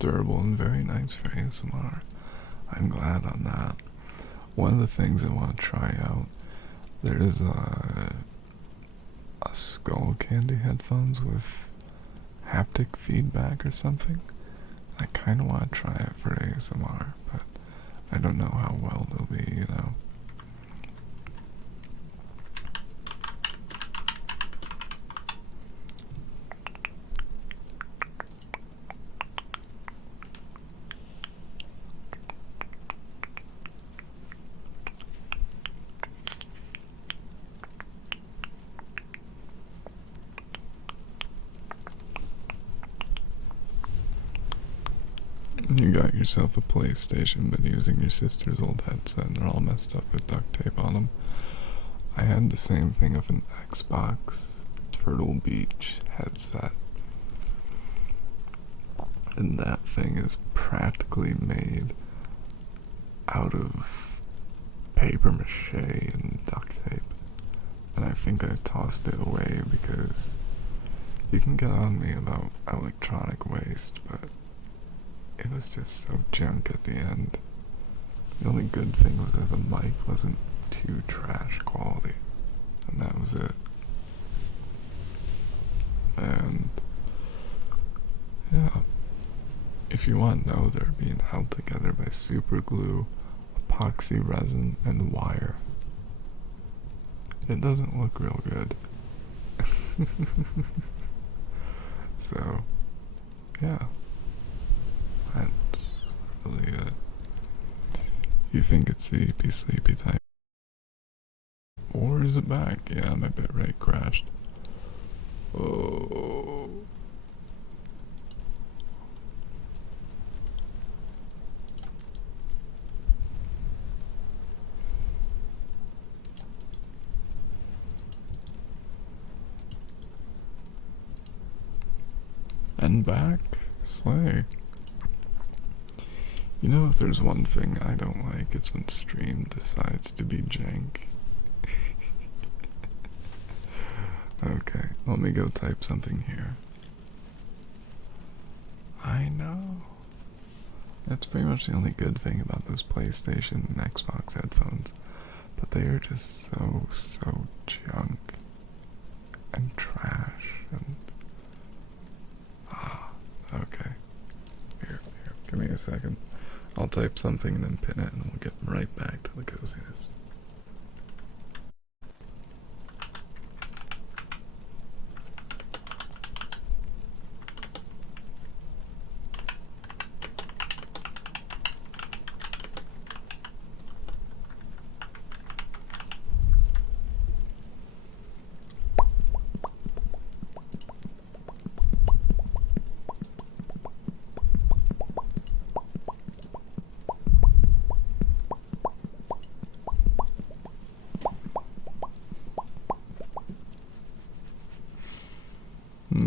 Durable and very nice for ASMR. I'm glad on that. One of the things I want to try out, there's a skull candy headphones with haptic feedback or something. I kind of want to try it for ASMR, but I don't know how well they'll be, you know. You got yourself a PlayStation, but using your sister's old headset and they're all messed up with duct tape on them. I had the same thing of an Xbox Turtle Beach headset. And that thing is practically made out of paper mache and duct tape. And I think I tossed it away because you can get on me about electronic waste, but it was just so junk at the end. The only good thing was that the mic wasn't too trash quality, and that was it. And yeah, if you want to know, they're being held together by super glue, epoxy resin, and wire. It doesn't look real good. So yeah, that's really it. You think it's sleepy time? Or is it back? Yeah, my bitrate crashed. Oh. And back? Slay. You know, if there's one thing I don't like, it's when stream decides to be jank. Okay, let me go type something here. I know. That's pretty much the only good thing about those PlayStation and Xbox headphones. But they are just so junk. And trash. And okay. Here, give me a second. I'll type something and then pin it and we'll get right back to the coziness.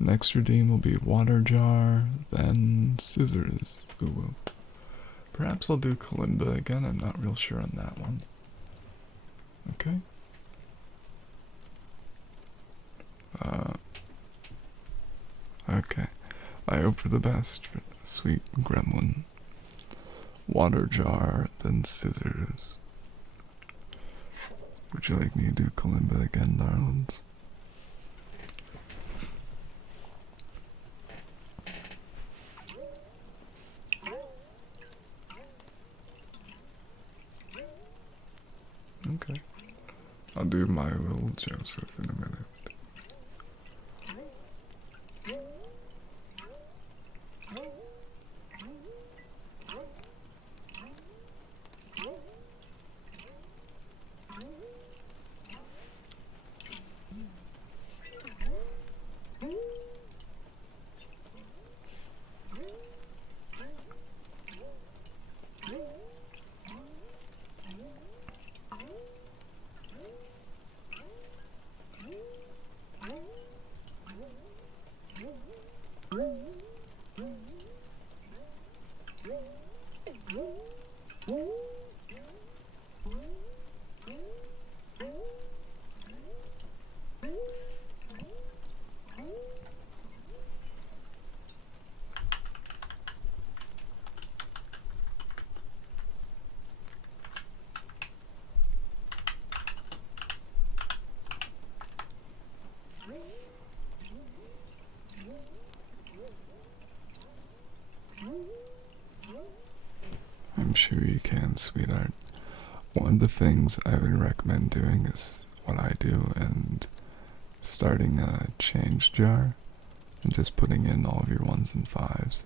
Next redeem will be water jar, then scissors. UwU. Perhaps I'll do kalimba again, I'm not real sure on that one. Okay. Okay. I hope for the best, sweet gremlin. Water jar, then scissors. Would you like me to do kalimba again, darlings? Okay. I'll do my little Joseph in a minute. I'm sure you can, sweetheart. One of the things I would recommend doing is what I do, and starting a change jar and just putting in all of your 1s and 5s.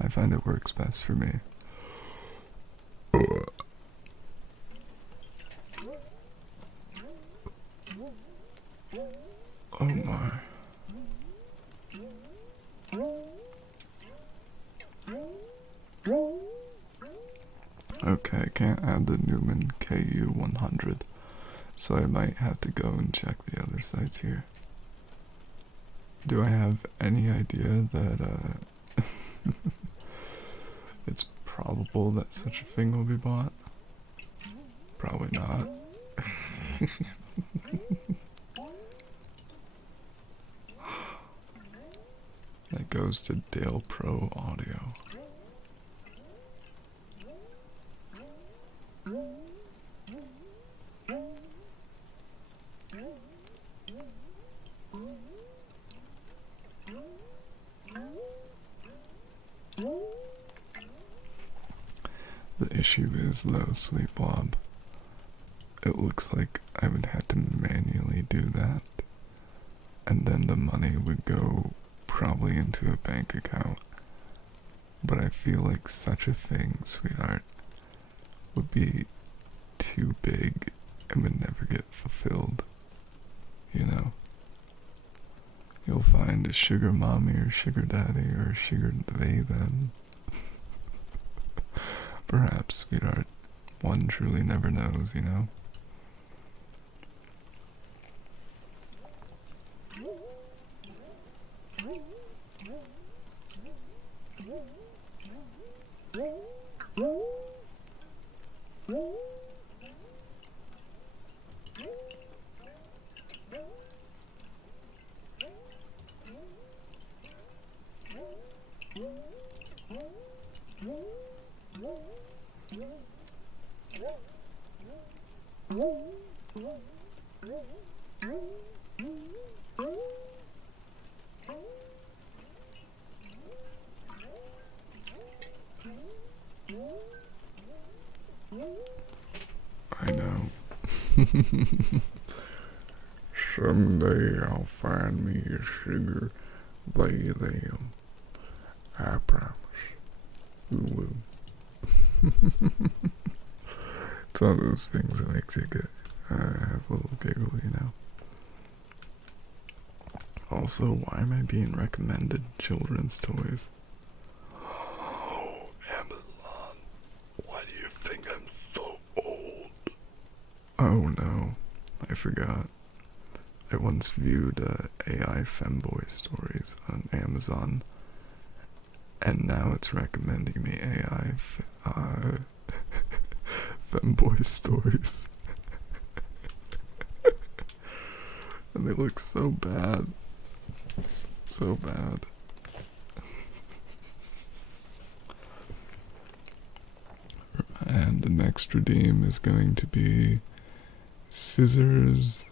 I find it works best for me. Oh my. Okay, I can't add the Newman KU100, so I might have to go and check the other sites here. Do I have any idea that it's probable that such a thing will be bought? Probably not. That goes to Dale Pro Audio. The issue is though, Sweet Bob, it looks like I would have to manually do that, and then the money would go probably into a bank account. But I feel like such a thing, sweetheart, would be too big and would never get fulfilled, you know? You'll find a sugar mommy or sugar daddy or a sugar they them. Perhaps, sweetheart, one truly never knows, you know? I know. Someday I'll find me a sugar they them. I promise. UwU. It's one of those things that makes you get have a little giggle, you know. Also, why am I being recommended children's toys? Oh, Amazon, why do you think I'm so old? Oh no, I forgot. I once viewed AI femboy stories on Amazon, and now it's recommending me AI femboy stories. And they look so bad. So bad. And the next redeem is going to be scissors,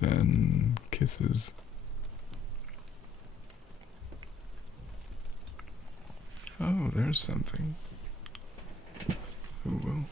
then kisses. Oh, there's something. Oh well.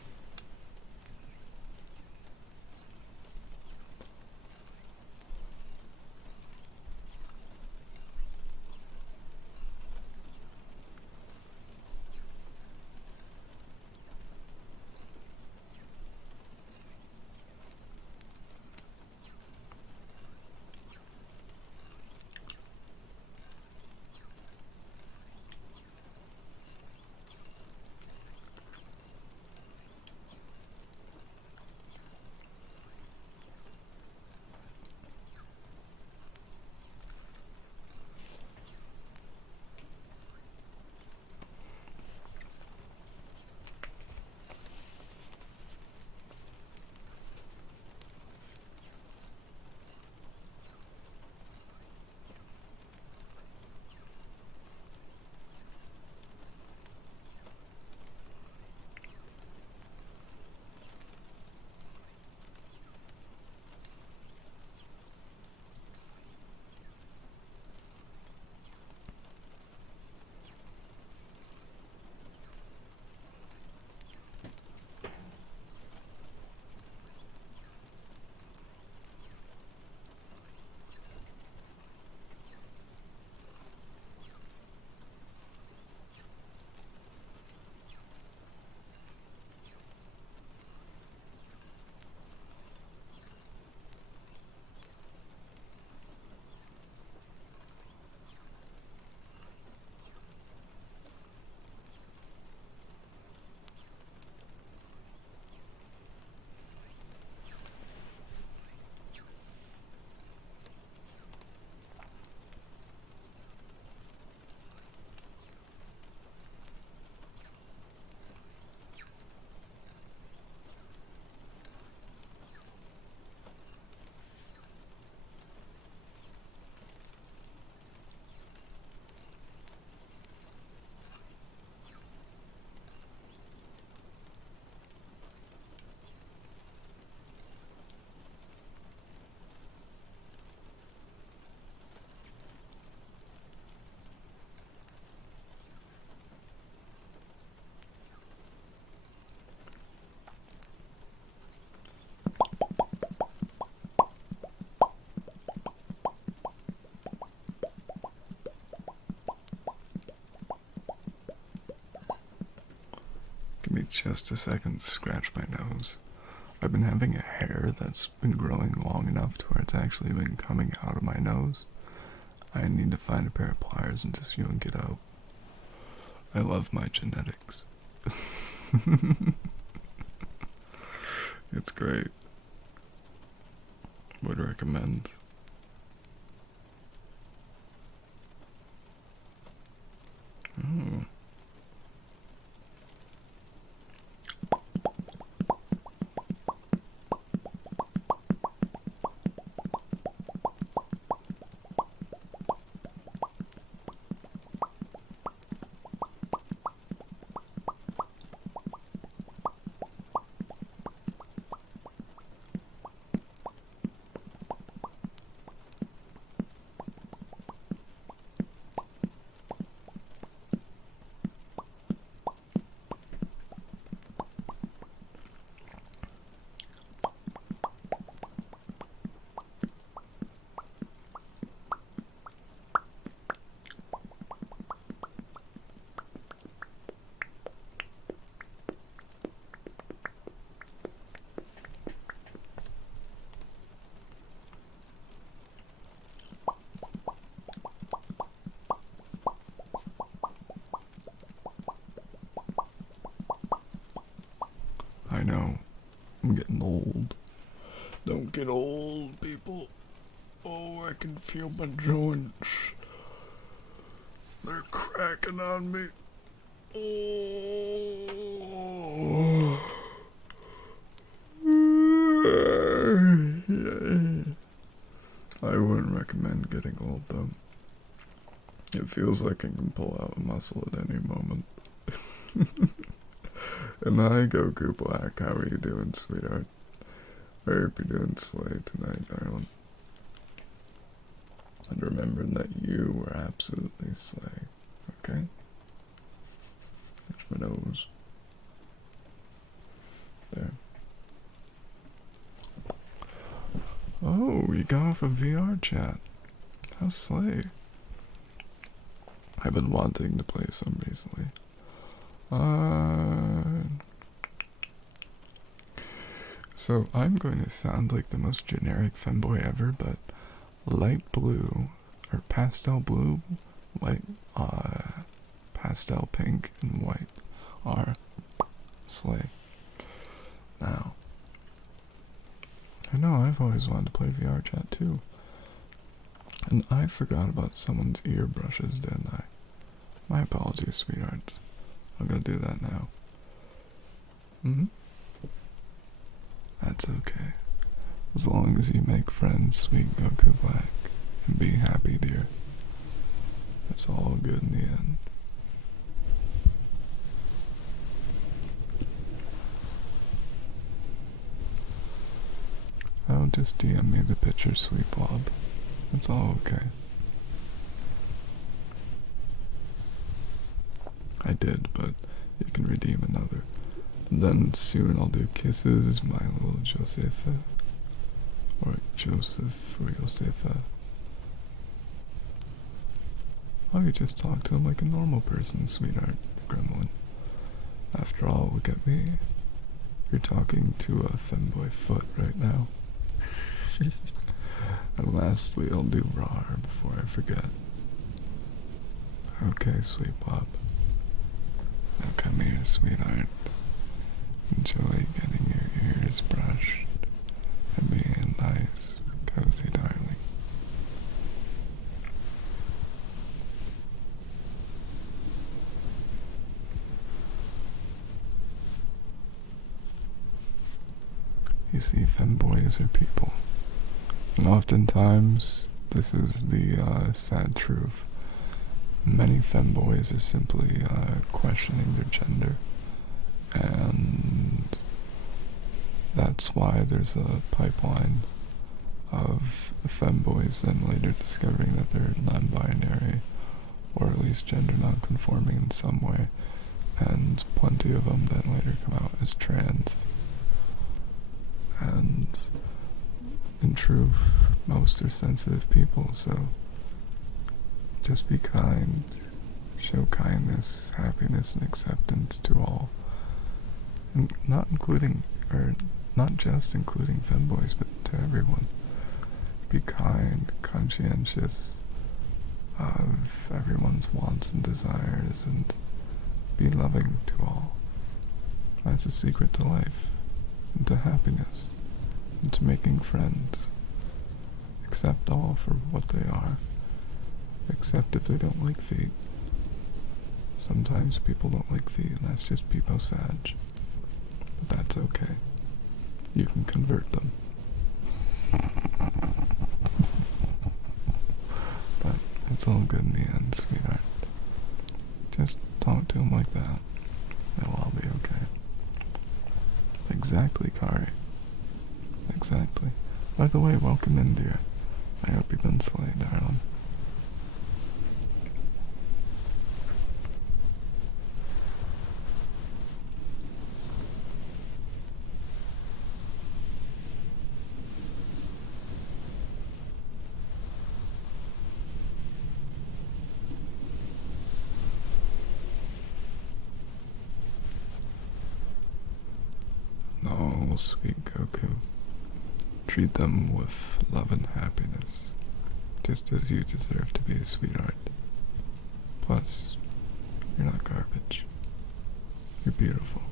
Give me just a second to scratch my nose. I've been having a hair that's been growing long enough to where it's actually been coming out of my nose. I need to find a pair of pliers and just yank it out. I love my genetics. It's great. Would recommend. Oh. I know. I'm getting old. Don't get old, people. Oh, I can feel my joints. They're cracking on me. Oh. I wouldn't recommend getting old though. It feels like I can pull out a muscle at any moment. And hi, Goku Black. How are you doing, sweetheart? I hope you're doing slay tonight, darling. And remembering that you were absolutely slay, okay? Touch my nose. There. Oh, you got off a VR chat. How slay. I've been wanting to play some recently. So I'm going to sound like the most generic femboy ever, but light blue, or pastel blue, light, pastel pink, and white are slay. Now, I know I've always wanted to play VR chat too. And I forgot about someone's ear brushes, didn't I? My apologies, sweethearts. I'm gonna do that now. That's okay. As long as you make friends, sweet Goku Black, and be happy, dear. That's all good in the end. Oh, just DM me the picture, sweet Bob. It's all okay. I did, but you can redeem another. And then soon I'll do kisses, my little Josefa. Or Joseph, or Josefa. Oh, you just talk to him like a normal person, sweetheart, gremlin. After all, look at me. You're talking to a femboy foot right now. And lastly, I'll do Rawr before I forget. Okay, sweet Bob. Now come here, sweetheart. Enjoy getting your ears brushed and being nice, cozy darling. You see, femboys are people. And oftentimes, this is the sad truth. Many femboys are simply questioning their gender. And that's why there's a pipeline of femboys then later discovering that they're non-binary, or at least gender non-conforming in some way, and plenty of them then later come out as trans. And in truth, most are sensitive people, so just be kind, show kindness, happiness, and acceptance to all. And not just including femboys, but to everyone. Be kind, conscientious of everyone's wants and desires, and be loving to all. That's the secret to life, and to happiness, and to making friends. Accept all for what they are. Except if they don't like feet. Sometimes people don't like feet, and that's just peepo sag. But that's okay. You can convert them. But it's all good in the end, sweetheart. Just talk to him like that. It'll all be okay. Exactly, Kari. Exactly. By the way, welcome in, dear. I hope you've been slayed, darling. No, sweet Goku. Treat them with love and happiness, just as you deserve to be a sweetheart. Plus, you're not garbage. You're beautiful.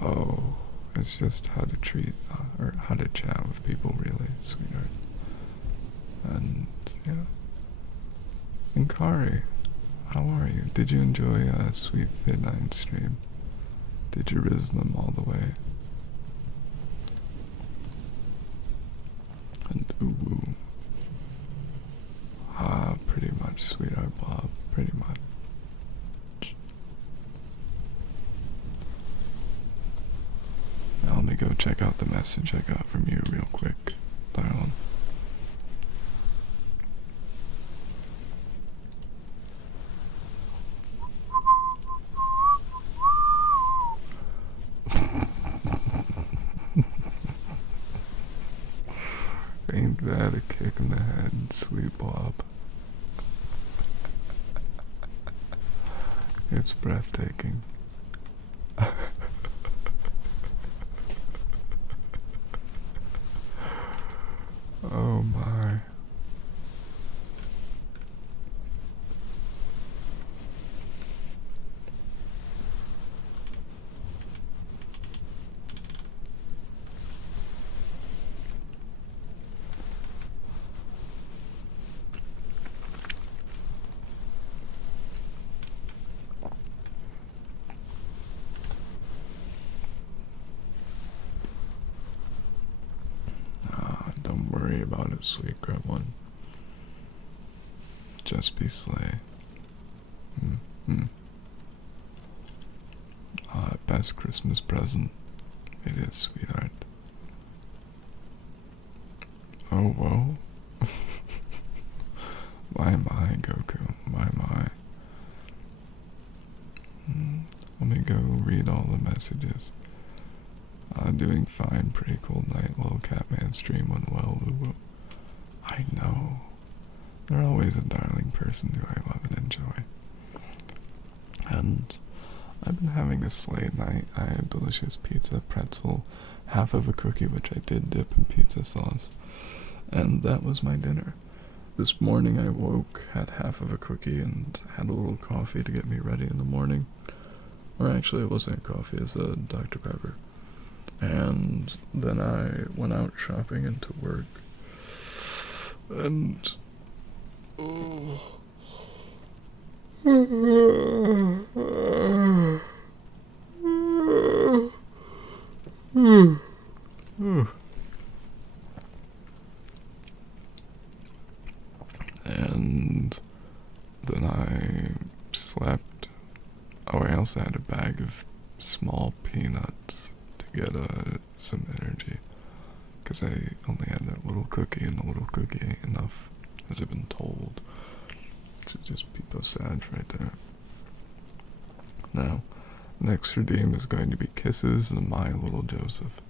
Oh, it's It's just how to treat, or how to chat with people, really, sweetheart. And, yeah. And Kari, how are you? Did you enjoy a sweet midnight stream? Did you riz them all the way? And UwU. Pretty much, sweetheart Bob, pretty much. Now let me go check out the message I got from you real quick, darling. Ain't that a kick in the head, sweet Bob? It's breathtaking. Oh my. Don't worry about it, sweet gremlin. Just be slay. Best Christmas present. It is, sweetheart. Oh, whoa. My, Goku. My. Let me go read all the messages. Doing fine, pretty cool night, little Catman stream went well, UwU. I know. They're always a darling person who I love and enjoy. And I've been having a slate night. I had delicious pizza, pretzel, half of a cookie which I did dip in pizza sauce. And that was my dinner. This morning I woke, had half of a cookie, and had a little coffee to get me ready in the morning. Or actually it wasn't coffee, it was a Dr. Pepper. And then I went out shopping and to work. And and then I slept. Oh, I also had a bag of small peanuts to get some energy, because I only had that little cookie, and the little cookie ain't enough, as I've been told. Should just be dosage right there. Now, next redeem is going to be Kisses and My Little Joseph.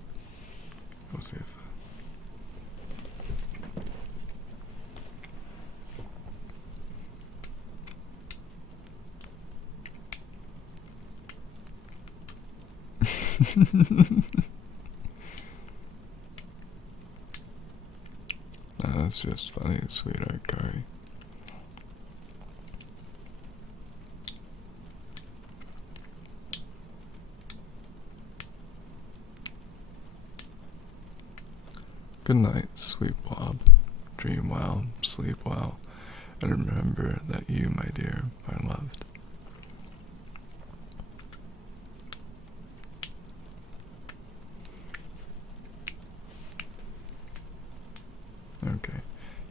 That's just funny, sweetheart Kari. Good night, sweet Bob. Dream well, sleep well, and remember that you, my dear, are loved. Okay,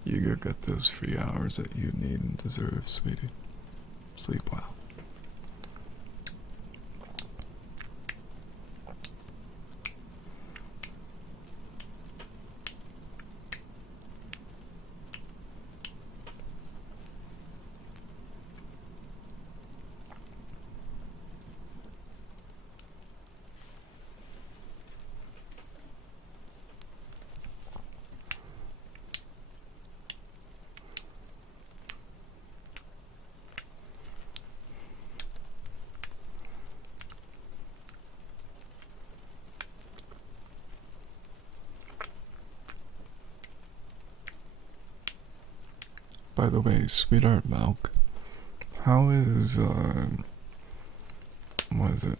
you go get those free hours that you need and deserve, sweetie. Sleep well. By the way, sweetheart Milk, how is, what is it?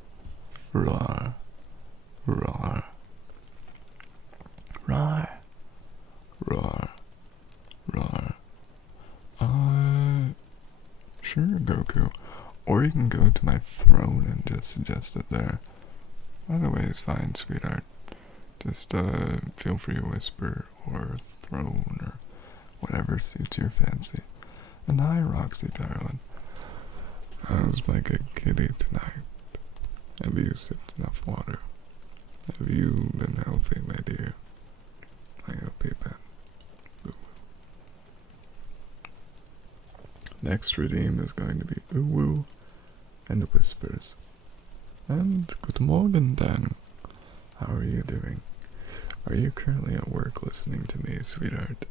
Sure, Goku. Or you can go to my throne and just suggest it there. Either way is fine, sweetheart. Just feel free to whisper or throne or whatever suits your fancy. And hi, Roxy, darling. How's my good kitty tonight? Have you sipped enough water? Have you been healthy, my dear? I hope you've been. Next redeem is going to be UwU and Whispers. And good morning, Dan. How are you doing? Are you currently at work listening to me, sweetheart?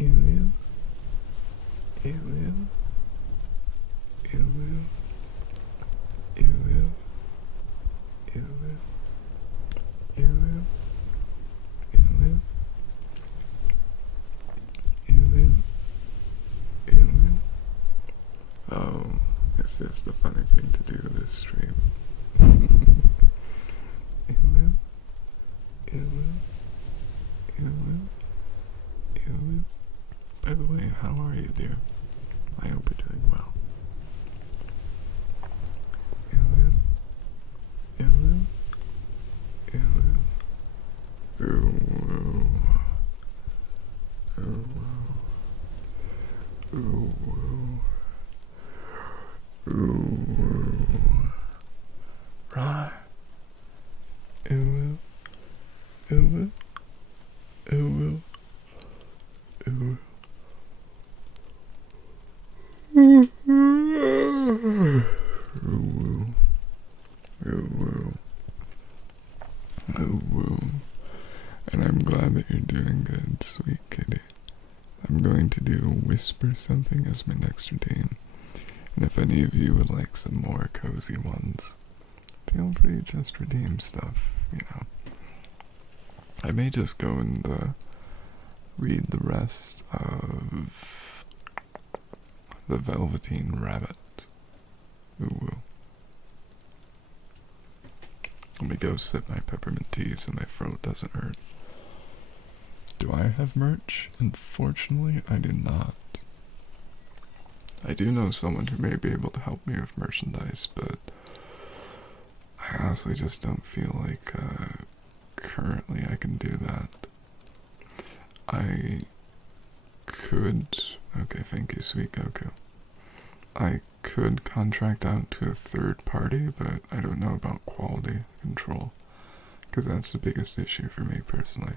UwU, UwU, UwU, UwU, UwU, UwU, UwU. Oh, it's just a funny thing to do this stream. By the way, how are you, dear? I hope you're doing well. Right. UwU. UwU. UwU. UwU. And I'm glad that you're doing good, sweet kitty. I'm going to do whisper something as my next routine. And if any of you would like some more cozy ones, feel free to just redeem stuff, you know. I may just go and read the rest of the Velveteen Rabbit. UwU. Let me go sip my peppermint tea so my throat doesn't hurt. Do I have merch? Unfortunately, I do not. I do know someone who may be able to help me with merchandise, but I honestly just don't feel like currently I can do that. I could... Okay, thank you, sweet Goku. I could contract out to a third party, but I don't know about quality control, because that's the biggest issue for me personally.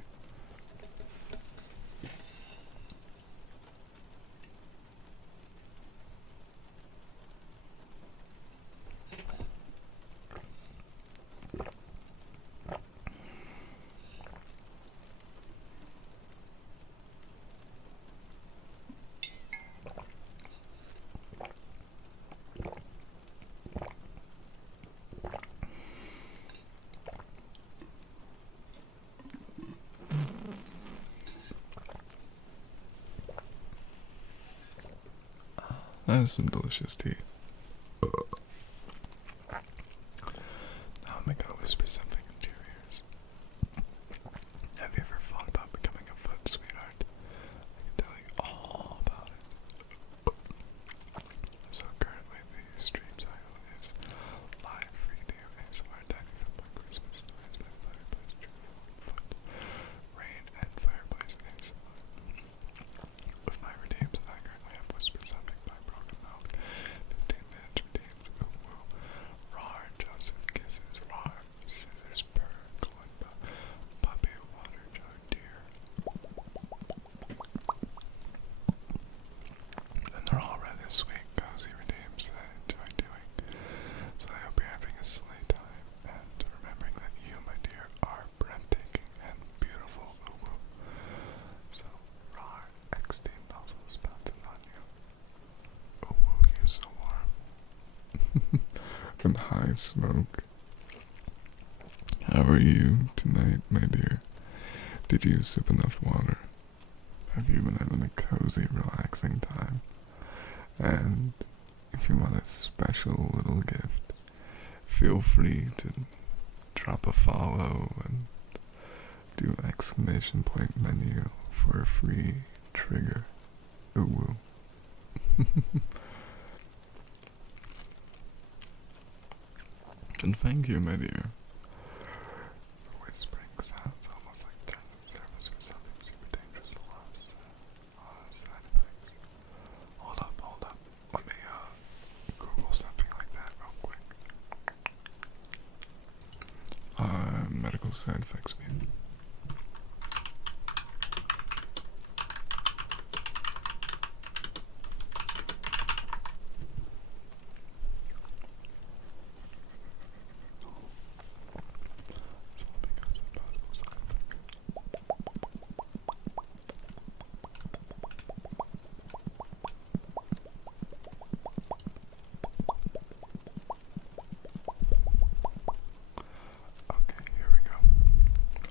That is some delicious tea. Now I'm gonna go whisper something into your ears. Have you ever thought about becoming a foot, sweetheart? I can tell you all about it. So currently the streams I own is live free to ASMR Tiny Foot by Christmas Noise by Fireplace True Foot, Rain and Fireplace ASMR. With my redeems, I currently have Whisper Something by Broken Milk, 15 minutes redeemed, UwU Rawr, Joseph Kisses, Rawr, Scissors, Purr, Kalimba, Puppy, Water Jar, Deer. And they're all rather sweet, cozy redeems that I enjoy doing. So I hope you're having a sleigh time, and remembering that you, my dear, are breathtaking and beautiful, UwU. So, Rawr, XD muzzles bouncing on you. UwU, you're so warm. From high smoke. How are you tonight, my dear? Did you sip enough water? Have you been having a cozy, relaxing time? And if you want a special little gift, feel free to drop a follow and do exclamation point menu for a free trigger. UwU. And thank you, my dear, for whispering sounds almost like terms of service for something super dangerous to lost. Side effects. Hold up. Let me, Google something like that real quick. Medical side effects, man.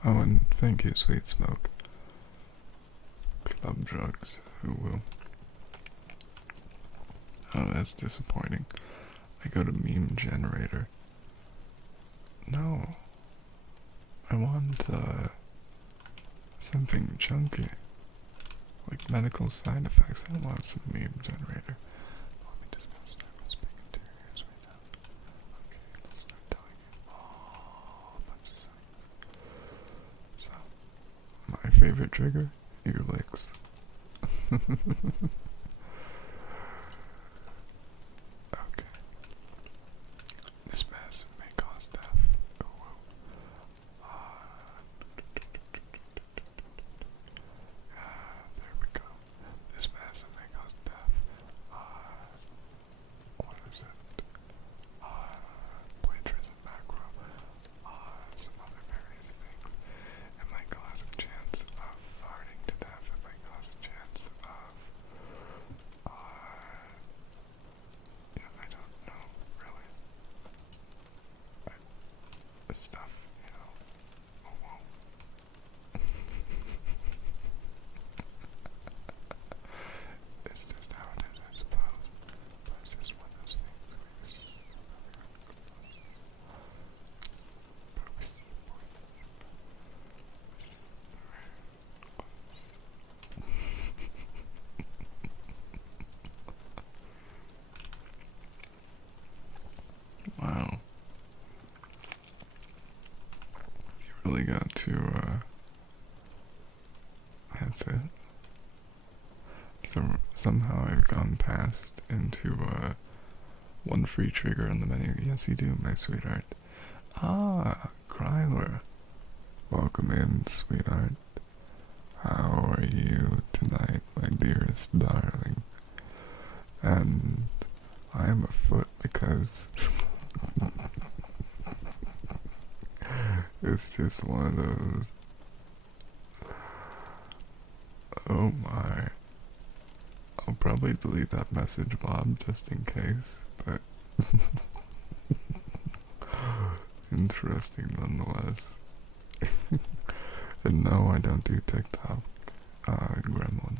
Oh, and thank you, Sweet Smoke. Club drugs, who will? Oh, that's disappointing. I go to meme generator. No. I want, something chunky. Like medical side effects. I don't want some meme generator. Let me just start whispering into your ears right now. Okay, let's start telling you all a bunch of stuff. So, my favorite trigger? Ear licks. Okay. This mess may cause death. There we go. This mess may cause death. What is it? Plagiarism macro. Some other various things. It might cause a chance of farting to death. It might cause a chance of, yeah, I don't know, really. This stuff, you know, oh, whoa. It's just how it is, I suppose. But it's just one of those things. Wow. You really got to, that's it. So somehow I've gone past into, one free trigger on the menu. Yes, you do, my sweetheart. Ah, Kryler. Welcome in, sweetheart. How are you tonight, my dearest darling? And I am afoot because it's just one of those. Oh my. I'll probably delete that message, Bob, just in case, but interesting nonetheless. And no, I don't do TikTok, Gremlin.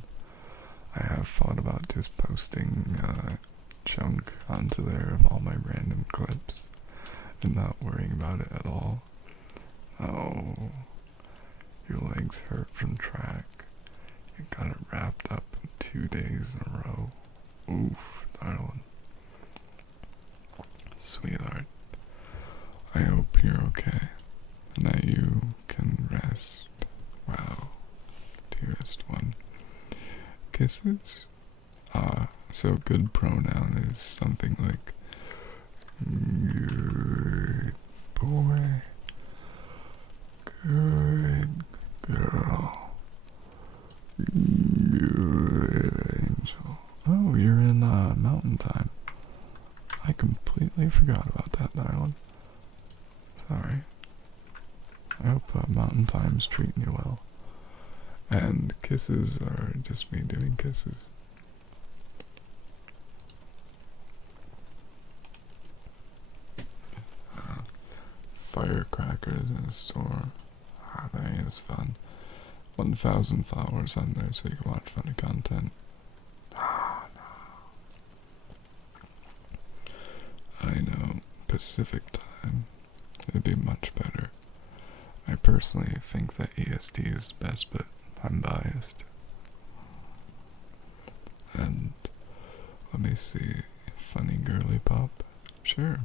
I have thought about just posting chunk onto there of all my random clips and not worrying about it at all. Oh, your legs hurt from track. You got it wrapped up in 2 days in a row. Oof, darling. Sweetheart, I hope you're okay and that you can rest well, dearest one. Kisses? So good pronoun is something like good boy, good girl, good angel. Oh, you're in mountain time. I completely forgot about that, darling. Sorry. I hope mountain time's treating you well. And kisses are just me doing kisses. Firecrackers in a store. Ah, that is fun. 1,000 followers on there so you can watch funny content. Ah, no. I know. Pacific time. It'd be much better. I personally think that EST is best, but I'm biased. And let me see, funny girly pop. Sure.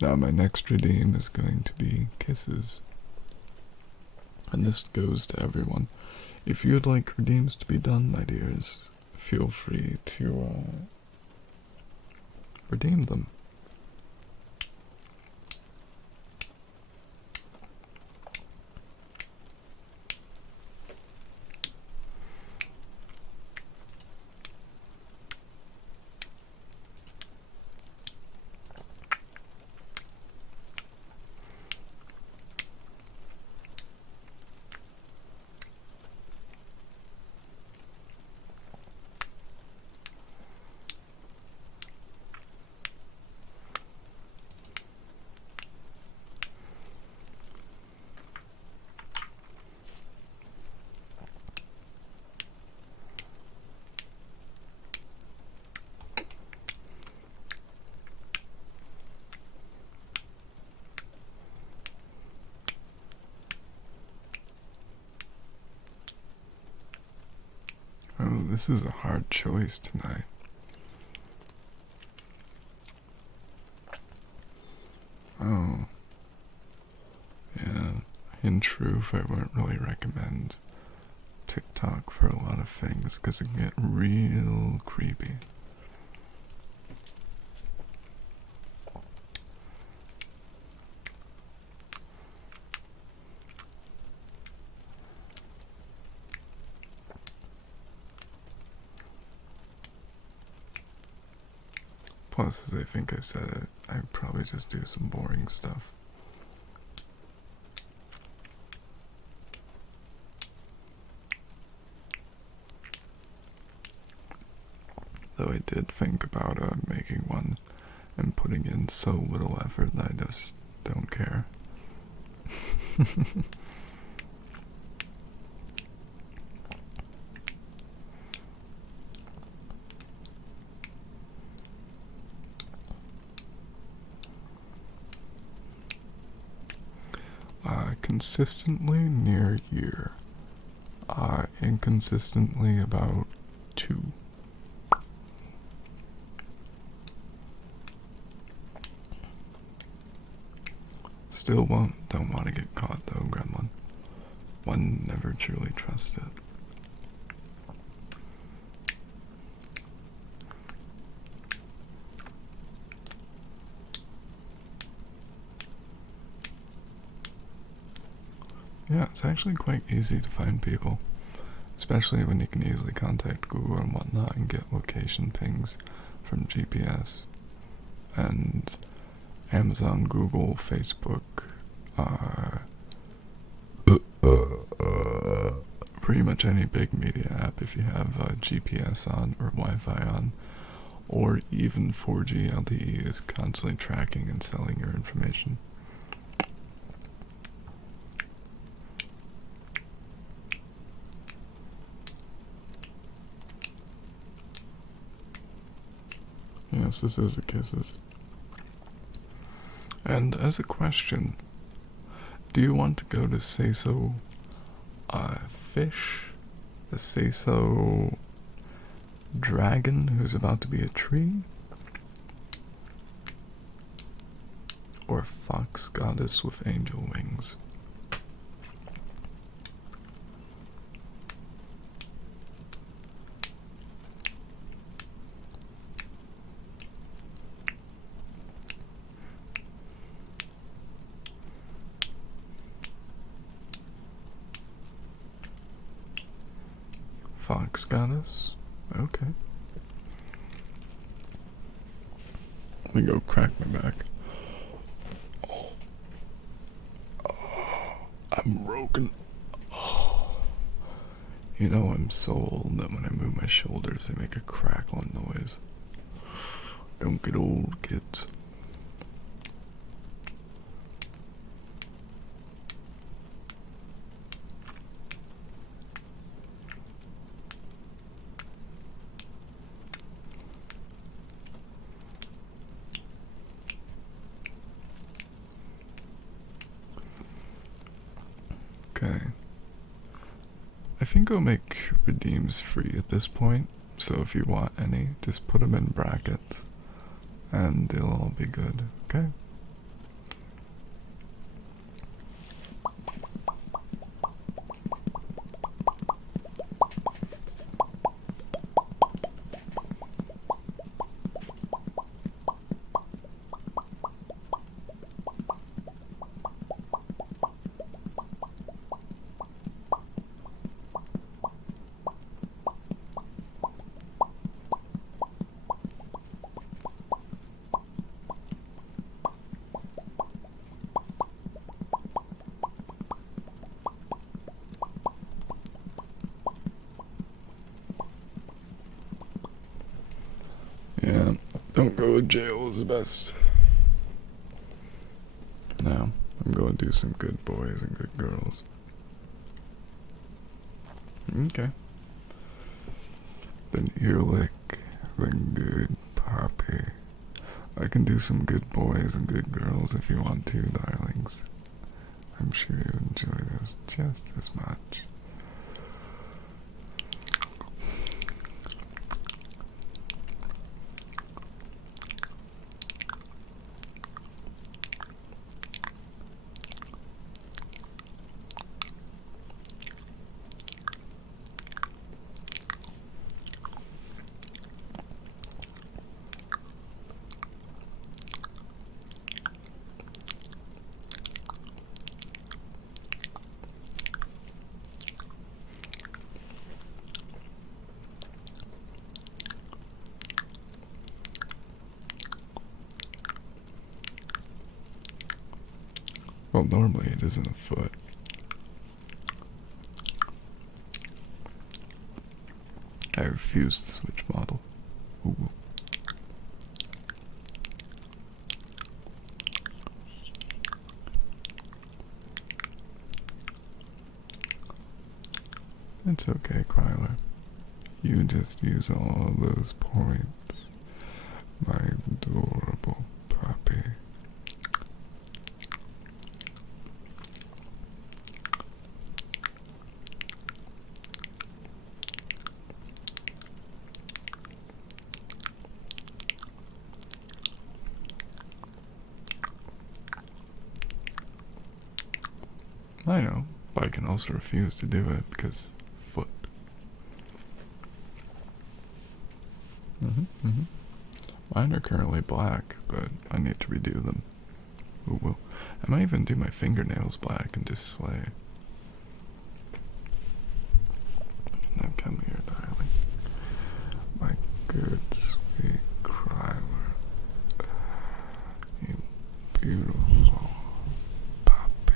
Now my next redeem is going to be kisses. And this goes to everyone. If you'd like redeems to be done, my dears, feel free to redeem them. Oh, this is a hard choice tonight. Oh. Yeah, in truth, I wouldn't really recommend TikTok for a lot of things because it can get real creepy. Plus, as I think I said it, I'd probably just do some boring stuff. Though I did think about making one and putting in so little effort that I just don't care. Consistently near year. Inconsistently about 2. Still don't want to get caught though, Gremlin. One never truly trusts it. Yeah, it's actually quite easy to find people, especially when you can easily contact Google and whatnot and get location pings from GPS. And Amazon, Google, Facebook, pretty much any big media app if you have GPS on or Wi-Fi on, or even 4G LTE is constantly tracking and selling your information. Yes, this is the kisses. And as a question, do you want to go to Scissor fish, the Scissor dragon who's about to be a tree, or fox goddess with angel wings? Fox goddess? Okay. Let me go crack my back. I'm broken. You know I'm so old that when I move my shoulders they make a crackling noise. Don't get old, kids. Okay. I think I'll make redeems free at this point, so if you want any, just put them in brackets, and they'll all be good, okay? Yeah, don't go to jail is the best. Now, I'm going to do some good boys and good girls. Okay. Then Ehrlich, then good puppy. I can do some good boys and good girls if you want to, darlings. I'm sure you enjoy those just as much. Well, normally it isn't a foot. I refuse to switch model. Ooh. It's okay, Kryler. You just use all those points. My adorable puppy. I know, but I can also refuse to do it because foot. Mine are currently black, but I need to redo them. Ooh, well, I might even do my fingernails black and just slay. Now come here, darling. My good, sweet Kryler. You beautiful puppy.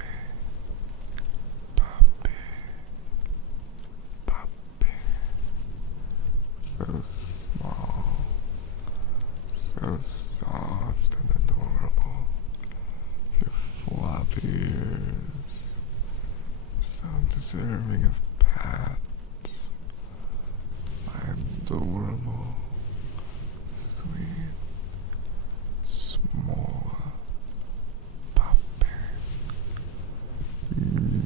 So small, so soft and adorable. Your floppy ears, so deserving of pats. My adorable, sweet, small puppy.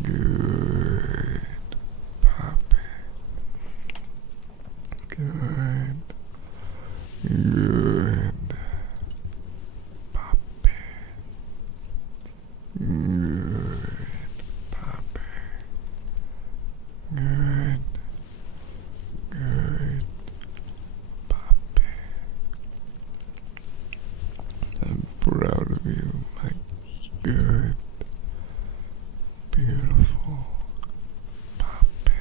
Good puppy. Good. Good. Puppy. Good. Puppy. Good. Good. Puppy. I'm proud of you, my good, beautiful puppy.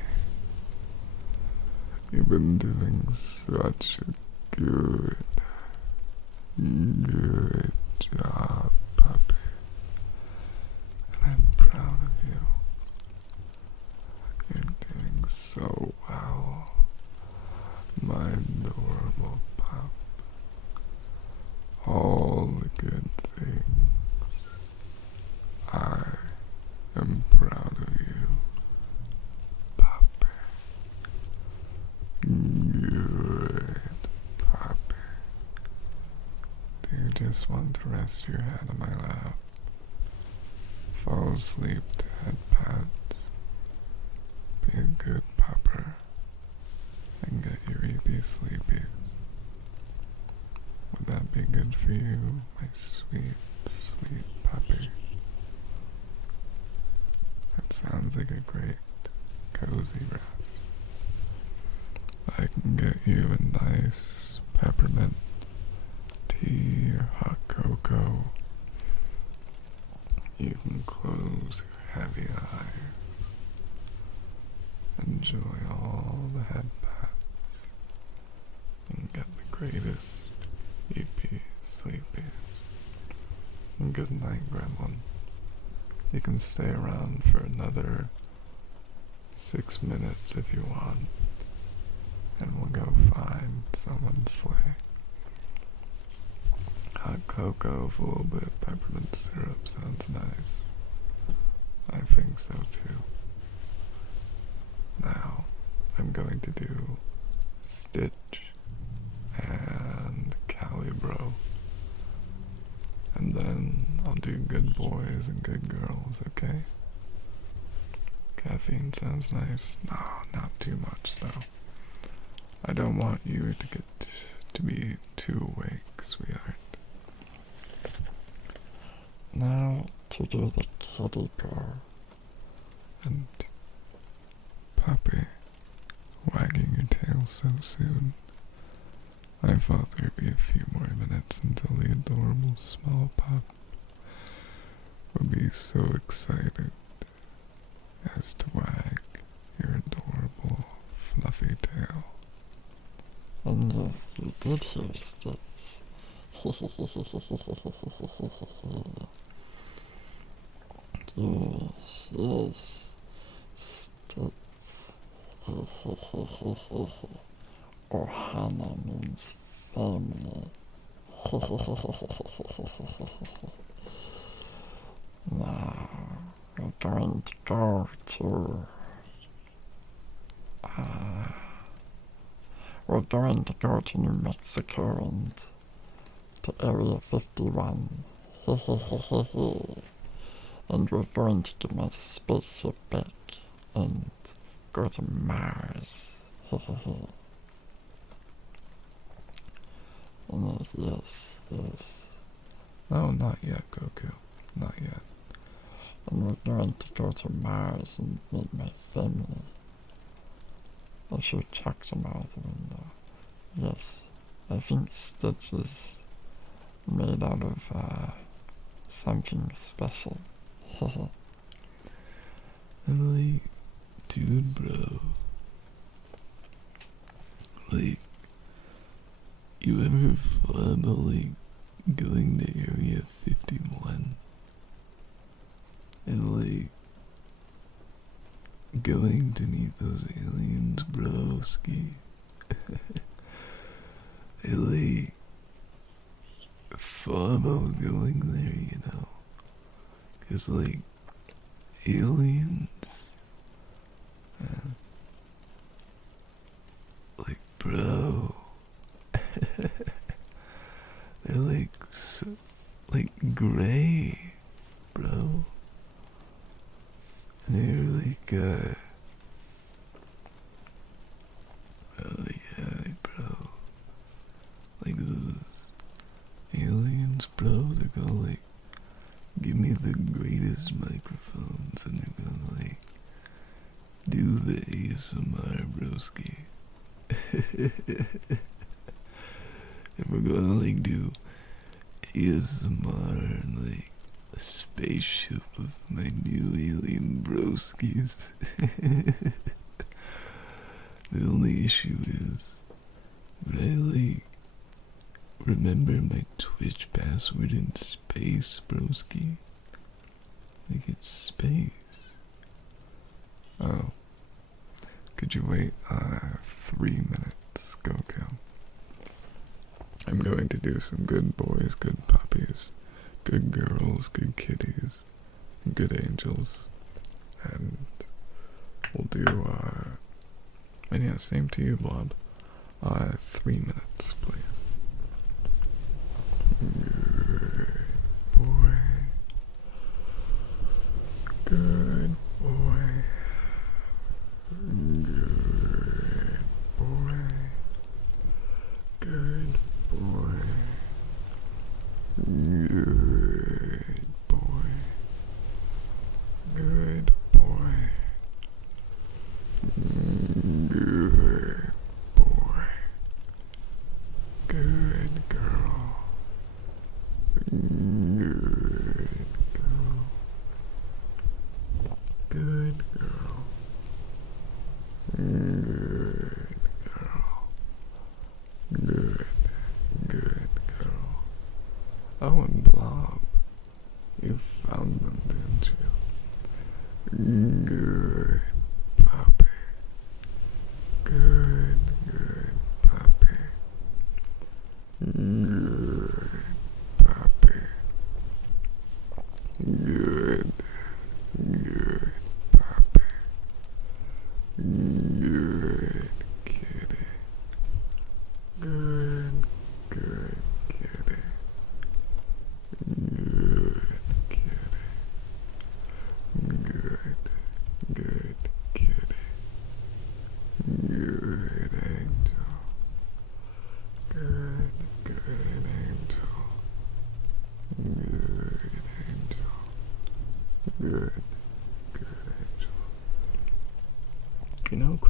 You've been doing such a good job, puppy. And I'm proud of you. You're doing so well, my adorable pup. All the good things. I am proud of you, puppy. Good puppy. Do you just want to rest your head on my lap? Fall asleep, Dad, pets. Be a good puppy. sleepies. Would that be good for you, my sweet, sweet puppy? That sounds like a great, cozy rest. I can get you a nice peppermint tea or hot cocoa. You can close your heavy eyes. Enjoy all the head pats. And get the greatest sleepy sleepies. And good night, Gremlin. You can stay around for another 6 minutes if you want. And we'll go find someone's sleigh. Hot cocoa with a little bit of peppermint syrup sounds nice. I think so too. Now, I'm going to do Stitch and Calibro. And then I'll do good boys and good girls, okay? Caffeine sounds nice. No, not too much though. I don't want you to get to be too awake, sweetheart. Now to do the kitty purr. And puppy, wagging your tail so soon. I thought there'd be a few more minutes until the adorable small pup would be so excited as to wag your adorable fluffy tail. And yes, you did hear Stitch. Yes, Stitch. Ohana means family. Now, we're going to go to... we're going to go to New Mexico and to Area 51. And we're going to get my spaceship back and go to Mars. Yes. Oh, not yet, Goku. Not yet. And we're going to go to Mars and meet my family. I should chuck them out the window. Yes, I think Stitch is made out of something special. I'm like, dude, bro. Like, you ever thought about, like, going to Area 51? And, like, going to meet those aliens, broski? I, like, thought about going there, you know? 'Cause, like, aliens, like, bro, they're like, so, like, gray, bro, and they're like, yeah, bro, like those aliens, bro, they're gonna, like, give me the greatest microphones and they're gonna, like, do the ASMR, broski. And we're gonna, like, do ASMR and, like, a spaceship with my new alien broskis. The only issue is, would I, like, remember my Twitch password in space, broski? Like, it's space. Oh. Could you wait 3 minutes, Goku? I'm going to do some good boys, good puppies, good girls, good kitties, and good angels. And we'll do, and yeah, same to you, Blob. 3 minutes, please. Good boy. Good boy. Good boy.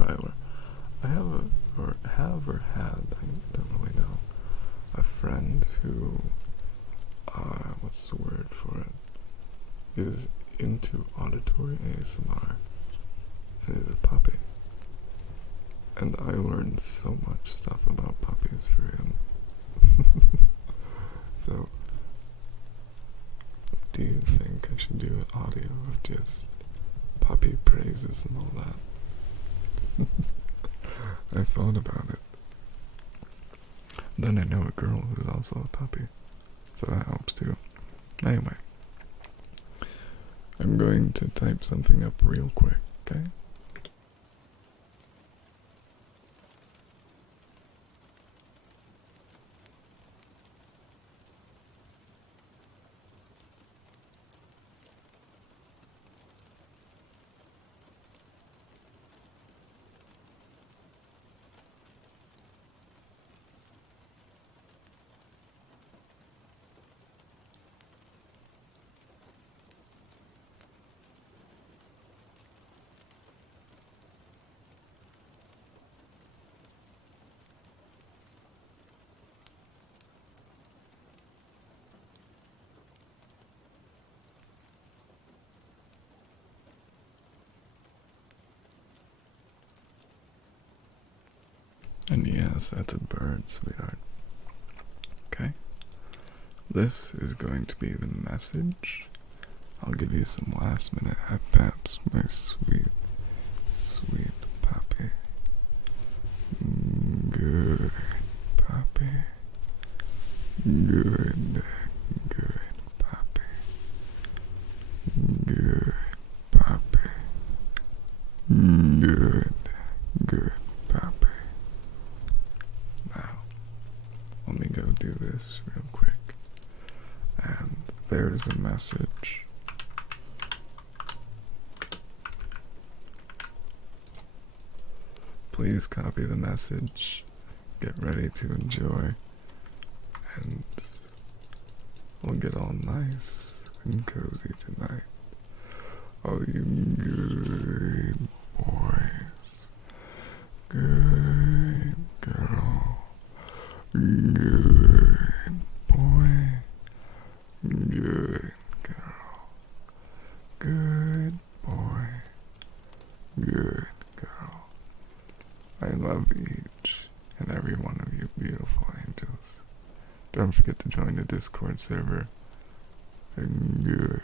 Tyler. I have or had, I don't really know, a friend who, what's the word for it, is into auditory ASMR and is a puppy. And I learned so much stuff about puppies through him. So, do you think I should do an audio of just puppy praises and all that? I thought about it. Then I know a girl who's also a puppy, so that helps too. Anyway, I'm going to type something up real quick, okay? And yes, that's a bird, sweetheart. Okay? This is going to be the message. I'll give you some last minute at-bats, my sweet, sweet puppy. Good puppy. Good, good puppy. Good puppy. Good, good puppy. Now, let me go do this real quick. And there's a message. Please copy the message. Get ready to enjoy. And we'll get all nice and cozy tonight. Oh, you good boys. Good girl. Good boy. Good girl. Good boy. Good girl. I love each and every one of you beautiful angels. Don't forget to join the Discord server. And good